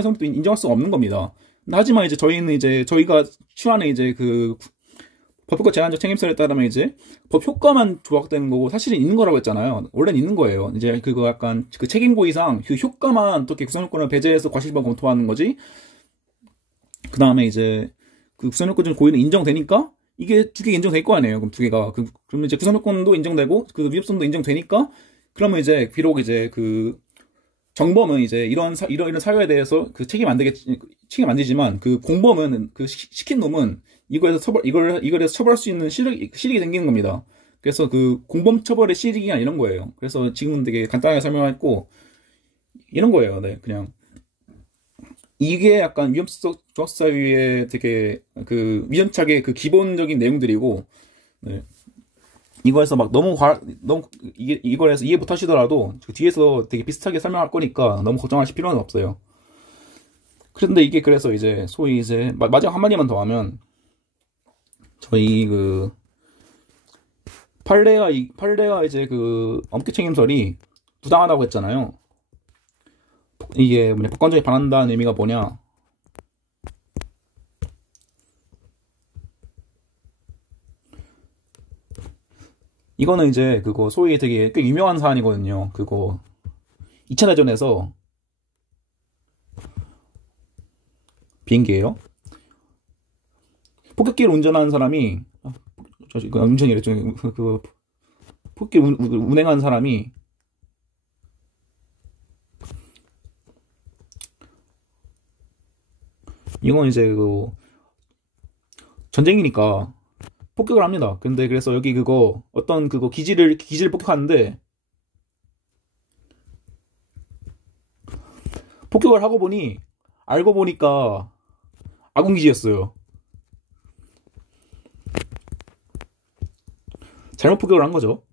성격도 인정할 수가 없는 겁니다. 하지만 이제 저희가 취하는 이제 법효과 제한적 책임설에 따르면 이제 법 효과만 조각되는 거고 사실은 있는 거라고 했잖아요. 원래는 있는 거예요. 이제 그거 약간 그 책임고의상 그 효과만 어떻게 구성요건을 배제해서 과실법 검토하는 거지. 그 다음에 이제 그 구성요건 중 고의는 인정되니까 이게 두 개 인정될 거 아니에요. 그럼 두 개가 그러면 이제 구성요건도 인정되고 그 위법성도 인정되니까 그러면 이제 비록 이제 정범은 이제 이런 사유에 대해서 책임 안 지지만 그 공범은 시킨 놈은 이거에서 처벌할 수 있는 실익이 생기는 겁니다. 그래서 그 공범 처벌의 실익이 이런 거예요. 그래서 지금은 되게 간단하게 설명했고 이런 거예요. 네, 그냥 이게 약간 위험성 조학사유의 되게 위헌착의 기본적인 내용들이고, 네. 이거에서 막 너무 이거에서 이해 못 하시더라도 뒤에서 되게 비슷하게 설명할 거니까 너무 걱정하실 필요는 없어요. 그런데 이게 그래서 이제 소위 이제 마지막 한마디만 더 하면 저희 판례가 이제 엄격 책임설이 부당하다고 했잖아요. 이게 법관적에 반한다는 의미가 뭐냐? 이거는 이제 소위 되게 꽤 유명한 사안이거든요. 2차 대전에서 비행기예요. 폭격기를 운전하는 사람이 운전이랬죠. 폭격기 운행하는 사람이 이건 이제 전쟁이니까 폭격을 합니다. 근데 그래서 여기 어떤 기지를 폭격하는데 폭격을 하고 보니 알고 보니까 아군 기지였어요. 잘못 폭격을 한 거죠.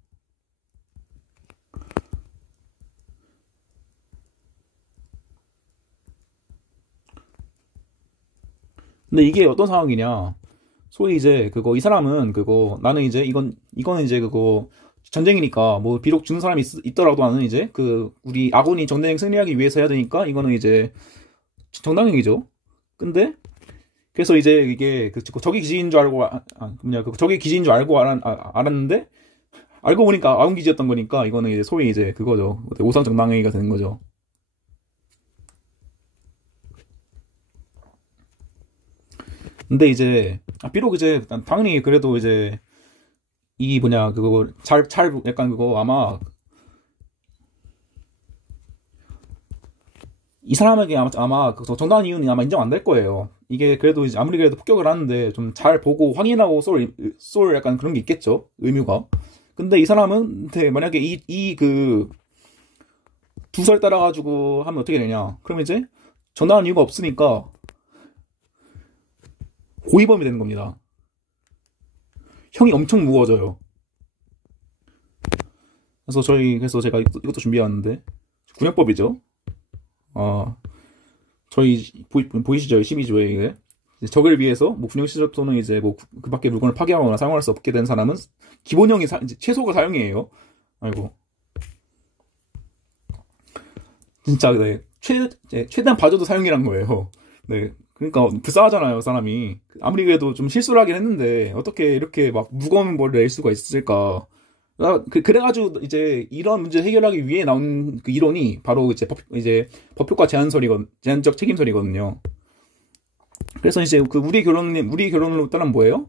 근데 이게 어떤 상황이냐? 소위 이제 이 사람은 나는 이제 이거는 이제 전쟁이니까 뭐 비록 죽는 사람이 있더라도 나는 이제 우리 아군이 전쟁 승리하기 위해서 해야 되니까 이거는 이제 정당행위죠. 근데 그래서 이제 이게 적이 기지인 줄 알고 적이 기지인 줄 알고 알았는데 알고 보니까 아군 기지였던 거니까 이거는 이제 소위 이제 그거죠. 오상 정당행위가 되는 거죠. 근데 이제 비록 이제 당연히 그래도 이제 약간 아마 이 사람에게 아마 정당한 이유는 아마 인정 안 될 거예요. 이게 그래도 이제 아무리 그래도 폭격을 하는데 좀 잘 보고 확인하고 쏠 약간 그런 게 있겠죠. 의무가. 근데 이 사람은 만약에 두 설 따라가지고 하면 어떻게 되냐. 그럼 이제 정당한 이유가 없으니까 고의범이 되는 겁니다. 형이 엄청 무거워져요. 그래서 제가 이것도 준비해왔는데 군역법이죠. 저희 보이시죠? 12조에 이게 적을 위해서 군용시설 또는 이제 그 밖에 물건을 파괴하거나 사용할 수 없게 된 사람은 기본형이 최소가 사형이에요. 아이고 진짜 네 최대한 봐줘도 사형이란 거예요. 네. 그러니까 불쌍하잖아요, 사람이. 아무리 그래도 좀 실수를 하긴 했는데 어떻게 이렇게 막 무거운 벌을 낼 수가 있을까? 그래가지고 이제 이런 문제 해결하기 위해 나온 이론이 바로 이제 법효과 제한적 책임설이거든요. 그래서 이제 우리 결론으로 따르면 뭐예요?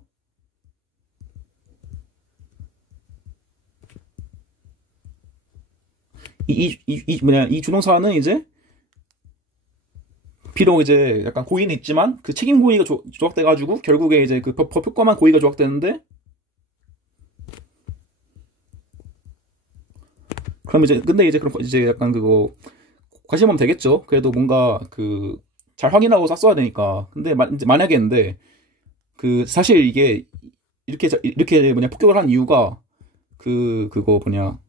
이 주동사는 이제 비록 이제 약간 고의는 있지만 책임 고의가 조각돼가지고 결국에 이제 법효과만 고의가 조각되는데 그럼 이제 근데 이제 그럼 이제 약간 그거 과시하면 되겠죠. 그래도 뭔가 그 잘 확인하고 쌌어야 되니까. 근데 이제 만약에 근데 그 사실 이게 이렇게 뭐냐 폭격을 한 이유가 그거 뭐냐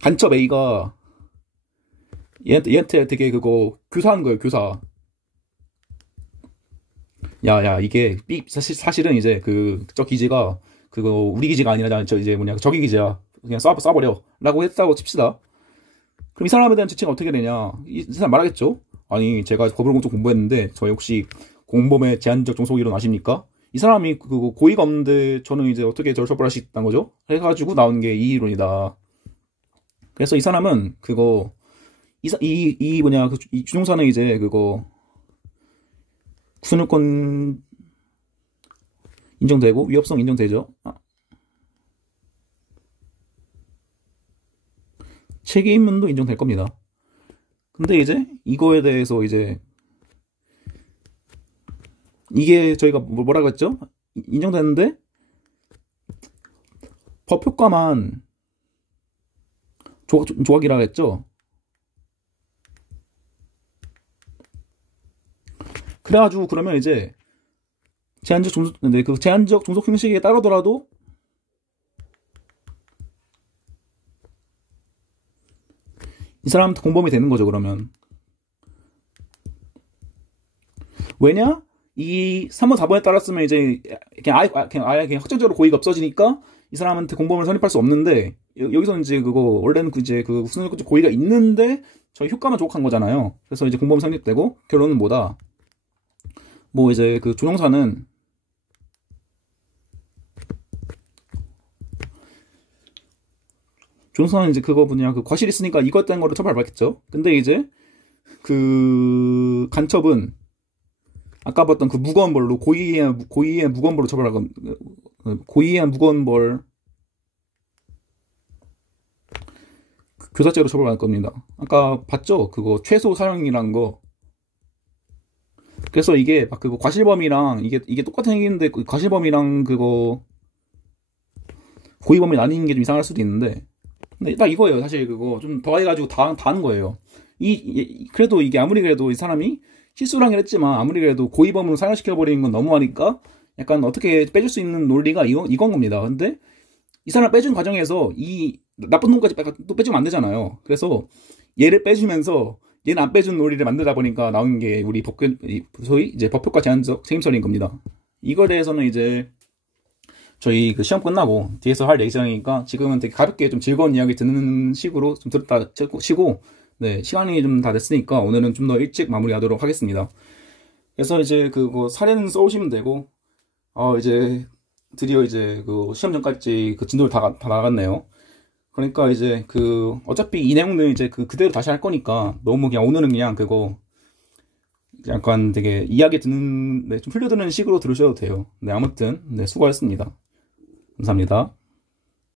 간첩 A가 얘한테 되게 그거 교사한 거예요. 교사. 야 이게 사실은 이제 저 기지가 그거 우리 기지가 아니라 저 이제 뭐냐 저기 기지야. 그냥 쏴버려 라고 했다고 칩시다. 그럼 이 사람에 대한 지체가 어떻게 되냐? 이 사람 말하겠죠? 아니, 제가 거불공정 공부했는데, 저희 혹시 공범의 제한적 종속이론 아십니까? 이 사람이 그거 고의가 없는데, 저는 이제 어떻게 저를 처벌할 수 있다는 거죠? 해가지고 나온 게 이 이론이다. 그래서 이 사람은 그거, 뭐냐, 이 준용사는 이제 그거, 구속요건 인정되고, 위협성 인정되죠? 책임문도 인정될 겁니다. 근데 이제 이거에 대해서 이제 이게 저희가 뭐라고 했죠? 인정되는데 법 효과만 조각이라고 했죠? 그래가지고 그러면 이제 제한적 종속 형식에 따르더라도 이 사람한테 공범이 되는 거죠, 그러면. 왜냐? 이 3번, 4번에 따랐으면 이제, 그냥 아예 확정적으로 고의가 없어지니까 이 사람한테 공범을 선입할 수 없는데, 여기서는 이제 원래는 이제 구속요건 고의가 있는데, 저희 효과만 조각한 거잖아요. 그래서 이제 공범 성립되고, 결론은 뭐다? 뭐 이제 조종사는 조종사는 이제 그거 뭐냐, 과실 있으니까 이것 된 거를 처벌받겠죠. 근데 이제, 간첩은, 아까 봤던 무거운 벌로, 고의의 무거운 벌로 처벌하건, 고의의 무거운 벌, 교사죄로 처벌받을 겁니다. 아까 봤죠? 그거, 최소 사형이라는 거. 그래서 이게, 막 과실범이랑, 이게 똑같은 얘기인데, 과실범이랑 고의범이 나뉘는 게 좀 이상할 수도 있는데, 근데 딱 이거예요. 사실 그거 좀 더해가지고 다 하는 거예요. 그래도 이게 아무리 그래도 이 사람이 실수를 하긴 했지만 아무리 그래도 고의범으로 사형시켜버리는 건 너무하니까 약간 어떻게 빼줄 수 있는 논리가 이건 겁니다. 근데 이 사람 빼준 과정에서 이 나쁜 놈까지 또 빼주면 안 되잖아요. 그래서 얘를 빼주면서 얘는 안 빼준 논리를 만들다 보니까 나온 게 우리 소위 이제 법효과 제한적 책임설인 겁니다. 이거에 대해서는 이제 저희 시험 끝나고 뒤에서 할 예정이니까 지금은 되게 가볍게 좀 즐거운 이야기 듣는 식으로 좀 들었다 치고 네, 시간이 좀 다 됐으니까 오늘은 좀 더 일찍 마무리하도록 하겠습니다. 그래서 이제 사례는 써오시면 되고 이제 드디어 이제 시험 전까지 진도를 다 나갔네요. 그러니까 이제 어차피 이 내용은 이제 그대로 다시 할 거니까 너무 그냥 오늘은 그냥 약간 되게 이야기 듣는 좀 흘려드는 식으로 들으셔도 돼요. 네, 아무튼 네, 수고하셨습니다. 감사합니다.